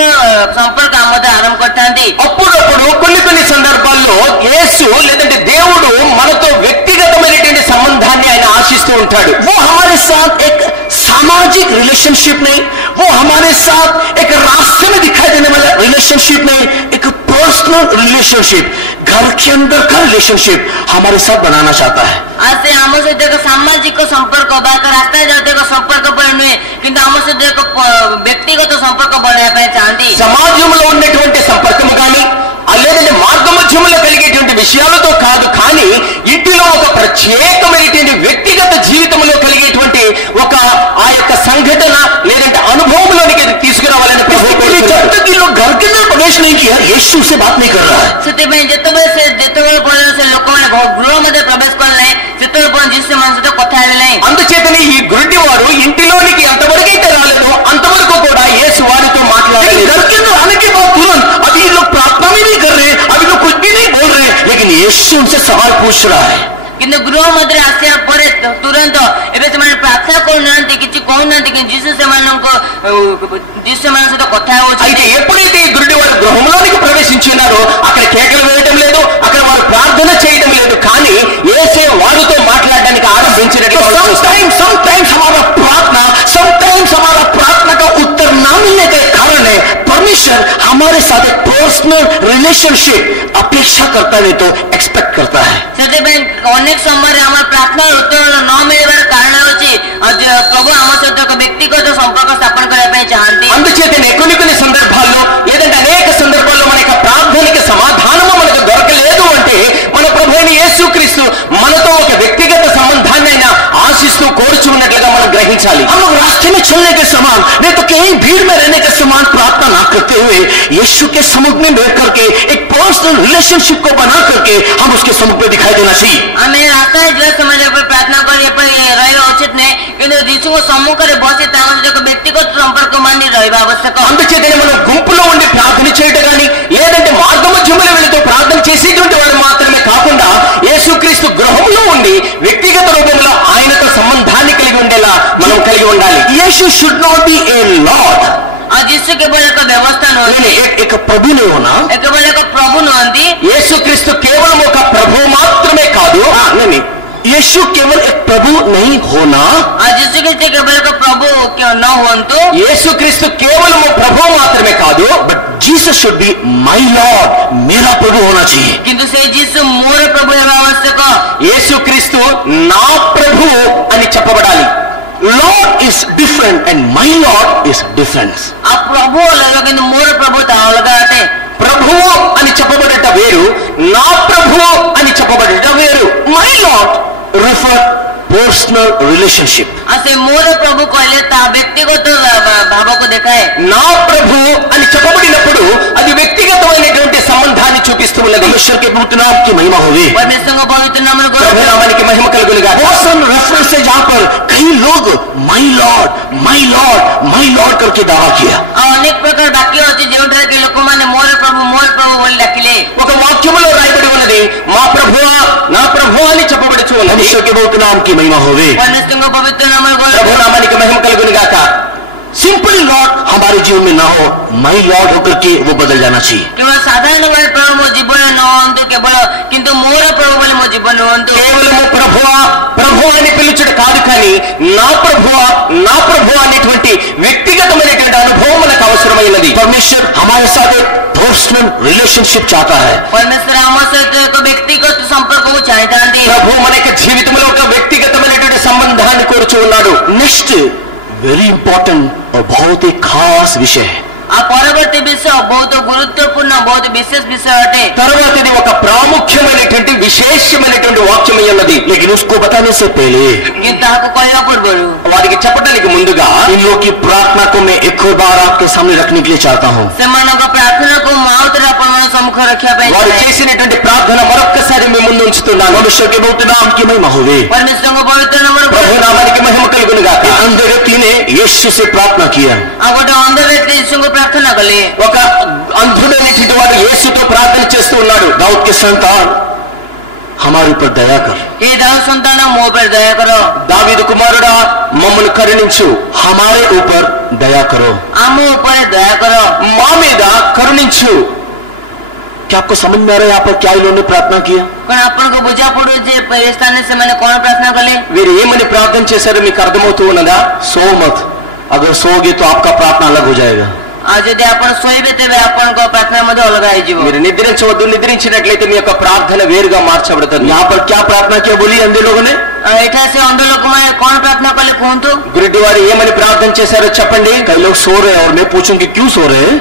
संपर्क आमद आरंभ करतांती। అప్పుడప్పుడు కొన్ని సందర్భాల్లో యేసు లేదంటే దేవుడు మనతో వ్యక్తిగతమైనటువంటి సంబంధాన్ని ఆయన ఆశిస్తూ ఉంటాడు. वो हमारे साथ एक सामाजिक रिलेशनशिप नहीं, वो हमारे साथ एक रास्ते में दिखाई देने वाला रिलेशनशिप नहीं, एक पर्सनल रिलेशनशिप, घर के अंदर का रिलेशनशिप हमारे साथ बनाना चाहता है। आसे आम सहित एक सामाजिक संपर्क बा रास्ता जाते संपर्क नुहे किंतु आम सहित एक व्यक्तिगत संपर्क बनवाई चाहती। సమాజంలో ఉన్నటువంటి సంపర్కం కానీ లేదంటే మార్గ మధ్యంలో కలిగేటువంటి విషయాలతో కాదు, కానీ ఇంటిలో ఒక ప్రత్యేకమైనటువంటి వ్యక్తిగత జీవితంలో కలిగేటువంటి ఒక ఆ యొక్క సంఘటన లేదంటే అనుభవంలోనికి తీసుకురావాలని जब तक ये लोग घर के अंदर प्रवेश नहीं किया, यीशु से बात नहीं कर रहा है। गृह मध्य प्रवेश करना जिससे मन से कथा అందుచేతనే ఈ గుడ్డివాడు ఇంటిలోనికి ఎంతవరకైతే రాలేదో అంతవరకు కూడా యేసు వారితో మాట్లాడలేదు. घर के अंदर आने के बाद तुरंत अभी ये लोग प्रार्थना भी नहीं कर रहे, अभी लोग कुछ भी नहीं बोल रहे, लेकिन यीशु उनसे सवाल पूछ रहा है। किंतु गृह मध्य आसिया परे तुरंत एबे से प्रार्थना करूनांती किछि कहूनांती कि जीसु से सहित कथा అయితే ఎప్పుడైతే ఈ గుడ్డివాడు గృహంలోనికి ప్రవేశించున్నారో అక్కడ కేకలు వేయడం లేదు, అక్కడ వారు ప్రార్థన చేయడం లేదు, కానీ యేసే వారితో మాట్లాడడానికి ఆరంభించినట్టు समटाइम्स हमारा प्रार्थना का उत्तर ना मिलने के कारण है परमेश्वर हमारे साथ एक पर्सनल रिलेशनशिप अपेक्षा करता है, तो एक्सपेक्ट करता है। अनेक समय प्रार्थना उत्तर न मिलवार कारण होची प्रभु आम सहित एक व्यक्तिगत संपर्क स्थापन करने चाहती। అందుచేతనే కొన్ని సందర్భాల్లో లేదంటే అనేక సందర్భాల్లో మన యొక్క ప్రార్థనకి సమాధానము మనకు దొరకలేదు అంటే మన ప్రభువైన యేసుక్రీస్తు మనతో ఒక వ్యక్తిగత సంబంధాన్ని ఆయన ఆశిస్తూ కోరుచున్నట్లుగా మనం గ్రహించాలి. हम लोग रास्ते में चलने के समान नहीं तो कहीं भीड़ में रहने के समान प्रार्थना ना करते हुए यीशु के समुख में बैठ करके एक पर्सनल रिलेशनशिप को बना करके हम उसके समुख में दिखाई देना चाहिए। हमें रास्ता जो समझ प्रार्थना करिए रही उचित नहीं किंतु जीसु को सम्मुख में बसी व्यक्तिगत संपर्क मानी रही आवश्यक। అందుచేతనే మనం గుంపులో ఉండి ప్రార్థన చేయడం కానీ లేదంటే మార్గ మధ్యములో వెళుతూ ప్రార్థన చేసేటువంటి వాళ్ళు మాత్రమే కాకుండా యేసుక్రీస్తు గృహంలో ఉండి వ్యక్తిగత రూపంలో ఆయనతో సంబంధాన్ని కలిగి ఉండేలా మనం కలిగి ఉండాలి. Yeshu should not be a lord, जिससे केवल एक व्यवस्था एक प्रभु नहीं होना, केवल एक प्रभु नुहंती। యేసుక్రీస్తు కేవలం ఒక ప్రభువు మాత్రమే కాదు, यीशु केवल एक प्रभु नहीं होना, जिससे केवल एक प्रभु न हुंतु యేసుక్రీస్తు కేవలం ప్రభువు మాత్రమే కాదు, but Jesus should be my Lord, मेरा प्रभु होना चाहिए। किंतु से जीसस मोर प्रभु आवश्यक। యేసుక్రీస్తు నా ప్రభు అని చెప్పబడాలి. Lord is different and my lord is different. आ प्रभु अलग किंतु मोर प्रभु अलग अटे। ప్రభువు అని చెప్పబడట వేరు, నా ప్రభువు అని చెప్పబడట వేరు. My Lord refer personal relationship. ऐसे मोर प्रभु कहले ता व्यक्तिगत भाव को दिखाए। నా ప్రభు అని చెప్పబడినప్పుడు అది వ్యక్తిగతమైనటువంటి సంబంధాన్ని చూపిస్తూ ఉన్నది. परमेश्वर के पवित्र नाम की महिमा होगी। परमेश्वर का पवित्र नाम को ప్రభు నామానికి మహిమ కలుగును గాక। बहुत सारे रेफरेंस है जहां पर कई लोग माय लॉर्ड करके दावा किया। अनेक प्रकार वाक्य अछि जेउठा के लोक माने मोर प्रभु बोली डाकिले। ఒక వాక్యములో రాయబడి ఉన్నది మా ప్రభువా నా ప్రభువా అని చెప్పబడుచు ఉన్నది. परमेश्वर के पवित्र नाम की महिमा होगी। परमेश्वर का पवित्र नाम को ప్రభు నామానికి మహిమ కలుగును గాక। सिंपली लॉर्ड हमारे जीवन में ना हो, माय लॉर्ड होकर के वो बदल जाना चाहिए। केवल साधारण प्रभु मो जीवन न होंतु केवल किंतु मोर प्रभु बोली मो जीवन होंतु। కేవలము ప్రభువా అని పిలుచుట కాదు, కానీ నా ప్రభువా అనేటువంటి వ్యక్తిగతమైనటువంటి అనుభవం మనకు అవసరమైనది. परमेश्वर हमारे साथ एक पर्सनल रिलेशनशिप चाहता है। परमेश्वर हमारे साथ एक व्यक्तिगत संपर्क को चाहता है। ప్రభు మన యొక్క జీవితంలో ఒక వ్యక్తిగతమైనటువంటి సంబంధాన్ని కోరుచు ఉన్నాడు. नेक्स्ट वेरी इंपॉर्टेंट और बहुत ही खास विषय है। आ परवर्ती विषय बहुत गुरुत्वपूर्ण बहुत विशेष विषय अटे। తర్వాతది ఒక ప్రాముఖ్యమైనటువంటి విశేషమైనటువంటి వాక్యం ఉన్నది. लेकिन उसको बताने से पहले किंतु आपको कहवा पूर्वरु వారికి చెప్పడానికి ముందుగా इन लोगों की प्रार्थना को मैं एक और बार आपके सामने रखने के लिए चाहता हूँ। सेमानक प्रार्थना को माउतरा अपन सम्मुख रखिया पे వారు చేసినటువంటి ప్రార్థన మరొక్కసారి మీ ముందు ఉంచుతున్నాను. परमेश्वर के पवित्र नाम की महिमा होगी। परमेश्वर को पवित्र नाम ప్రభు నామానికి మహిమ కలుగును గాక। अंधे व्यक्ति ने यीशु से प्रार्थना किया। आ गोटे अंध व्यक्ति यीशु को प्रार्थना कले। ఒక అంధుడైనటువంటి వాడు యేసుతో ప్రార్థన చేస్తూ ఉన్నాడు. दाऊद के संतान हमारे ऊपर दया कर। हे दाऊद संतान मो पर दया करो। దావీదు కుమారుడా మమ్మల్ని కరుణించు, हमारे ऊपर दया करो। आम ऊपर दया करो। మా మీద కరుణించు। क्या आपको समझ में आ रहा है यहाँ पर क्या इन्होंने प्रार्थना किया? कौन अपन को बुझा पड़ो जे स्थान से मैंने कौन प्रार्थना कले? వీరు ఏమని ప్రార్థన చేశారో మీకు అర్థమవుతూ ఉన్నదా? सो मत, अगर सोओगे तो आपका प्रार्थना अलग हो जाएगा। आज यदि अपन सोइबे तेबे अपन को प्रार्थना मध्ये अलग आइ जीवो। మీరు నిద్రించవద్దు, నిద్రించినట్లయితే మీ యొక్క ప్రార్థన వేరుగా మార్చబడుతుంది। यहाँ पर क्या प्रार्थना किया बोली अंधे लोगों ने? एठा से अंध लोग में कौन प्रार्थना कले कहंतु? గురుడి వారు ఏమని ప్రార్థన చేశారో చెప్పండి। कई लोग सो रहे हैं और मैं पूछूं कि क्यों सो रहे हैं?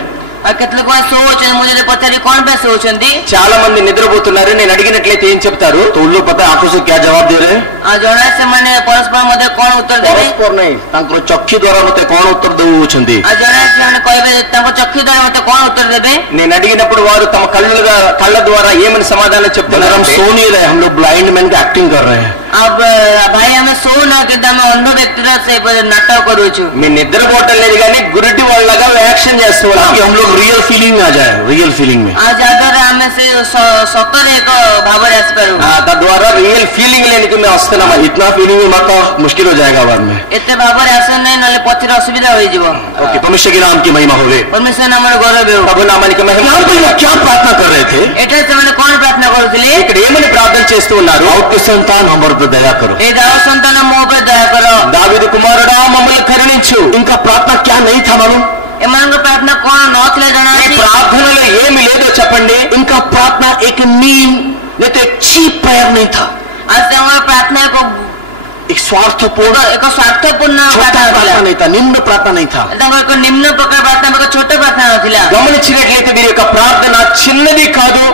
केतलोग सोचन मुझे पचारी कौन पे सोचंदी? చాలా మంది నిద్రపోతున్నారు। నేను అడిగినట్లయితే ఏం చెప్తారు? तो उन लोग पता है आंखों से क्या जवाब दे रहे हैं? आ जोना से माने परस्पर मध्ये कौन उत्तर देबे? परस्पर नहीं, तांको चक्षु द्वारा मते कौन उत्तर देउछंती? आ जोना से माने कहबे तांको चक्षु द्वारा मते कौन उत्तर देबे? నేను అడిగినప్పుడు వారు తమ కళ్ళ ద్వారా ఏమని సమాధానం अगर చెప్తున్నారు? हम सो नहीं रहे, हम लोग ब्लाइंड मैन का एक्टिंग कर रहे हैं। अब भाई हमें सो न के हम अंध व्यक्ति से नाटक करूछु। మేము నిద్రపోవటం లేదు కానీ గురుడి వాళ్ళగా యాక్షన్ చేస్తూ ఉన్నాం। कि हम लोग रियल फीलिंग में आ जाए, रियल फीलिंग में। आज आदर हमें से सतर एक भावर आस करू। తద్వారా రియల్ ఫీలింగ్ లేనికి మేము వస్తున్నాం। इतना फीलिंग में मत आओ, मुश्किल हो जाएगा बाद में। एते भावर आस नै नले पछिर असुविधा होई जीवो। ओके, परमेश्वर के नाम की महिमा होवे। परमेश्वर नामर गौरव हो। ప్రభు నామానికి మహిమ। यहाँ पर लोग क्या प्रार्थना कर रहे थे? एटा से मैंने कौन प्रार्थना करूथिले? ఇక్కడ ఏమని ప్రార్థన చేస్తూ ఉన్నారు? दाऊद के संतान हमारे पर दया करो। हे दाऊद संतान मो पर दया करो। దావీదు కుమారుడా మమ్మల్ని కరుణించు। इनका प्रार्थना क्या नहीं था मालूम? एमान प्रार्थना कौन नौतले जाना ఈ ప్రార్థనలో ఏమి లేదో చెప్పండి। इनका प्रार्थना एक मीन नहीं तो एक चीप प्रेयर नहीं था। आज हमारा प्रार्थना को एक स्वार्थपूर्ण एक स्वार्थपूर्ण छोटा प्रार्थना प्रार्थना नहीं था, निम्न प्रार्थना नहीं था। एक निम्न प्रकार प्रार्थना एक छोटा प्रार्थना नथिला। గమనించినట్లయితే వీరి యొక్క ప్రార్థన చిన్నది కాదు,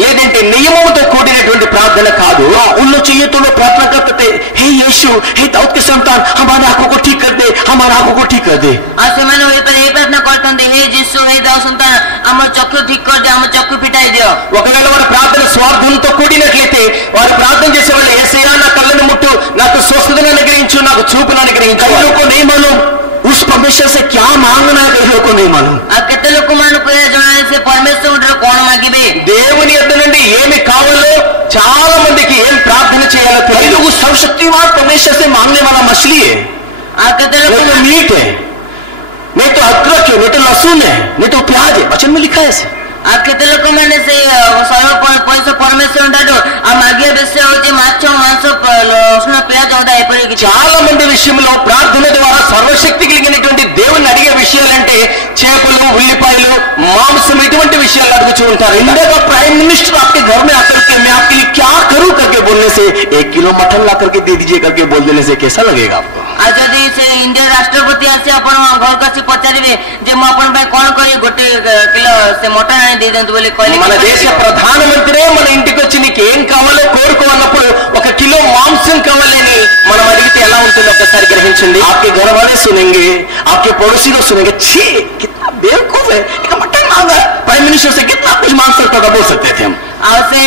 లేదంటే నియమముతో కూడినటువంటి ప్రార్థన కాదు। उन लोग चाहिए तो लोग प्रार्थना करते थे, हे यीशु, हे दाऊद के संतान, हमारे आंखों को ठीक कर दे, हमारे आंखों को ठीक कर दे। आज ସେମାନେ ହୋଇ ପରେ ଏ ପ୍ରାର୍ଥନା କରୁଛନ୍ତି, ହେ ଯୀଶୁ ହେ ଦାଉଦ ସନ୍ତାନ ଆମର ଚକ୍ଷୁ ଠିକ କରିଦିଅ, ଆମ ଚକ୍ଷୁ ଫିଟାଇ ଦିଅ। ఒకవేళ వారి ప్రార్థన స్వార్థంతో కూడినట్లయితే వారు ప్రార్థన చేసేవాళ్ళు యేసయ్యా నా కళ్ళను ముట్టు, నాకు స్వస్థతను అనుగ్రహించు, నాకు చూపును అనుగ్రహించు। कई लोगों को नहीं मालूम उस परमेश्वर से क्या मांगना है, कई लोगों को नहीं मालूम। आ କେତେ ଲୋକମାନଙ୍କୁ ଏ ଜଣାଏ ସେ ପରମେଶ୍ୱରଙ୍କଠାରୁ କଣ ମାଗିବେ? దేవుని యొద్ద నుండి ఏమి కావాలో చాలా మందికి ఏం ప్రార్థన చేయాలో कई తెలియదు। लोग उस सर्वशक्तिमान परमेश्वर से मांगने वाला मछली है, ఆ କେତେ नहीं तो ଲୋକ मीट है, नहीं तो अदरक है, नहीं तो लहसुन है, नहीं तो प्याज है। वचन में लिखा है ऐसे। आ କେତେ ଲୋକମାନେ ସେ ସର୍ବ ପଇସା ପରମେଶ୍ୱରଙ୍କଠାରୁ ఆ ମାଗିବା ବିଷୟ ହଉଛି ମାଛ ମାଂସ ରସୁଣ ପିଆଜ ଅଦା ଏପରି କିଛି। చాలా మంది విషయంలో ప్రార్థన ద్వారా సర్వశక్తి కలిగినటువంటి దేవుని అడిగే విషయాలంటే చేపలు, ఉల్లిపాయలు, మాంసం ఇటువంటి విషయాలు అడుగుతూ ఉంటారు। इंडिया का प्राइम मिनिस्टर आपके घर में आकर के मैं आपके लिए क्या करूं करके बोलने से 1 किलो मटन ला करके दे दीजिए करके बोल देने से कैसा लगेगा आपको? आ जदि से इंडिया राष्ट्रपति आसी अपन घर को आसी पचारिबे जे म अपन भाई कोन करी गोटे किलो से मटन आनी दे दंतु बोले कहले మన దేశ ప్రధానమంత్రి మన ఇంటికి వచ్చి నీకు ఏం కావాలో కోరుకో అన్నప్పుడు 1 కిలో మాంసం కావాలని మనం అడిగితే ఎలా ఉంటుందో ఒకసారి గ్రహించండి। आपके घर वाले सुनेंगे, आपके पड़ोसी लोग सुनेंगे, छी कितना बेवकूफ है, एक मटन मांगा। प्राइम मिनिस्टर से कितना कुछ मांग सकता था, बोल सकते थे हम। आ से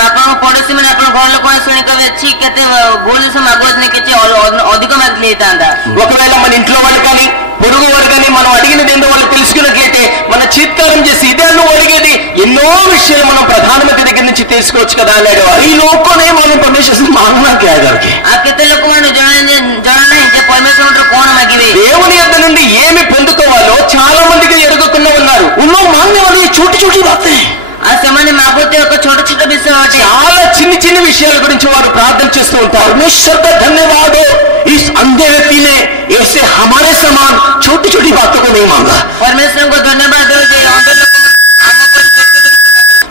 अपन पड़ोसी में अपन घर लोक सुनी कहे छी केते भूल से मागोज ने किछि अधिक मागले तांदा। ఒకవేళ మన ఇంట్లో వాళ్ళు కానీ పొరుగు వారు కానీ మనం అడిగినది ఏందో వాళ్ళు తెలుసుకున్నట్లయితే మన చీత్కారం చేసి ఇదే నువ్వు అడిగేది, ఎన్నో విషయాలు మనం ప్రధానమంత్రి దగ్గర నుంచి తెలుసుకోవచ్చు కదా అన్నాడు। कई लोगों को नहीं मालूम परमेश्वर से मांगना क्या है करके। आ केते लोक माने जणा नहीं जे परमेश्वर कोन मागिबे। దేవుని యొద్ద నుండి ఏమి పొందుకోవాలో చాలా మందికి ఎరుగకుండా ఉన్నారు। उन लोग मांगने वाली छोटी छोटी बातें, आ सेमाने मागोते एक छोटा छोटा विषय हटे। చాలా చిన్ని చిన్ని విషయాల గురించి వారు ప్రార్థన చేస్తూ ఉంటారు। परमेश्वर का धन्यवाद हो, इस अंधे व्यक्ति ने ऐसे हमारे समान छोटी छोटी बातों को नहीं मांगा। परमेश्वर को धन्यवाद दो जे अंदर लोक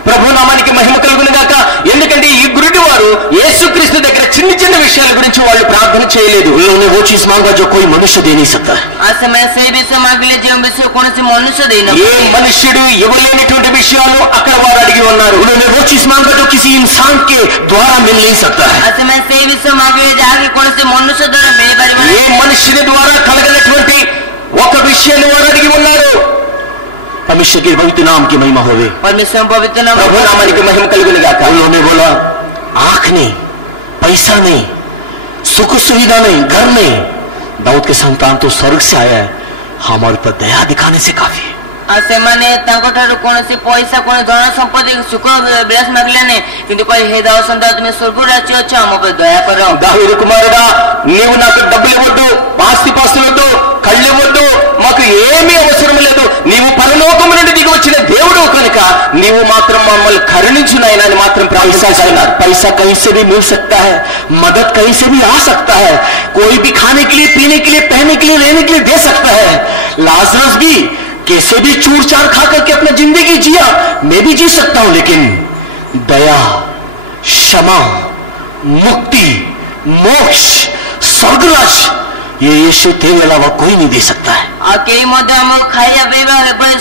ప్రభు నామానికి మహిమ కలుగును గాక। ఎందుకంటే ఈ గురుడి వారు యేసుక్రీస్తు దగ్గర చిన్ని చిన్న విషయాల గురించి వాళ్ళు ప్రార్థన చేయలేదు। उन्होंने वो चीज मांगा जो कोई मनुष्य दे नहीं सकता है। आ समय से विषय मांगले जे विषय कौन से मनुष्य देना ఏ మనుష్యుడు ఇవ్వలేనటువంటి విషయాలు అక్కడ వారు అడిగి ఉన్నారు। उन्होंने वो चीज मांगा जो किसी इंसान के द्वारा मिल नहीं सकता है। आ समय से विषय मांगले जाके कौन से मनुष्य द्वारा मिल परिवार ఏ మనుష్యుని ద్వారా కలగనటువంటి ఒక విషయాన్ని వారు అడిగి ఉన్నారు। परमेश्वर के पवित्र नाम की महिमा होवे। परमेश्वर पवित्र नाम ప్రభు నామానికి మహిమ కలుగును గాక। उन्होंने बोला आंख नहीं, पैसा नहीं, सुख सुविधा नहीं, घर नहीं, दाऊद के संतान तो स्वर्ग से आया है, हमारे पर दया दिखाने से काफी है। ସେମାନେ ତାଙ୍କଠାରୁ କୌଣସି ପଇସା କୌଣସି ଧନ ସମ୍ପତ୍ତି ସୁଖ ବିଳାସ ମାଗିଲେନି, କିନ୍ତୁ କହିଲେ ହେ ଦାଉଦ ସନ୍ତାନ ତୁମେ ସ୍ୱର୍ଗ ରାଜ୍ୟ ଅଛ, ଆମ ଉପରେ ଦୟା କର। దావీదు కుమారుడా, నీవు నాకు డబ్బులు ఇవ్వద్దు, ఆస్తిపాస్తులు వద్దు, కళ్ళు ఇవ్వద్దు, మాకు ఏమీ అవసరం లేదు, నీవు పరలోకము నుండి దిగి వచ్చిన దేవుడు కనుక నీవు మాత్రం మమ్మల్ని కరుణించు నాయనా అని మాత్రం ప్రార్థిస్తున్నారు. पैसा कहीं से भी मिल सकता है, मदद कहीं से भी आ सकता है, कोई भी खाने के लिए, पीने के लिए, पहनने के लिए, रहने के लिए दे सकता है। लाजरस भी कैसे भी चूर चार खा करके अपना जिंदगी जिया, मैं भी जी सकता हूं, लेकिन दया, क्षमा, मुक्ति, मोक्ष, स्वर्गराज ये यीशु के अलावा कोई नहीं दे सकता है। ଆଉ କେହି ମଧ୍ୟ ଆମକୁ ଖାଇବା ପିଇବା ଏପରି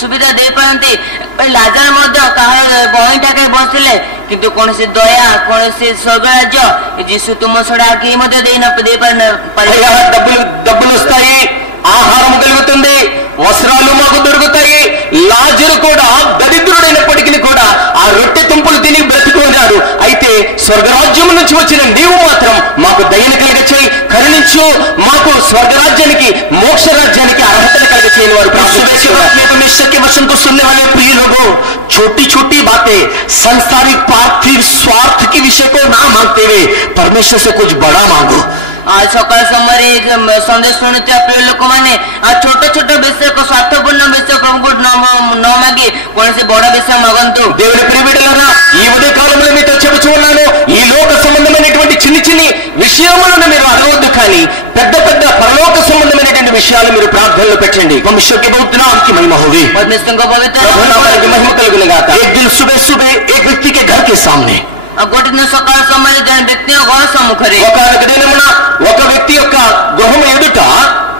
ସୁବିଧା ଦେଇପାରନ୍ତି। ଲାଜର ମଧ୍ୟ କାହାର ବହିଟାକେ ବସିଲେ, କିନ୍ତୁ କୌଣସି ଦୟା, କୌଣସି ସ୍ୱର୍ଗ ରାଜ୍ୟ ଯୀଶୁ ତୁମ ଛଡା କେହି ମଧ୍ୟ అయ్యా, డబ్బులు వస్తాయి, ఆహారం కలుగుతుంది, వస్త్రాలు మాకు దొరుకుతాయి. లాజరు కూడా దరిద్రుడైనప్పటికీ కూడా ఆ రొట్టె తుంపులు తిని బ్రతుకున్నాడు. అయితే స్వర్గరాజ్యం నుంచి వచ్చిన నీవు మాత్రం మాకు దయను కలగచేయి, కరుణించు, మాకు స్వర్గరాజ్యానికి, మోక్ష రాజ్యానికి అర్హతను కలగచేయని వారు परमेश्वर के वचन को सुनने वाले प्रिय लोगों, छोटी छोटी बातें, सांसारिक पार्थिव स्वार्थ के विषय को ना मांगते हुए परमेश्वर से कुछ बड़ा मांगो। आज सकाळ समୟରେ संदेश ଶୁଣୁଥିବା ପ୍ରିୟ ଲୋକମାନେ ଛୋଟ ଛୋଟ ବିଷୟକୁ, ସ୍ୱାର୍ଥପୂର୍ଣ୍ଣ ବିଷୟ ପ୍ରଭୁଙ୍କୁ ନ ମାଗି କୌଣସି ବଡ ବିଷୟ ମାଗନ୍ତୁ। దేవుని ప్రియబిడ్డలారా, ఈ ఉదయ కాలంలో మీతో చెబుతూ ఉన్నాను, ఈ లోక సంబంధమైనటువంటి చిన్ని చిన్ని విషయములను మీరు అడగవద్దు, కానీ పెద్ద పెద్ద పరలోక సంబంధమైనటువంటి విషయాలు మీరు ప్రార్థనలో పెట్టండి। परमेश्वर के बहुत नाम की महिमा होगी। परमेश्वर को पवित्र ప్రభునామానికి మహిమ కలుగును గాక। एक दिन सुबह सुबह एक व्यक्ति के घर के सामने ଗୋଟେ ଦିନ ସକାଳ ସମୟରେ ଜଣେ ବ୍ୟକ୍ତିଙ୍କ ଘର ସମ୍ମୁଖରେ ఒకనొక దినమున ఒక వ్యక్తి యొక్క గృహం ఎదుట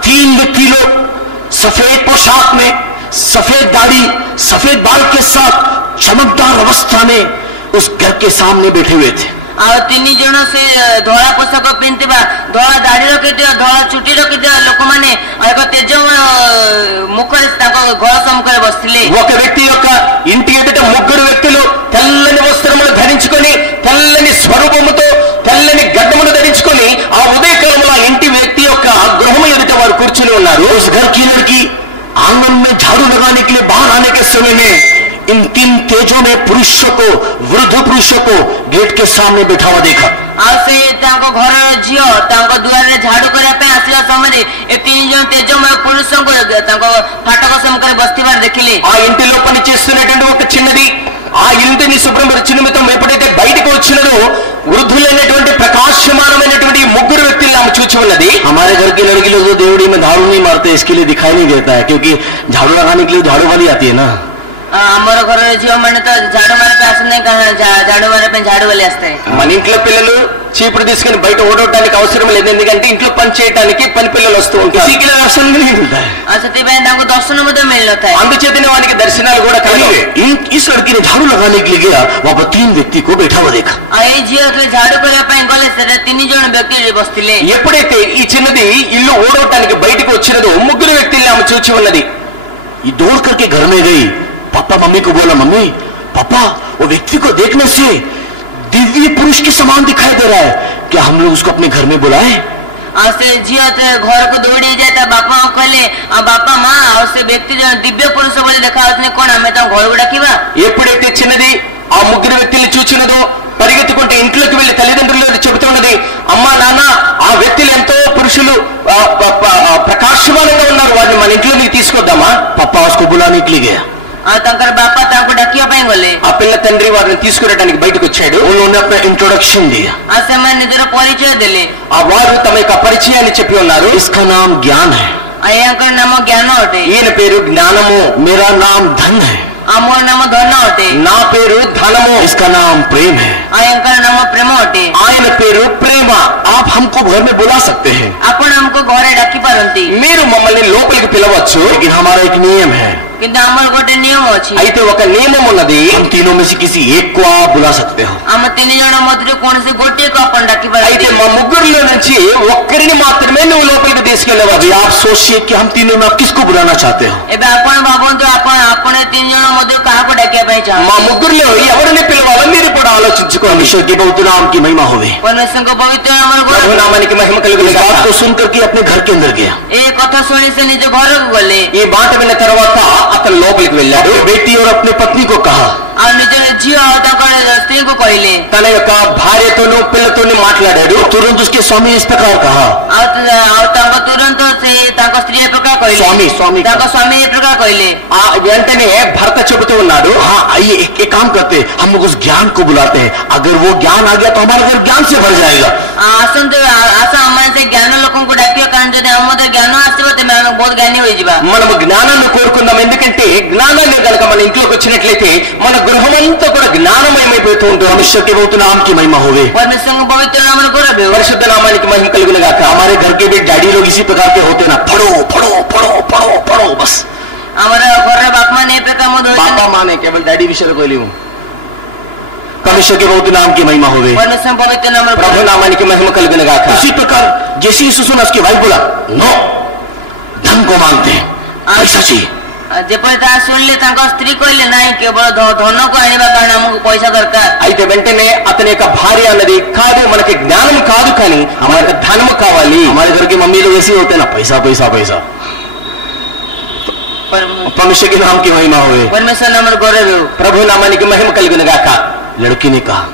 3 व्यक्ति लोग सफेद पोशाक में, सफेद दाढ़ी, सफेद बाल के साथ चमकदार अवस्था में उस घर के सामने बैठे हुए थे। ଆଉ 3 ଜଣ ସେ ଧଳା ପୋଷାକ ପିନ୍ଧିଥିବା, ଧଳା ଦାଢି ରଖିଥିବା, ଧଳା ଚୁଟି ରଖିଥିବା ଲୋକମାନେ ଏକ ତେଜମୟ ମୁଖରେ ତାଙ୍କ ଘର ସମ୍ମୁଖରେ ବସିଥିଲେ। ఒక వ్యక్తి యొక్క ఇంటి ఎదుట ముగ్గురు వ్యక్తులు తెల్లని వస్త్రములు ధరించుకొని, తెల్లని స్వరూపముతో, తెల్లని గడ్డములు ధరించుకొని ఆ ఉదయకాలంలో ఆ ఇంటి వ్యక్తి యొక్క గృహం ఎదుట వారు కూర్చుని ఉన్నారు। उस घर की लड़की आंगन में झाड़ू लगाने के लिए बाहर आने के समय में इन 3 तेजों में पुरुषों को, वृद्ध पुरुषों को गेट के सामने बैठा हुआ देखा। ଆଉ ସେ ତାଙ୍କ ଘରର ଝିଅ ତାଙ୍କ ଦୁଆରରେ ଝାଡୁ କରିବା ପାଇଁ ଆସିବା ସମୟରେ ଏ 3 ଜଣ ତେଜମୟ పురుషଙ୍କୁ ତାଙ୍କ ଫାଟକ ସମ୍ମୁଖରେ ବସିଥିବାର ଦେଖିଲେ। ఆ ఇంటిలో పని చేస్తున్నటువంటి ఒక చిన్నది ఆ ఇంటిని శుభ్రపరిచిన నిమిత్తం ఎప్పుడైతే బయటకు వచ్చినదో వృద్ధులైనటువంటి ప్రకాశమానమైనటువంటి ముగ్గురు వ్యక్తులను ఆమె చూచి ఉన్నది। हमारे घर की लड़की लोग तो देवड़ी में झाड़ू नहीं मारते, इसके लिए दिखाई नहीं देता है, क्योंकि झाड़ू लगाने के लिए झाड़ू वाली आती है ना। ଆମର ଘରର ଝିଅ ମାନେ ତ ଝାଡୁ ମାରିବା ପାଇଁ ଆସନ୍ତି, ଝାଡୁ ମାରିବା ପାଇଁ ଝାଡୁ ବାଲି ଆସିଥାଏ। మన ఇంట్లో పిల్లలు చీపురు తీసుకుని బయట ఓడవటానికి అవసరం లేదు, ఎందుకంటే ఇంట్లో పని చేయడానికి పని పిల్లలు వస్తూ ఉంటారు। किसी के लिए दर्शन नहीं मिलता है, ସେଥିପାଇଁ ତାଙ୍କୁ దర్శନ ମଧ୍ୟ ମିଳିନଥାଏ। అందుచేతనే వానికి దర్శనాలు కూడా కలిగే। इस लड़की ने झाड़ू लगाने के लिए गया, वहां पर 3 व्यक्ति को बैठा हुआ देखा। ଆଉ ଏଇ ଝିଅ ଝାଡୁ କରିବା ପାଇଁ ଗଲେ ସେଟା 3 ଜଣ ବ୍ୟକ୍ତି ବସିଥିଲେ। ఎప్పుడైతే ఈ చిన్నది ఇల్లు ఓడవటానికి బయటకు వచ్చినదో ముగ్గురు వ్యక్తుల్ని ఆమె చూచి ఉన్నది। ये दौड़ करके घर में गई, पापा मम्मी को बोला, मम्मी पापा वो व्यक्ति को देखने से दिव्य पुरुष के समान दिखाई दे रहा है, क्या हम लोग उसको अपने घर में बुलाएं? ଆଉ ସେ ଝିଅ ଘରକୁ ଦୌଡ଼ି ଯାଇ ତା ବାପା କହିଲେ, ଆଉ ବାପା ମା ଆଉ ସେ ବ୍ୟକ୍ତି ଜଣେ ଦିବ୍ୟ ପୁରୁଷ ବୋଲି ଦେଖାଯାଉଛନ୍ତି, କଣ ଆମେ ତାଙ୍କ ଘରକୁ ଡାକିବା? ఎప్పుడైతే చిన్నది ఆ ముగ్గురు వ్యక్తుల్ని చూచినదో పరిగెత్తుకుంటే ఇంట్లోకి వెళ్లి తల్లిదండ్రులు చెబుతున్నది, అమ్మా నాన్న ఆ వ్యక్తులు ఎంతో పురుషులు ప్రకాశమానంగా ఉన్నారు, వారిని మన ఇంట్లోకి తీసుకొద్దామా? पापा उसको बुलाने के लिए गया। ଆଉ ତାଙ୍କର ବାପା ତାଙ୍କୁ ଡାକିବା ପାଇଁ ଗଲେ। ఆ పిల్ల తండ్రి వారిని తీసుకురావడానికి బయటకు వచ్చాడు। उन्होंने अपना इंट्रोडक्शन दिया, ଆଉ ସେମାନେ ନିଜର ପରିଚୟ ଦେଲେ। ఆ వారు తమ యొక్క పరిచయాన్ని చెప్పి ఉన్నారు। इसका नाम ज्ञान है, ଆଉ ୟାଙ୍କର ନାମ ଜ୍ଞାନ ଅଟେ। ఈయన పేరు జ్ఞానము, मेरा नाम धन है, ଆଉ ମୋର ନାମ ଧନ ଅଟେ। నా పేరు ధనము, इसका नाम प्रेम है। ଆଉ ୟାଙ୍କର ନାମ ପ୍ରେମ ଅଟେ। ఆయన పేరు ప్రేమ। आप हमको घर में बुला सकते हैं, ଆପଣ ଆମକୁ ଘରେ ଡାକି ପାରନ୍ତି, మీరు మమ్మల్ని లోపలికి పిలవచ్చు, लेकिन हमारा एक नियम है, କିନ୍ତୁ ଆମର ଗୋଟେ ନିୟମ ଅଛି। అయితే ఒక నియమం ఉన్నది, हम तीनों में से किसी एक को आप बुला सकते हो। ଆମ 3 ଜଣ ମଧ୍ୟରୁ କୌଣସି ଗୋଟିଏକୁ ଆପଣ ଡାକି అయితే ପାରନ୍ତି। మా ముగ్గురులో నుంచి ఒక్కరిని మాత్రమే నువ్వు లోపలికి తీసుకెళ్ళవచ్చు। अभी आप सोचिए कि हम तीनों में आप किसको बुलाना चाहते हो। ଏବେ ଆପଣ ଭାବନ୍ତୁ, ଆପଣ 3 ଜଣ ମଧ୍ୟରୁ କାହାକୁ ଡାକିବା ପାଇଁ మా ଚାହାନ୍ତି? ముగ్గురులో ఎవరిని పిలవాలో మీరు ఇప్పుడు ఆలోచించుకోండి. ईश्वर के पवित्र नाम की महिमा होवे। परमेश्वरको पवित्र नामको ప్రభు నామానికి మహిమ కలుగును इस बात గాక. को सुनकर के अपने घर के अंदर गया। ए कथा शुणी से निज घरको गले ఈ మాట విన్న తర్వాత అతను లోపలికి వెళ్ళాడు. अपनी बेटी और अपनी पत्नी को कहा, आ निज झियो स्त्री को कहले తన యొక్క భార్యతోనూ పిల్లతోనూ మాట్లాడాడు. तुरंत उसके स्वामी इस प्रकार कहा, तुरंत से स्त्री ए प्रकार कहले स्वामी स्वामी स्वामी ए प्रकार कहले ఆ వెంటనే భర్త చెబుతూ ఉన్నాడు, हाँ आइए एक काम करते हैं, हम लोग उस ज्ञान को बुलाते हैं, अगर वो ज्ञान आ गया तो हमारा घर ज्ञान से भर जाएगा। आसंतु आशा अम्मा से ज्ञान लोगों डाकियो कारण जदि हम ज्ञान आसबो तेमे हम बहुत ज्ञानी होई जिबा। మనము జ్ఞానాన్ని కోరుకుందాం. ఎందుకంటే జ్ఞానాన్ని కనుక మన ఇంట్లోకి వచ్చినట్లయితే మన గృహమంతా కూడా జ్ఞానమయమైపోతూ ఉంటుంది. मनुष्य के पवित्र नाम की महिमा होवे। परमेश्वर को पवित्र नाम को रबे పరిశుద్ధ నామానికి మహిమ కలుగును గాక. हमारे घर के भी डैडी लोग इसी प्रकार के होते ना, पढ़ो पढ़ो पढ़ो पढ़ो पढ़ो बस। हमारा घर बाप मां ने प्रकार मो బాబా మానే కేవలం డాడీ విషయంలో కోలేము. परमेश्वर के पवित्र नाम की महिमा होवे। परमेश्वर पवित्र नाम ప్రభు నామానికి మహిమ కలుగును గాక. उसी प्रकार जैसे यीशु सुना उसकी वाइफ बोला, नो धन को मांगते हैं, पैसा चाहिए। जेपरि ता सुनले तांको स्त्री कहले नाही केवल धन को आनिबा कारण हमको पैसा दरकार। అయితే వెంటనే అతని యొక్క భార్య అన్నది కాదు, మనకి జ్ఞానం కాదు కానీ మనకి ధనము కావాలి. हमारे घर के मम्मी लोग ऐसे ही होते हैं ना, पैसा पैसा पैसा। परमेश्वर के नाम की महिमा हुए। परमेश्वर नाम गौरव ప్రభు నామానికి మహిమ కలుగును గాక. लड़की ने कहा,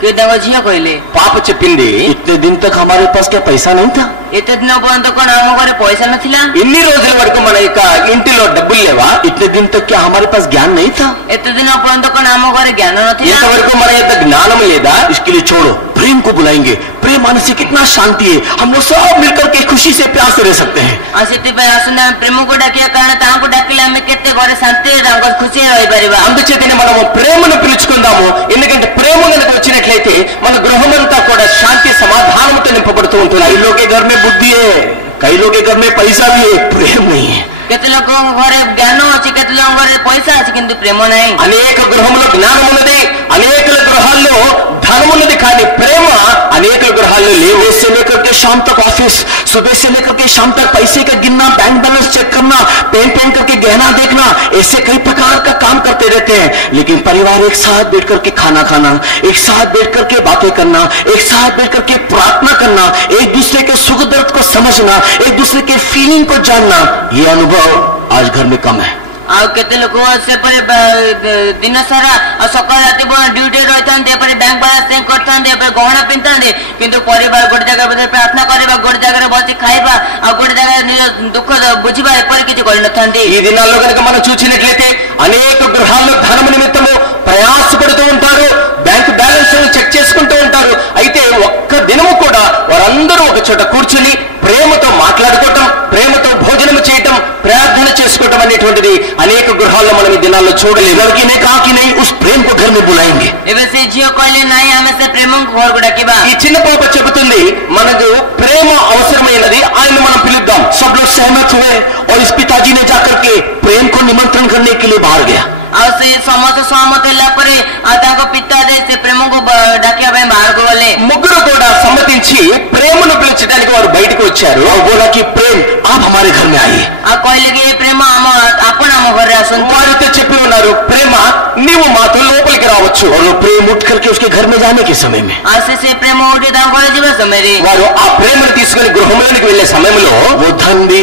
के दवा झियो कहले పాప చెప్పింది, इतने दिन तक हमारे पास क्या पैसा नहीं था? एते दिन पर्यंत कोन हम घरे पैसा नथिला? ఇన్ని రోజుల వరకు మన యొక్క ఇంటిలో డబ్బులు లేవా? इतने दिन तक क्या हमारे पास ज्ञान नहीं था? एते दिन पर्यंत कोन हम घरे ज्ञान नथिला? ఇంతవరకు మన యొక్క జ్ఞానం లేదా? इसके लिए छोड़ो, प्रेम को बुलाएंगे। प्रेम आने से कितना शांति है, हम लोग सब मिलकर के खुशी से प्यार से रह सकते हैं। आसिते पे आसना प्रेम को डाकिया कारण तांको डाकिले हम केते घरे शांति रंग खुशी रहि परिबा। అందుచేతనే మనము ప్రేమను పిలుచుకుందాము. ఎందుకంటే ప్రేమ కనుక వచ్చినట్లయితే మన గృహమంతా కూడా శాంతి సమాధానంతో నింపబడుతూ ఉంటుంది. कई लोग के घर में बुद्धि है, कई लोग के घर में पैसा भी है, प्रेम नहीं है। केते लोग घरे ज्ञान अछि, केते लोग घरे पैसा अछि किंतु प्रेम नाही। అనేక గృహములో జ్ఞానం ఉన్నది, అనేక గృహాల్లో ధనం ఉన్నది, కానీ ప్రేమ అనేక గృహాల్లో లేవు. सुबह से लेकर के शाम तक ऑफिस, सुबह से लेकर के शाम तक पैसे का गिनना, बैंक बैलेंस चेक करना, पेन पेन करके गहना देखना, ऐसे कई प्रकार का काम करते रहते हैं। लेकिन परिवार एक साथ बैठ करके खाना खाना, एक साथ बैठ करके बातें करना, एक साथ बैठ करके प्रार्थना करना, एक दूसरे के सुख दर्द को समझना, एक दूसरे के फीलिंग को जानना, ये अनुभव आज घर में कम है। आ केते लोग से पर दिन सारा सकाळ राती ड्यूटी रहथांते पर बैंक बैलेंस चेक करथांते पर गहना पिनथांते किंतु परिवार गोटे जगह पर प्रार्थना करबा, गोटे जगह बसी खाइबा आ गोटे जगह निज दुख बुझिबा एपर किछि करि नथांते। ఈ దినాల్లో కనుక మనం చూసినట్లయితే అనేక గృహాల్లో ధనము నిమిత్తము ప్రయాసపడుతూ ఉంటారు, బ్యాంక్ బ్యాలెన్స్ చెక్ చేసుకుంటూ ఉంటారు. అయితే ఒక్క దినము కూడా వారందరూ ఒక చోట కూర్చుని ప్రేమతో మాట్లాడుకోవటం, ప్రేమతో భోజనం చేయటం, ప్రార్థన చేసుకోవటం అనేటువంటిది అనేక గృహాల్లో మనం ఈ దినాల్లో చూడలేదు. लड़की ने कहा कि नहीं, उस प्रेम को घर में बुलाएंगे। एबे से जियो कहले नाही हमें से प्रेम को घर को डाकिबा। ఈ చిన్న పాప చెబుతుంది, మనకు ప్రేమ అవసరమైనది, ఆయన మనం పిలుద్దాం. सब लोग सहमत हुए और इस पिताजी ने जाकर के प्रेम को निमंत्रण करने के लिए बाहर गया। आ से समस्त सहमत होला परे आ ताको पिता दे से प्रेम को डाकिया भाई बाहर को गले। ముగ్గురు కూడా సమ్మతించి ప్రేమను పిలిచడానికి వారు బయటకు వచ్చారు. और बोला कि प्रेम आप हमारे घर में आइए। आ कहले कि प्रेम हम आपण हम घरे आसंतु। వారితో చెప్పి ఉన్నారు, ప్రేమ నీవు మాతో లోపలికి రావచ్చు. और वो प्रेम उठ करके उसके घर में जाने के समय में आसे से प्रेम उठे ता घरे जीवा समय रे వారు ఆ ప్రేమను తీసుకుని గృహంలోనికి వెళ్లే సమయంలో वो धन भी,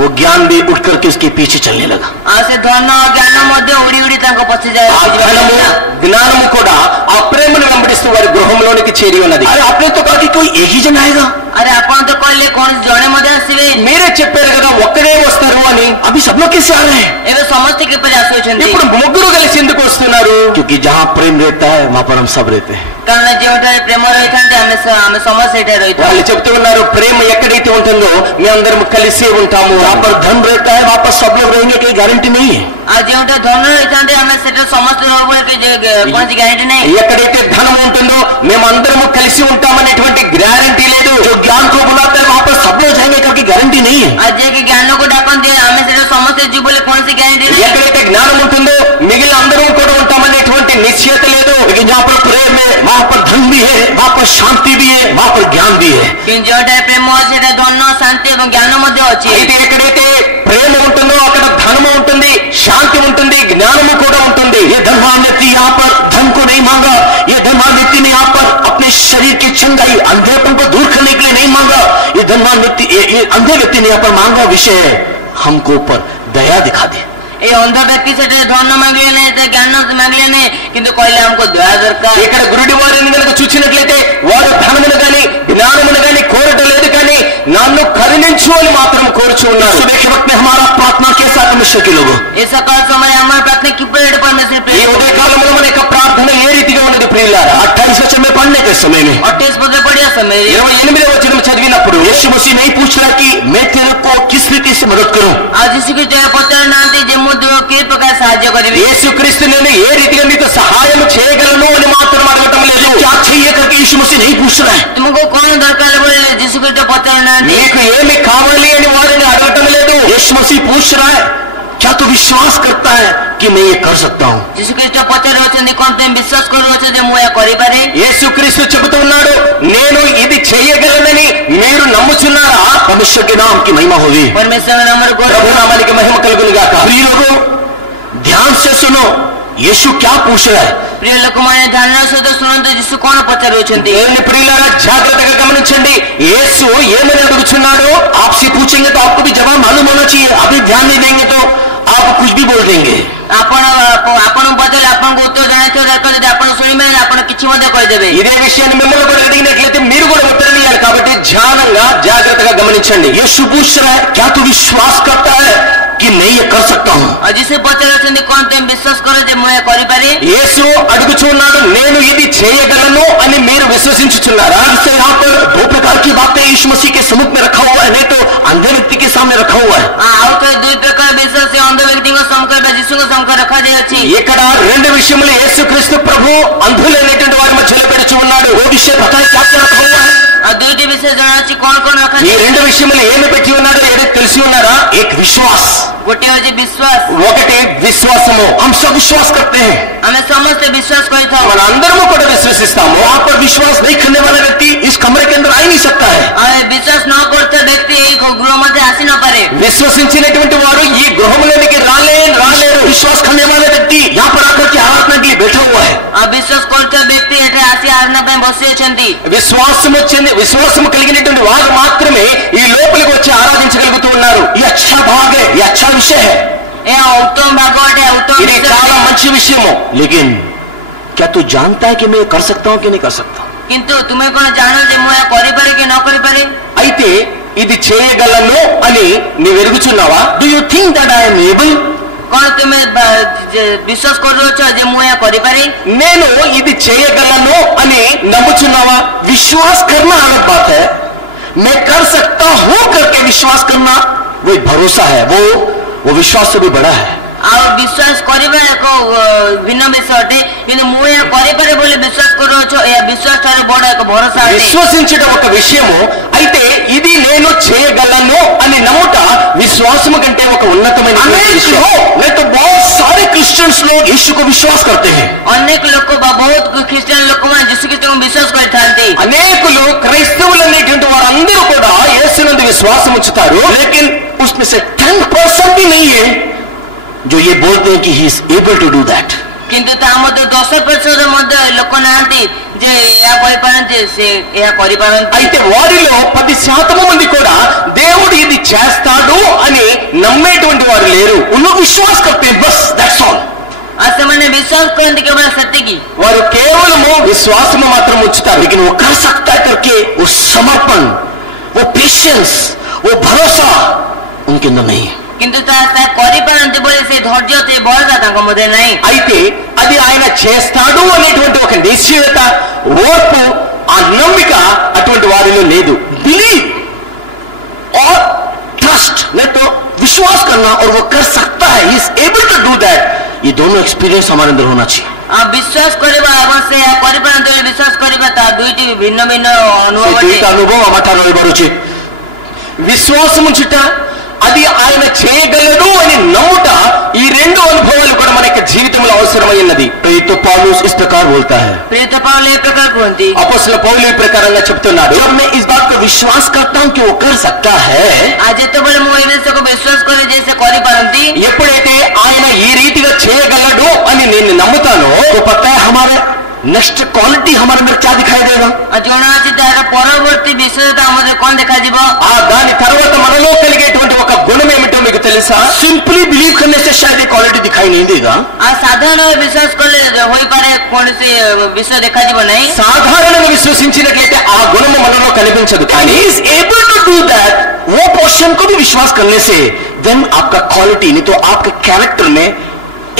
वो ज्ञान भी उठ करके उसके पीछे चलने लगा। आसे धन ज्ञान मध्य उड़ी उड़ी ताको पछी जाय। ఆ ధనము జ్ఞానము కూడా ఆ ప్రేమను వెంబడిస్తూ వారి గృహంలోనికి చేరి ఉన్నది. अरे आपने तो कहा कि कोई एक ही जन आएगा, अरे आपण तो कहले कोन जणे मध्य आसीबे। మీరే చెప్పారు కదా ఒక్కడే వస్తారు అని. अभी सब लोग कैसे आ रहे हैं? एबे समस्त के पर आसोछन्ती ఇప్పుడు ముగ్గురు కలిసి ఎందుకు వస్తున్నారు? क्योंकि जहाँ प्रेम रहता है वहां पर हम सब रहते हैं। कारण जेउटा प्रेम रहिथांते हमें समस्त एटा रहिता। వాళ్ళు చెప్తూ ఉన్నారు, ప్రేమ ఎక్కడైతే ఉంటుందో మీ అందరం కలిసి ఉంటాము. जहाँ पर धन रहता है वहां पर सब लोग रहेंगे, कोई गारंटी नहीं है। आ जेउटा धन रहिथांते हमें सेटा समस्त लोग बोले कि कोनसी ग्यारंटी नहीं। ఎక్కడైతే ధనం ఉంటుందో మేమందరము కలిసి ఉంటామనేటువంటి గ్యారంటీ లేదు. जो ज्ञान को बुलाता है वहां पर सब लोग जाएंगे करके गारंटी नहीं है। आज के ज्ञान को डाकंते हमें सेटा समस्त जी बोले कोनसी ग्यारंटी नहीं। ఎక్కడైతే జ్ఞానం ఉంటుందో మిగిలిన అందరూ కూడా ఉంటామనేటువంటి నిశ్చయత లేదు. लेकिन जहाँ पर प्रेम है वहां पर धन भी है, वहां पर शांति भी है, वहां पर ज्ञान भी है। कि जेउटा प्रेम अछि सेटा धन शांति एवं ज्ञान मध्य अछि। అయితే ఎక్కడైతే ప్రేమ ఉంటుందో అక్కడ ధనము ఉంటుంది, శాంతి ఉంటుంది, జ్ఞానము కూడా ఉంటుంది. ये धनवान व्यक्ति यहाँ पर धन को नहीं मांगा, ये धनवान व्यक्ति ये अंधे व्यक्ति ने यहाँ पर मांगा विषय है, हमको ऊपर दया दिखा दे। ఏ అంధ వ్యక్తి సెట ధన మాగలేనే జ్ఞాన మాగలేనే కింద కోయిలే हमको దయా దొరక ఇక్కడ గురుడి వారిని కనుక చూచినట్లయితే వారు ధనమును గాని జ్ఞానమును గాని కోరటం లేదు, కానీ నన్ను కరుణించు అని మాత్రం కోరుచు ఉన్నారు। सुबह के वक्त में हमारा प्रार्थना कैसा परमेश्वर के लोगों, ఈ సకాల సమయ हमारा प्रार्थना किपड़े परमेश्वर ఈ प्रेम ఉదయ కాలంలో మన యొక్క ప్రార్థన ఏ రీతిగా ఉన్నది ప్రియులారా? 28 वचन में पढ़ने के समय में 28 पद पढ़िया समय 28వ వచనం చదివినప్పుడు यीशु मसीह नहीं पूछ रहा कि मैं तेरे को किस रीति से मदद करूं, आज इसकी जय पत्र नांती जे मुद्दो के प्रकार सहाय्य करिवे యేసుక్రీస్తు నేను ఏ రీతిగా నీతో సహాయం చేయగలను అని మాత్రం అడగటం లేదు। क्या चाहिए करके यीशु मसीह नहीं पूछ रहा है। तुमको कौन दरकार बोले जिसु के पत्र नांती నీకు ఏమి కావాలి అని వారిని అడగటం లేదు। यीशु मसीह पूछ रहा है, क्या तू विश्वास करता है कि मैं ये कर सकता हूं। जिसु के पत्र वचन कोन तुम विश्वास करो वचन जे मोया करि पारे యేసుక్రీస్తు చెబుతున్నాడు, నేను ఇది చేయగలనని మీరు నమ్ముచున్నారా? परमेश्वर के नाम की महिमा होगी। परमेश्वर नंबर को ప్రభు నామానికి మహిమ కలుగును గాక। प्रिय लोगों, ध्यान से सुनो, यीशु क्या पूछ रहा है। प्रिय लोकमान्य ध्यान सहित सुनंतु जिसु कोन पत्र वचन దేవుని ప్రియులారా జాగ్రత్తగా గమనించండి, యేసు ఏమని అడుగుచున్నాడు? आपसे पूछेंगे तो आपको भी जवाब मालूम होना चाहिए। आप भी ध्यान नहीं देंगे तो आप कुछ भी बोल देंगे। आपण आपण बदल आपण को उत्तर देना तो दरकार यदि आपण सुनिमे आपण किछि मध्ये कहि देबे ఇదే విషయాన్ని మిమ్మల్ని కూడా అడిగినట్లయితే మీరు కూడా ఉత్తరం ఇవ్వాలి। కాబట్టి ధ్యానంగా జాగ్రత్తగా గమనించండి। यीशु पूछ रहा है, क्या तू विश्वास करता है कि मैं ये कर सकता हूं। और जिसे पत्र वचन कोन तुम विश्वास करो जे मोया करि पारे యేసు అడుగుచున్నాడు, నేను ఇది చేయగలను అని మీరు విశ్వసించుచున్నారా? इससे यहाँ पर दो प्रकार की बातें यीशु मसीह के सम्मुख में रखा हुआ है, नहीं तो अंधे व्यक्ति के सामने रखा हुआ है। आउ तो दुई प्रकार विश्वास से अंध व्यक्ति को संकर जिसु को संकर रखा जाय अछि ఇక్కడ రెండు విషయములు యేసుక్రీస్తు ప్రభు అంధులైనటువంటి వారి మధ్యలో పెడుచు ఉన్నాడు। वो विषय पता है क्या क्या रखा हुआ है। और दुईटी विषय जाना अछि कोन कोन रखा ఈ రెండు విషయములు ఏమి పెట్టి ఉన్నాడో ఏదో తెలిసి ఉన్నారా? एक विश्वास, गोटे अछि विश्वास ఒకటి విశ్వాసము। हम सब विश्वास करते हैं, हमें समस्त विश्वास करता हूं మనందరము కూడా విశ్వసిస్తాము। वहां पर विश्वास नहीं करने वाला व्यक्ति इस कमरे के अंदर आ ही नहीं सकता है। हमें विश्वास न करते व्यक्ति एक गृह मध्ये आसी न पारे విశ్వసించినటువంటి వారు ఈ గృహములోనికి రాలేరు। विश्वास करने वाले व्यक्ति यहाँ पर आकर के आराधना के लिए बैठा हुआ है। विश्वास करते व्यक्ति एठे आसी आराधना पे बसी अछंती విశ్వాసము కలిగినటువంటి వారు మాత్రమే ఈ లోపలికి వచ్చి ఆరాధించగలుగుతూ ఉన్నారు। ये अच्छा भाग है, ये अच्छा विषय है, ए उत्तम भागवत है उत्तम ఇది विषय చాలా है। మంచి విషయము। लेकिन क्या तू जानता है कि मैं ये कर सकता हूँ कि नहीं कर सकता। किंतु तुम्हें कोन जानो जे मोया करि पारे कि न करि पारे అయితే ఇది చేయగలను అని నీవు ఎరుగుచున్నావా? Do you think that I am able. कोन तुम्हें विश्वास करो छ जे मोया करि पारे నేను ఇది చేయగలను అని నమ్ముచున్నావా? विश्वास करना अलग बात है, मैं कर सकता हूं करके विश्वास करना वो एक भरोसा है, वो विश्वास से भी बड़ा है। आ विश्वास करिबा एको भिन्न विषय अटे किंतु मोया करि पारे बोले विश्वास करो छ या विश्वास तार बड़ एक भरोसा अटे విశ్వసించడం ఒక విషయము, అయితే ఇది నేను చేయగలను అని నమ్ముట విశ్వాసము కంటే ఒక ఉన్నతమైన अनेक విషయం। लोग, नहीं तो बहुत सारे क्रिश्चियंस लोग यीशु को विश्वास करते हैं, अनेक लोक बहुत क्रिश्चियन लोक मान जिसु के तुम विश्वास करथांती అనేకులు క్రైస్తవులనేటువంటి వారందరూ కూడా యేసునందు విశ్వాసం ఉంచుతారు। लेकिन उसमें से 10% भी नहीं है जो ये बोलते हैं कि he is able to do that. किंतु ता मध्य 10% मध्य लोक नांती जे या कहि पारंती से या करि पारंती అయితే వారిలో 10% మంది కూడా దేవుడు ఇది చేస్తాడు అని నమ్మేటువంటి వారు లేరు। उन लोग विश्वास करते हैं बस, दैट्स ऑल। ऐसे मैंने विश्वास करने केवल सत्य की వారు కేవలము విశ్వాసము మాత్రం ఉంచుతారు। लेकिन वो कर सकता है करके वो समर्पण, वो पेशेंस, वो भरोसा उनके अंदर नहीं है। किंतु ता करि पारंती बोले से धैर्य ते भरोसा तांको मध्ये नहीं అయితే అది ఆయన చేస్తాడు అనేటువంటి ఒక నిశ్చయత, ఓర్పు, ఆ నమ్మిక అటువంటి వారిలో లేదు। बिलीव और ट्रस्ट, नहीं तो विश्वास करना और वो कर सकता है, he is able to do that, ये दोनों एक्सपीरियंस हमारे अंदर होना चाहिए। आ विश्वास करबा अवश्य या करि पारंती बोले विश्वास करबा ता दुईटी भिन्न भिन्न अनुभव ये दुईटा अनुभव हमारा रहबार उचित। విశ్వాసముంచుట, అది ఆయన చేయగలడు అని నమ్ముట, ఈ రెండు అనుభవాలు కూడా మన యొక్క జీవితంలో అవసరమైనది। तो पौलुस इस प्रकार बोलता है, प्रेरित पौल ए प्रकार कहती అపోస్తలుల పౌలు ఈ ప్రకారంగా చెప్తున్నాడు, जब मैं इस बात को विश्वास करता हूं कि वो कर सकता है, आज तो बोले मो एवेसे को विश्वास करे जैसे करि पारंती ఎప్పుడైతే ఆయన ఈ రీతిగా చేయగలడు అని నేను నమ్ముతానో तो पता है हमारे नेक्स्ट क्वालिटी हमारे अंदर क्या दिखाई देगा? జోనా ଅଛି ତାର ପରବର୍ତ୍ତୀ ବିଶେଷତା ଆମର କଣ ଦେଖାଯିବ? దాని తర్వాత మనలో కలిగేటువంటి ఒక గుణం ఏమిటో మీకు తెలుసా? सिंपली बिलीव करने से शायद ये क्वालिटी दिखाई नहीं देगा। ସାଧାରଣ ବିଶ୍ୱାସ କଲେ ହୋଇପାରେ କୌଣସି ବିଷୟ ଦେଖାଯିବ ନାହିଁ। సాధారణంగా విశ్వసించినట్లయితే ఆ గుణము మనలో కనిపించదు, And కానీ he is able to do that, वो पोर्शन को भी विश्वास करने से देन आपका क्वालिटी नहीं तो आपके कैरेक्टर में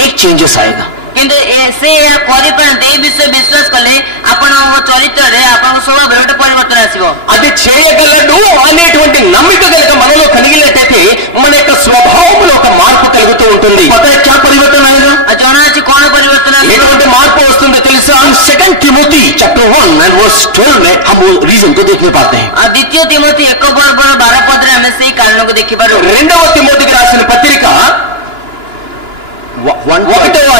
एक चेंजेस आएगा। କିନ୍ତୁ ସେ ଏହା କରିପାରନ୍ତି ଏ ବିଷୟ ବିଶ୍ୱାସ କଲେ ଆପଣଙ୍କ ଚରିତ୍ରରେ ଆପଣଙ୍କ ସ୍ୱଭାବରେ ଗୋଟେ ପରିବର୍ତ୍ତନ ଆସିବ। అది చేయగలడు అనేటువంటి నమ్మిక కనుక మనలో కలిగినట్టయితే మన యొక్క స్వభావంలో ఒక మార్పు కలుగుతూ ఉంటుంది। पता है क्या परिवर्तन आएगा? ଜଣା ଅଛି କଣ ପରିବର୍ତ୍ତନ ଆସିବ? ఎటువంటి మార్పు వస్తుందో తెలుసా? हम 2 तिमोथी चैप्टर 1 एंड वर्स 12 में हम वो रीजन को देखने पाते हैं। ଦ୍ୱିତୀୟ ତିମୋଥୀ 1:12 ଆମେ ସେଇ କାରଣକୁ ଦେଖିପାରୁ। రెండవ తిమోతికి రాసిన పత్రిక 1వ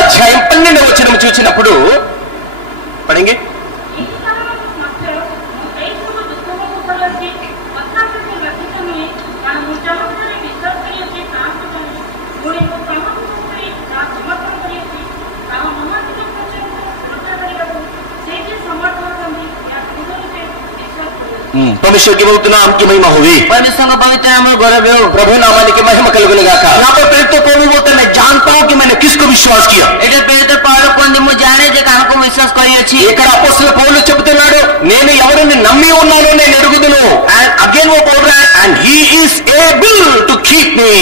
అధ్యాయం 12వ వచనం చూసినప్పుడు पढ़ेंगे? परमेश्वर के पवित्र नाम की महिमा होगी। परमेश्वरको पवित्र नामको गौरव हो। ప్రభు నామానికి మహిమ కలుగును గాక। यहाँ पर प्रेरित पौलुस बोलते हैं, मैं जानता हूँ कि मैंने किसको विश्वास किया। एटा प्रेरित पौलुस कोंदी मु जाने जे कानको विश्वास करियोछि। ఇక్కడ అపోస్తలుడు పౌలు చెబుతున్నాడు, నేను ఎవరిని నమ్మి ఉన్నానో నేను ఎరుగుదును। And again वो बोल रहा है, and he is able to keep me।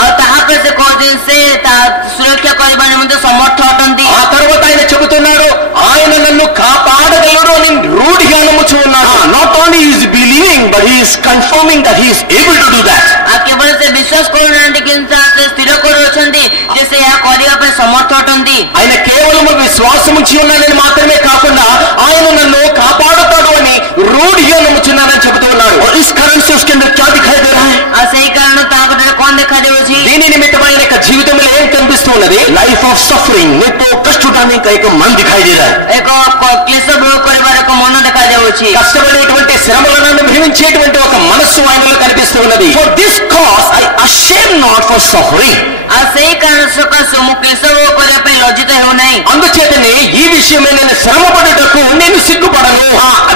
और ताहा पर से कहते से ता सुरक्षा करबा निमित्त समर्थ अटंती। ఆ తర్వాత ఆయన చెబుతున్నాడు, ఆయన నన్ను కాపాడగలడు అని రూఢిగా నమ్ముచు ఉన్నాడు। Not only he is believing, but he is confirming that he is able to do that। आ केवल से विश्वास करूनांती किंतु से स्थिर करूछंती जे से या करिया पे समर्थ अटंती। ఆయన కేవలం విశ్వాసం ఉంచి ఉన్నాడని మాత్రమే కాకుండా ఆయన నన్ను కాపాడుతాడు అని రూఢిగా నమ్ముచున్నానని చెబుతూ ఉన్నాడు। और इस कारण से उसके अंदर क्या दिखाई दे रहा है? आ सही कारण ताकत कौन देखा देउछि? దీని నిమిత్తం ఆయన యొక్క జీవితంలో ఏం కనిపిస్తూ ఉన్నది? लाइफ ऑफ सफरिंग में तो कष्ट उठाने का एक मन दिखाई दे रहा है। एक क्लेश भोग करबार एक मन देखा देउछि। కష్టపడేటువంటి శ్రమలను అనుభవించేటువంటి ఒక మనస్సు ఆయనలో కనిపిస్తూ ఉన్నది। For this cause I ashame not for suffering। आ सही कारण सकाश मु क्लेश भोग करिया पे लज्जित हेउ नै। అందుచేతనే ఈ విషయమే నేను శ్రమపడుటకు నేను సిగ్గుపడను।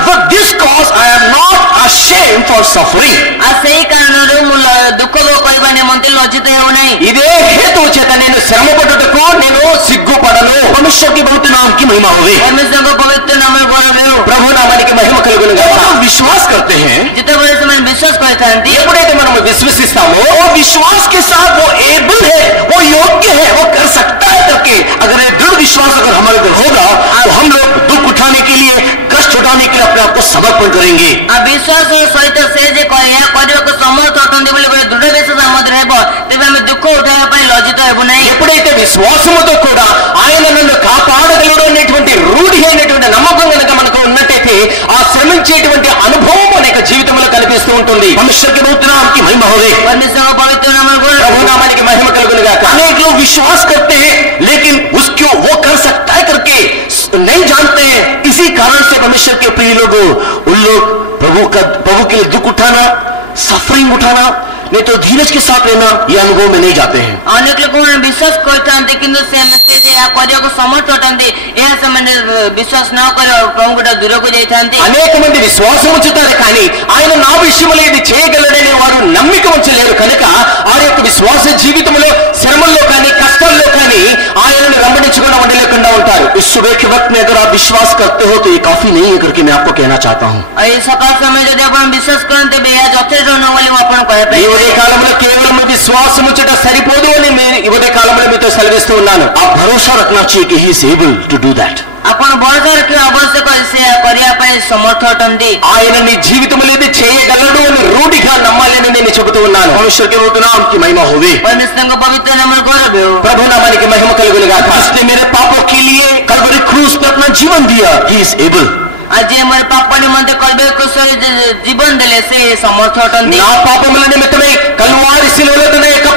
For this cause I am not ashamed for suffering। आ सही कारणରୁ मु दुख भोग करबा निमंते लज्जित हेउ नै। ఇదే హేతువు చేత నేను శ్రమపడుటకు నేను సిగ్గుపడను। परमेश्वर के पवित्र नाम की महिमा होगी। परमेश्वर को पवित्र नाम गौरव हो। ప్రభు నామానికి మహిమ కలుగును जब గాక। हम विश्वास करते हैं, जिते बड़े से मन विश्वास करथांती ఎప్పుడైతే మనం విశ్వసిస్తామో और विश्वास के साथ वो एबल है, वो योग्य है, वो कर सकता है करके अगर ये दृढ़ विश्वास अगर हमारे अंदर होगा तो हम लोग दुख उठाने के लिए, कष्ट उठाने के लिए अपने आप को समर्पण करेंगे। आ विश्वास सहित से जे करिया को समर्थ अटंती बोले बड़े दृढ़ विश्वास हमर हेबो तेबे हम दुख उठाया पई लज्जित हेबो नै। ఎప్పుడైతే విశ్వాసముతో కూడా ఆయన నన్ను కాపాడగలడు అనేటువంటి రూఢి అయినటువంటి నమ్మకం కనుక మనకు ఉన్నట్టయితే ఆ శ్రమించేటువంటి అనుభవం అనేక జీవితంలో కనిపిస్తూ ఉంటుంది। परमेश्वर के पवित्र नाम की महिमा होगी। परमेश्वर को पवित्र नाम गौरव ప్రభు నామానికి మహిమ కలుగును గాక। अनेक लोग विश्वास करते हैं लेकिन उसको वो कर सकता है करके नहीं जानते हैं। इसी कारण से परमेश्वर के प्रिय लोगों, उन लोग प्रभु के लिए दुख उठाना, सफरिंग उठाना, नहीं तो धीरज के साथ रहना, ये अनुभव में नहीं जाते हैं। अनेक लोग विश्वास करते किंतु से को समर्थ अटंती यह से विश्वास न कर प्रभु को दूर को जाइथांती। అనేక మంది విశ్వాసం ఉంచుతారు కానీ ఆయన నా విషయంలో ఇది చేయగలడని వారు నమ్మిక ఉంచలేరు కనుక ఆ యొక్క విశ్వాస జీవితంలో శ్రమల్లో కానీ కష్టాల్లో కానీ ఆయనను వెంబడించకుండా ఉండలేకుండా ఉంటారు। इस सुबह के वक्त में अगर आप विश्वास करते हो तो ये काफी नहीं है करके मैं आपको कहना चाहता हूँ। सकाल समय यदि आप विश्वास करते यथेष्ट न ఈ ఉదయ కాలంలో కేవలం విశ్వాసం ఉంచట సరిపోదు అని ఈ ఉదయ కాలంలో మీతో సెలవిస్తూ ఉన్నాను। आप भरोसा रखना चाहिए कि he is able to do that। आपण भरोसा रखे आवश्यक करिया पई समर्थ अटंती। ఆయన నీ జీవితంలో ఇది చేయగలడు అని రూఢిగా నమ్మాలని నేను చెబుతూ ఉన్నాను। परमेश्वर के पवित्र नाम की महिमा होगी। परमेश्वर को पवित्र नाम गौरव हो। ప్రభు నామానికి మహిమ కలుగును గాక। जिसने मेरे पापों के लिए कलवरी क्रूस पे अपना जीवन दिया, he is able। आज हमारे पाप निमंते कल्वे को जीवन दिले से समर्थ अटंती। నా పాపముల నిమిత్తమై కల్వారి శిలువలో తన యొక్క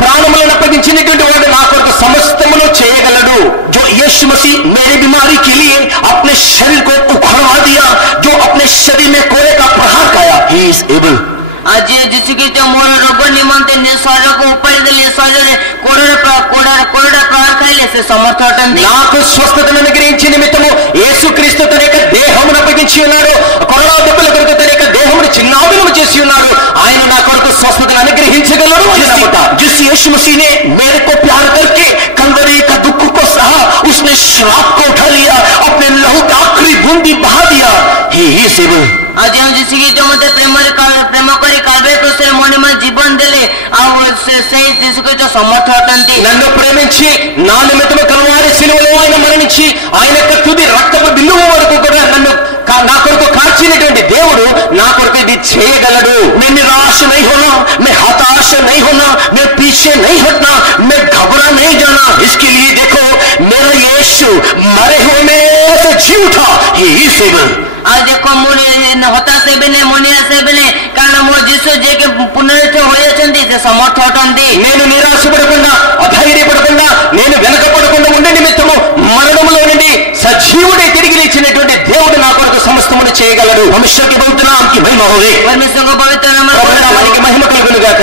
ప్రాణములను అప్పగించినటువంటి వాడు నా కొరకు సమస్తమును చేయగలడు। जो यीशु मसीह मेरी बीमारी के लिए अपने शरीर को उखड़वा दिया, जो अपने शरीर में कोड़े का प्रहार खाया, he is able। आज जिसु की तो मोर रोग निमंते शरीर को ऊपर दिले शरीर कोड़ा प्रहार खाइले से समर्थ अटंती। నాకు స్వస్థతను అనుగ్రహించిన నిమిత్తము యేసు వచ్చి ఉన్నాడు, ఆయన నా కొరకు స్వస్థతను అనుగ్రహించగలడు అని నమ్ముట. जिस यीशु मसीह ने मेरे को प्यार करके कलवरी का दुख को सहा, उसने श्राप को उठा लिया, अपने लहू का आखिरी बूंदी बहा दिया. He is able. ଆଉ ଯେଉଁ ଯୀଶୁ କି ମତେ ପ୍ରେମ କରି କାଲଭାରୀ କ୍ରୁଶରେ ମୋ ନିମନ୍ତେ ଜୀବନ ଦେଲେ, ଆଉ ସେଇ ଯୀଶୁ ଖ୍ରୀଷ୍ଟ ସମର୍ଥ ଅଟନ୍ତି. నన్ను ప్రేమించి నా నిమిత్తము కల్వారి శిలువలో ఆయన మరణించి ఆయన యొక్క తుది రక్తపు బిల్లువ వరకు కూడా నన్ను నా కొరకు కాల్చినటువంటి దేవుడు నా కొరకు ఇది చేయగలడు. मैं निराश नहीं होना, मैं हताश नहीं होना, मैं पीछे नहीं हटना, मैं घबरा नहीं जाना. इसके लिए देखो मेरा यीशु मरे हुए में से जी उठा. He is able. ଆଉ ଦେଖ ମୁଁ ହତାଶ ହେବେନି, ମୁଁ ନିରାଶ ହେବେନି, କାରଣ ମୋ ଯୀଶୁ ଯିଏକି ପୁନରୁତ୍ଥିତ ହୋଇଅଛନ୍ତି ସେ ସମର୍ଥ ଅଟନ୍ତି. నేను నిరాశపడకుండా అధైర్యపడకుండా నేను వెనకపడకుండా ఉండే నిమిత్తము మరణంలో నుండి సజీవుడే తిరిగి లేచినటువంటి దేవుడు నా కొరకు సమస్తమును చేయగలడు. परमेश्वर के पवित्र नाम की महिमा हो. పరమేశ్వరుని పవిత్ర ప్రభువు నామానికి నామమున మహిమ కలుగును గాక.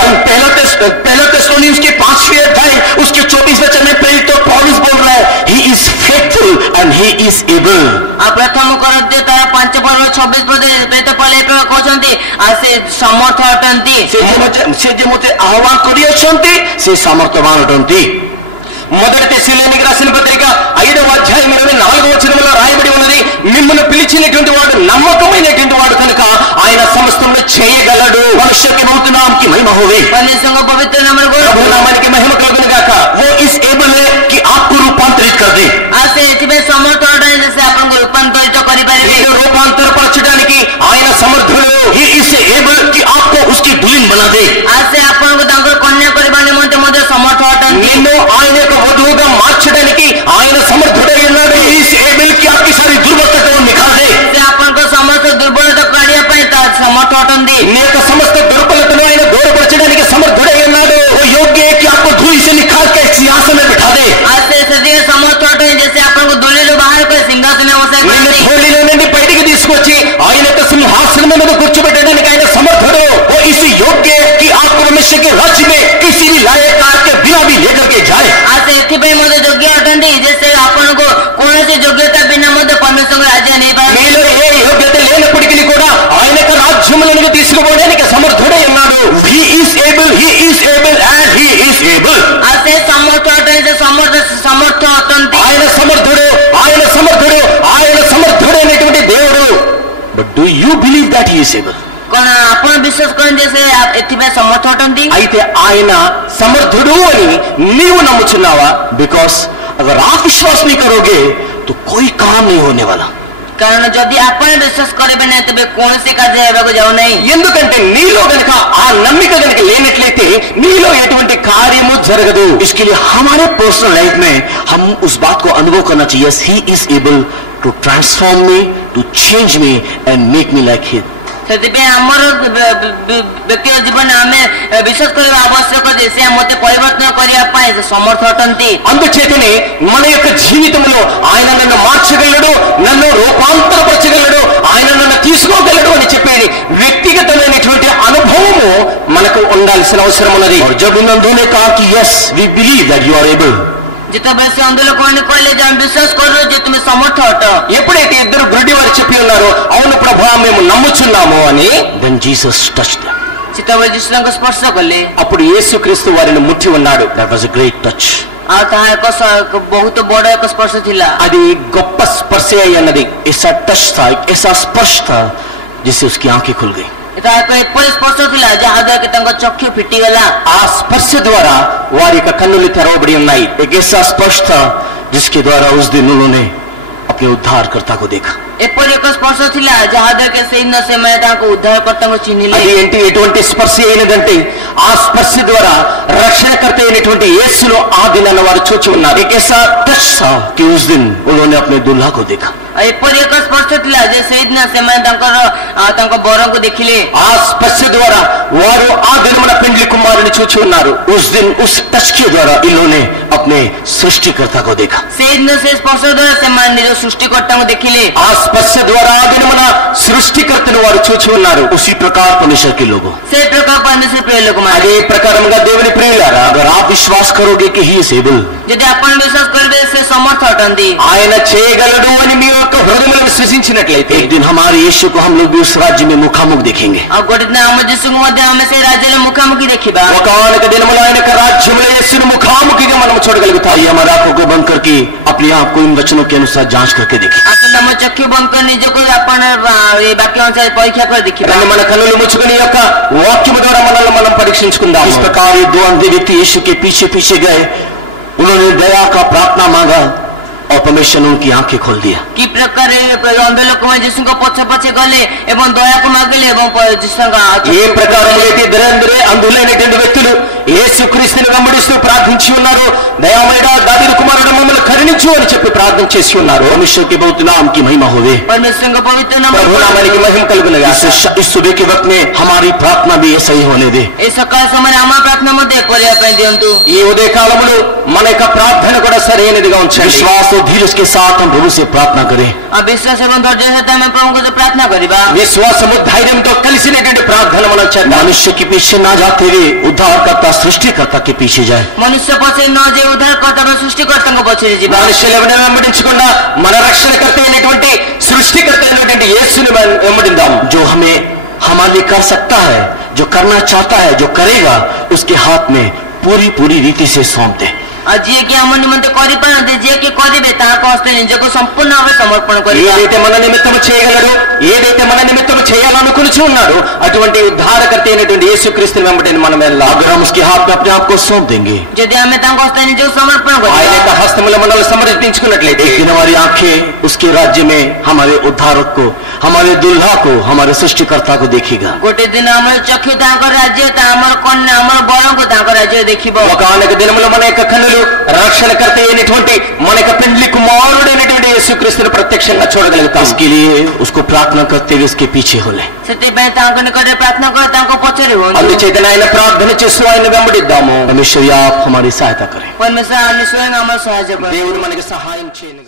पहला थेस्सलोनियंस के 5वें अध्याय उसके 24 वचन में प्रेरित पौलुस बोल रहा है, he is faithful and he is able. ଆଉ ପ୍ରଥମ କରନ୍ତେ ତାର 5 ପର୍ବ 26 ପଦ ପ୍ରେରିତ ପౌল ଏ ପ୍ରକାର କହୁଛନ୍ତି, ଆଉ ସେ ସମର୍ଥ ଅଟନ୍ତି. ସେ ଯେ ମୋତେ ଆହ୍ୱାନ କରିଅଛନ୍ତି ସେ ସମର୍ଥବାନ ଅଟନ୍ତି. మొదటి తెస్సలోనికీయులకు రాసిన పత్రిక 5వ అధ్యాయం 24వ వచనంలో రాయబడి ఉన్నది, మిమ్మల్ని పిలిచినటువంటి వాడు నమ్మకమైనటువంటి వాడు కనుక ఆయన సమస్తమును చేయగలడు. परमेश्वर के पवित्र नाम की महिमा हो. పరమేశ్వరుని పవిత్ర నామమున ప్రభు నామానికి మహిమ కలుగును గాక. वो इस एबल है कि आपको रूपांतरित कर दे. ଆଉ ସେ ଏଥିପାଇଁ ସମର୍ଥ ଅଟନ୍ତି ସେ ଆପଣଙ୍କୁ ରୂପାନ୍ତରିତ କରିପାରିବେ. మీరు రూపాంతరపరచడానికి ఆయన సమర్థుడు. He is able कि आपको उसकी दुल्हन बना दे. ଆଉ ସେ ଆପଣଙ୍କୁ ତାଙ୍କର କନ୍ୟା କରିବା ନିମନ୍ତେ ମଧ୍ୟ ସମର୍ଥ ଅଟନ୍ତି. నిన్ను ఆయన యొక్క వధువుగా మార్చడానికి ఆయన సమర్థుడై ఉన్నాడు. He is able कि आपकी सारी दुर्बलता को निकाल दे. ସେ ଆପଣଙ୍କ ସମସ୍ତ ଦୁର୍ବଳତା କାଢିବା ପାଇଁ ତା ସମର୍ଥ ଅଟନ୍ତି. నీ యొక్క సమస్త దుర్బలతను ఆయన దూరపరచడానికి సమర్థుడై ఉన్నాడు. वो योग्य है कि आपको धूलि से निकाल के सिंहासन में बिठा दे. ଆଉ ସେ ସେଦିନ ସମର୍ଥ ଅଟନ୍ତି ଯେ ସେ ଆପଣଙ୍କୁ ଧୂଳିରୁ ବାହାର କରି ସିଂହାସନରେ ବସାଇ నిన్ను ପାରନ୍ତି. ధూళిలో నుండి బయటికి తీసుకొచ్చి ఆయన యొక్క సింహాసనం మీద కూర్చోబెట్టడానికి ఆయన సమర్థుడు. वो इस योग्य है कि आपको परमेश्वर के राज्य में किसी भी लायक के बिना भी लेकर के जाए. ଆଉ ସେ ଏଥିପାଇଁ ମଧ୍ୟ ଯୋଗ୍ୟ ଅଟନ୍ତି ଯେ ସେ ଆପଣଙ୍କୁ କୌଣସି ଯୋଗ୍ୟତା ବିନା ମଧ୍ୟ ପରମେଶ୍ୱରଙ୍କ ରାଜ୍ୟ ନେଇପାରନ୍ତି. మీలో ఏ యోగ్యత లేనప్పటికీ కూడా ఆయన యొక్క రాజ్యములను తీసుకుపోవడానికి సమర్థుడై ఉన్నాడు. He is able and he is able. ଆଉ ସେ ସମର୍ଥ ଅଟନ୍ତି ସେ ସମର୍ଥ ଅଟନ୍ତି. ఆయన సమర్థుడు, ఆయన సమర్థుడు, ఆయన సమర్థుడైనటువంటి దేవుడు. But do you believe that he is able? କଣ ଆପଣ ବିଶ୍ୱାସ କରନ୍ତି ଯେ ସେ ଏଥିପାଇଁ ସମର୍ଥ ଅଟନ୍ତି? అయితే ఆయన సమర్థుడు అని నీవు నమ్ముచున్నావా? Because अगर आप विश्वास नहीं करोगे तो कोई काम नहीं होने वाला. କାରଣ ଯଦି ଆପଣ ବିଶ୍ୱାସ କରିବେ ନାହିଁ ତେବେ କୌଣସି କାର୍ଯ୍ୟ ହେବାକୁ ଯାଉନାହିଁ. ఎందుకంటే నీలో గనక ఆ నమ్మిక గనక లేనట్లయితే నీలో ఎటువంటి కార్యము జరగదు. इसके लिए हमारे पर्सनल लाइफ में हम उस बात को अनुभव करना चाहिए. He is able to transform me, to change me and make me like him. ସେଥିପାଇଁ ଆମର ବ୍ୟକ୍ତିଗତ ଜୀବନରେ ଆମେ ବିଶ୍ୱାସ କରିବା ଆବଶ୍ୟକ ଯେ ସେ ମୋତେ ପରିବର୍ତ୍ତନ କରିବା ପାଇଁ ସେ ସମର୍ଥ ଅଟନ୍ତି. అందుచేతనే మన యొక్క జీవితంలో ఆయన నన్ను మార్చగలడు, నన్ను రూపాంతరపరచగలడు, ఆయన నన్ను తీసుకోగలడు అని చెప్పేది వ్యక్తిగతమైనటువంటి అనుభవము మనకు ఉండాల్సిన అవసరం ఉన్నది. और जब इन अंधों ने कहा कि yes we believe that you are able, ଯେତେବେଳେ ସେ ଅନ୍ଧ ଲୋକମାନେ କହିଲେ ଯେ ଆମେ ବିଶ୍ୱାସ କରୁ ଯେ ତୁମେ ସମର୍ଥ ଅଟ. ఎప్పుడైతే ఇద్దరు గుడ్డి వారు చెప్పి ఉన్నారో అవును ప్రభువా మేము నమ్ముచున్నాము అని, then Jesus touched them. ସେତେବେଳେ ଯୀଶୁ ତାଙ୍କୁ ସ୍ପର୍ଶ କଲେ. అప్పుడు యేసుక్రీస్తు వారిని ముట్టి ఉన్నాడు. That was a great touch. ଆଉ ତାହା ଏକ ବହୁତ ବଡ ଏକ ସ୍ପର୍ଶ ଥିଲା. అది గొప్ప స్పర్శ అయి అన్నది. ऐसा टच था, एक ऐसा स्पर्श था जिससे उसकी आंखें खुल गई. ତାହା ଏକ ଏପରି ସ୍ପର୍ଶ ଥିଲା ଯାହାଦ୍ୱାରା କି ତାଙ୍କ ଚକ୍ଷୁ ଫିଟିଗଲା. ఆ స్పర్శ ద్వారా వారి యొక్క కన్నులు తెరవబడి ఉన్నాయి. एक ऐसा स्पर्श था जिसके द्वारा उस दिन उन्होंने अपने उद्धारकर्ता को देखा. ଏପରି ଏକ ସ୍ପର୍ଶ ଥିଲା ଯାହାଦ୍ୱାରା କି ସେଇଦିନ ସେମାନେ ତାଙ୍କୁ ଉଦ୍ଧାରକର୍ତ୍ତାଙ୍କୁ ଚିହ୍ନିଲେ. అది ఏంటి ఎటువంటి స్పర్శ అయినదంటే ఆ స్పర్శ ద్వారా రక్షణకర్త అయినటువంటి యేసును ఆ దినాన వారు చూచి ఉన్నారు. एक ऐसा टच था कि उस दिन उन्होंने अपने दुल्हा को देखा. ଏପରି ଏକ ସ୍ପର୍ଶ ଥିଲା ଯେ ସେଇଦିନ ସେମାନେ ତାଙ୍କ ବରଙ୍କୁ ଦେଖିଲେ. ఆ స్పర్శ ద్వారా వారు ఆ దినమున పెండ్లి కుమారుని చూచి ఉన్నారు. उस दिन उस टच के द्वारा इन्होंने अपने सृष्टिकर्ता को देखा. ସେଇଦିନ ସେ ସ୍ପର୍ଶ ଦ୍ୱାରା ସେମାନେ ନିଜ ସୃଷ୍ଟିକର୍ତ୍ତାଙ୍କୁ ଦେଖିଲେ. ఆ స్పర్శ ద్వారా ఆ దినమున సృష్టికర్తను వారు చూచి ఉన్నారు. उसी प्रकार परमेश्वर के लोगों, ସେ ପ୍ରକାର ପରମେଶ୍ୱର ପ୍ରିୟ ଲୋକମାନେ, అదే ప్రకారముగా దేవుని ప్రియులారా, अगर आप विश्वास करोगे कि ही इज एबल, ଯଦି ଆପଣ ବିଶ୍ୱାସ କରିବେ ସେ ସମର୍ଥ ଅଟନ୍ତି, ఆయన చేయగలడు అని మీ యొక్క హృదయంలో విశ్వసించినట్లయితే एक दिन हमारे यीशु को हम लोग भी उस राज्य में मुखामुख देखेंगे। ଆଉ ଗୋଟେ ଦିନ ଆମ ଯୀଶୁଙ୍କୁ ମଧ୍ୟ ଆମେ ସେଇ ରାଜ୍ୟର ମୁଖାମୁଖି ଦେଖିବା। ఒకనొక దినములో ఆయన యొక్క రాజ్యములో యేసును ముఖాముఖిగా మనం చూడగలుగుతాం। आइए हमारे आंखों को बंद करके अपने आप को इन वचनों के अनुसार जांच करके देखें। ଆସନ୍ତୁ ଆମ ଚକ୍ଷୁ ବନ୍ଦ କରି ନିଜକୁ ଆପଣ ଏ ବାକ୍ୟ ଅନୁସାରେ ପରୀକ୍ଷା କରି ଦେଖିବା। రండి మన కన్నులు ముచ్చుకుని యొక్క వాక్యము ద్వారా మనల్ని మనం పరీక్షించుకుందాం। इस प्रकार ये दो अंधे व्यक्ति यीशु के पीछे पीछे गए, उन्होंने दया का प्रार्थना मांगा और परमेश्वर ने उनकी आंखें खोल दिया। कि प्रकार अंध लोक ଯୀଶୁଙ୍କ ପଛେ ପଛେ ଗଲେ ଏବଂ ଦୟାକୁ ମାଗିଲେ ଏବଂ ଯୀଶୁଙ୍କ ఏ ప్రకారం అయితే ఇద్దరందరే అందులైనటువంటి వ్యక్తులు యేసుక్రీస్తుని వెంబడిస్తూ ప్రార్థించి ఉన్నారు, దయామయుడా దావీదు కుమారుడు మమ్మల్ని కరుణించు అని చెప్పి ప్రార్థన చేసి ఉన్నారు। परमेश्वर के बहुत नाम की महिमा होवे। परमेश्वर का पवित्र नाम ప్రభునామానికి మహిమ కలుగునుగా। इस सुबह के वक्त में हमारी प्रार्थना भी ऐसा ही होने दे। ए सकाळ समय आम प्रार्थना मध्ये କରିବା ପାଇଁ दियंतु। ఈ ఉదయ కాలములో మన యొక్క ప్రార్థన కూడా సరైనదిగా ఉంచండి। विश्वास और धीरज के साथ हम प्रभु से प्रार्थना करें। विश्वास एवं धैर्य सहित आम प्रभुको प्रार्थना କରିବା। విశ్వాసము ధైర్యంతో కలిసినటువంటి ప్రార్థన మనం చేద్దాం। मनुष्य के पीछे ना जाते हुए उद्धारकर्ता सृष्टिकर्ता के पीछे जाए। मनुष्य पछे न जे उद्धारकर्ता व सृष्टिकर्ताको पछे ଯିବା। మనుషులు ఎవరిని వెంబడించకుండా మన రక్షణకర్త అయినటువంటి సృష్టికర్త అయినటువంటి యేసుని వెంబడిద్దాం। जो हमें हमारे लिए कर सकता है, जो करना चाहता है, जो करेगा, उसके हाथ में पूरी रीति से सौंप दे। जी कि आम निमंते करि पारंते जे कि करिबे ताको हस्ते निजको संपूर्ण भावे समर्पण करिबा। ఏదైతే మన నిమిత్తం చేయగలడు, ఏదైతే మన నిమిత్తం చేయాలనుకుని ఉన్నాడు, అటువంటి ఉద్ధారకర్త అయినటువంటి యేసుక్రీస్తుని వెంబడిని మనం వెళ్ళాలి। अगर हम उसके हाथ में अपने आप को सौंप देंगे, यदि आमे ताको हस्ते निजको समर्पण करिबा, ఆయన యొక్క హస్తములో మనల్ని సమర్పించుకున్నట్లయితే एक दिन हमारी आंखें उसके राज्य में हमारे उद्धारक को, हमारे दुल्हा को, हमारे सृष्टिकर्ता को देखेगा। गोटे दिन हमर चक्षु ताको राज्य ता हमर कन्या हमर बरको ताको राज्य देखिबो। ఒకనొక దినములో మన యొక్క కన్నులు రక్షణకర్త అయినటువంటి మన యొక్క పెండ్లి కుమారుడైనటువంటి యేసుక్రీస్తుని ప్రత్యక్షంగా చూడగలుగుతాం। इसके लिए उसको प्रार्थना करते हुए उसके पीछे होले। ସେଥିପାଇଁ ତାଙ୍କ ନିକଟରେ ପ୍ରାର୍ଥନା କର ତାଙ୍କ ପଛରେ ହୁଅନ୍ତୁ। అందుచేత ఆయన ప్రార్థన చేస్తూ ఆయన వెంబడిద్దాము। परमेश्वर आप हमारी सहायता करें। परमेश्वर स्वयं ଆମର ସାହାଯ୍ୟ କର। దేవుడు మనకి సహాయం చేయను।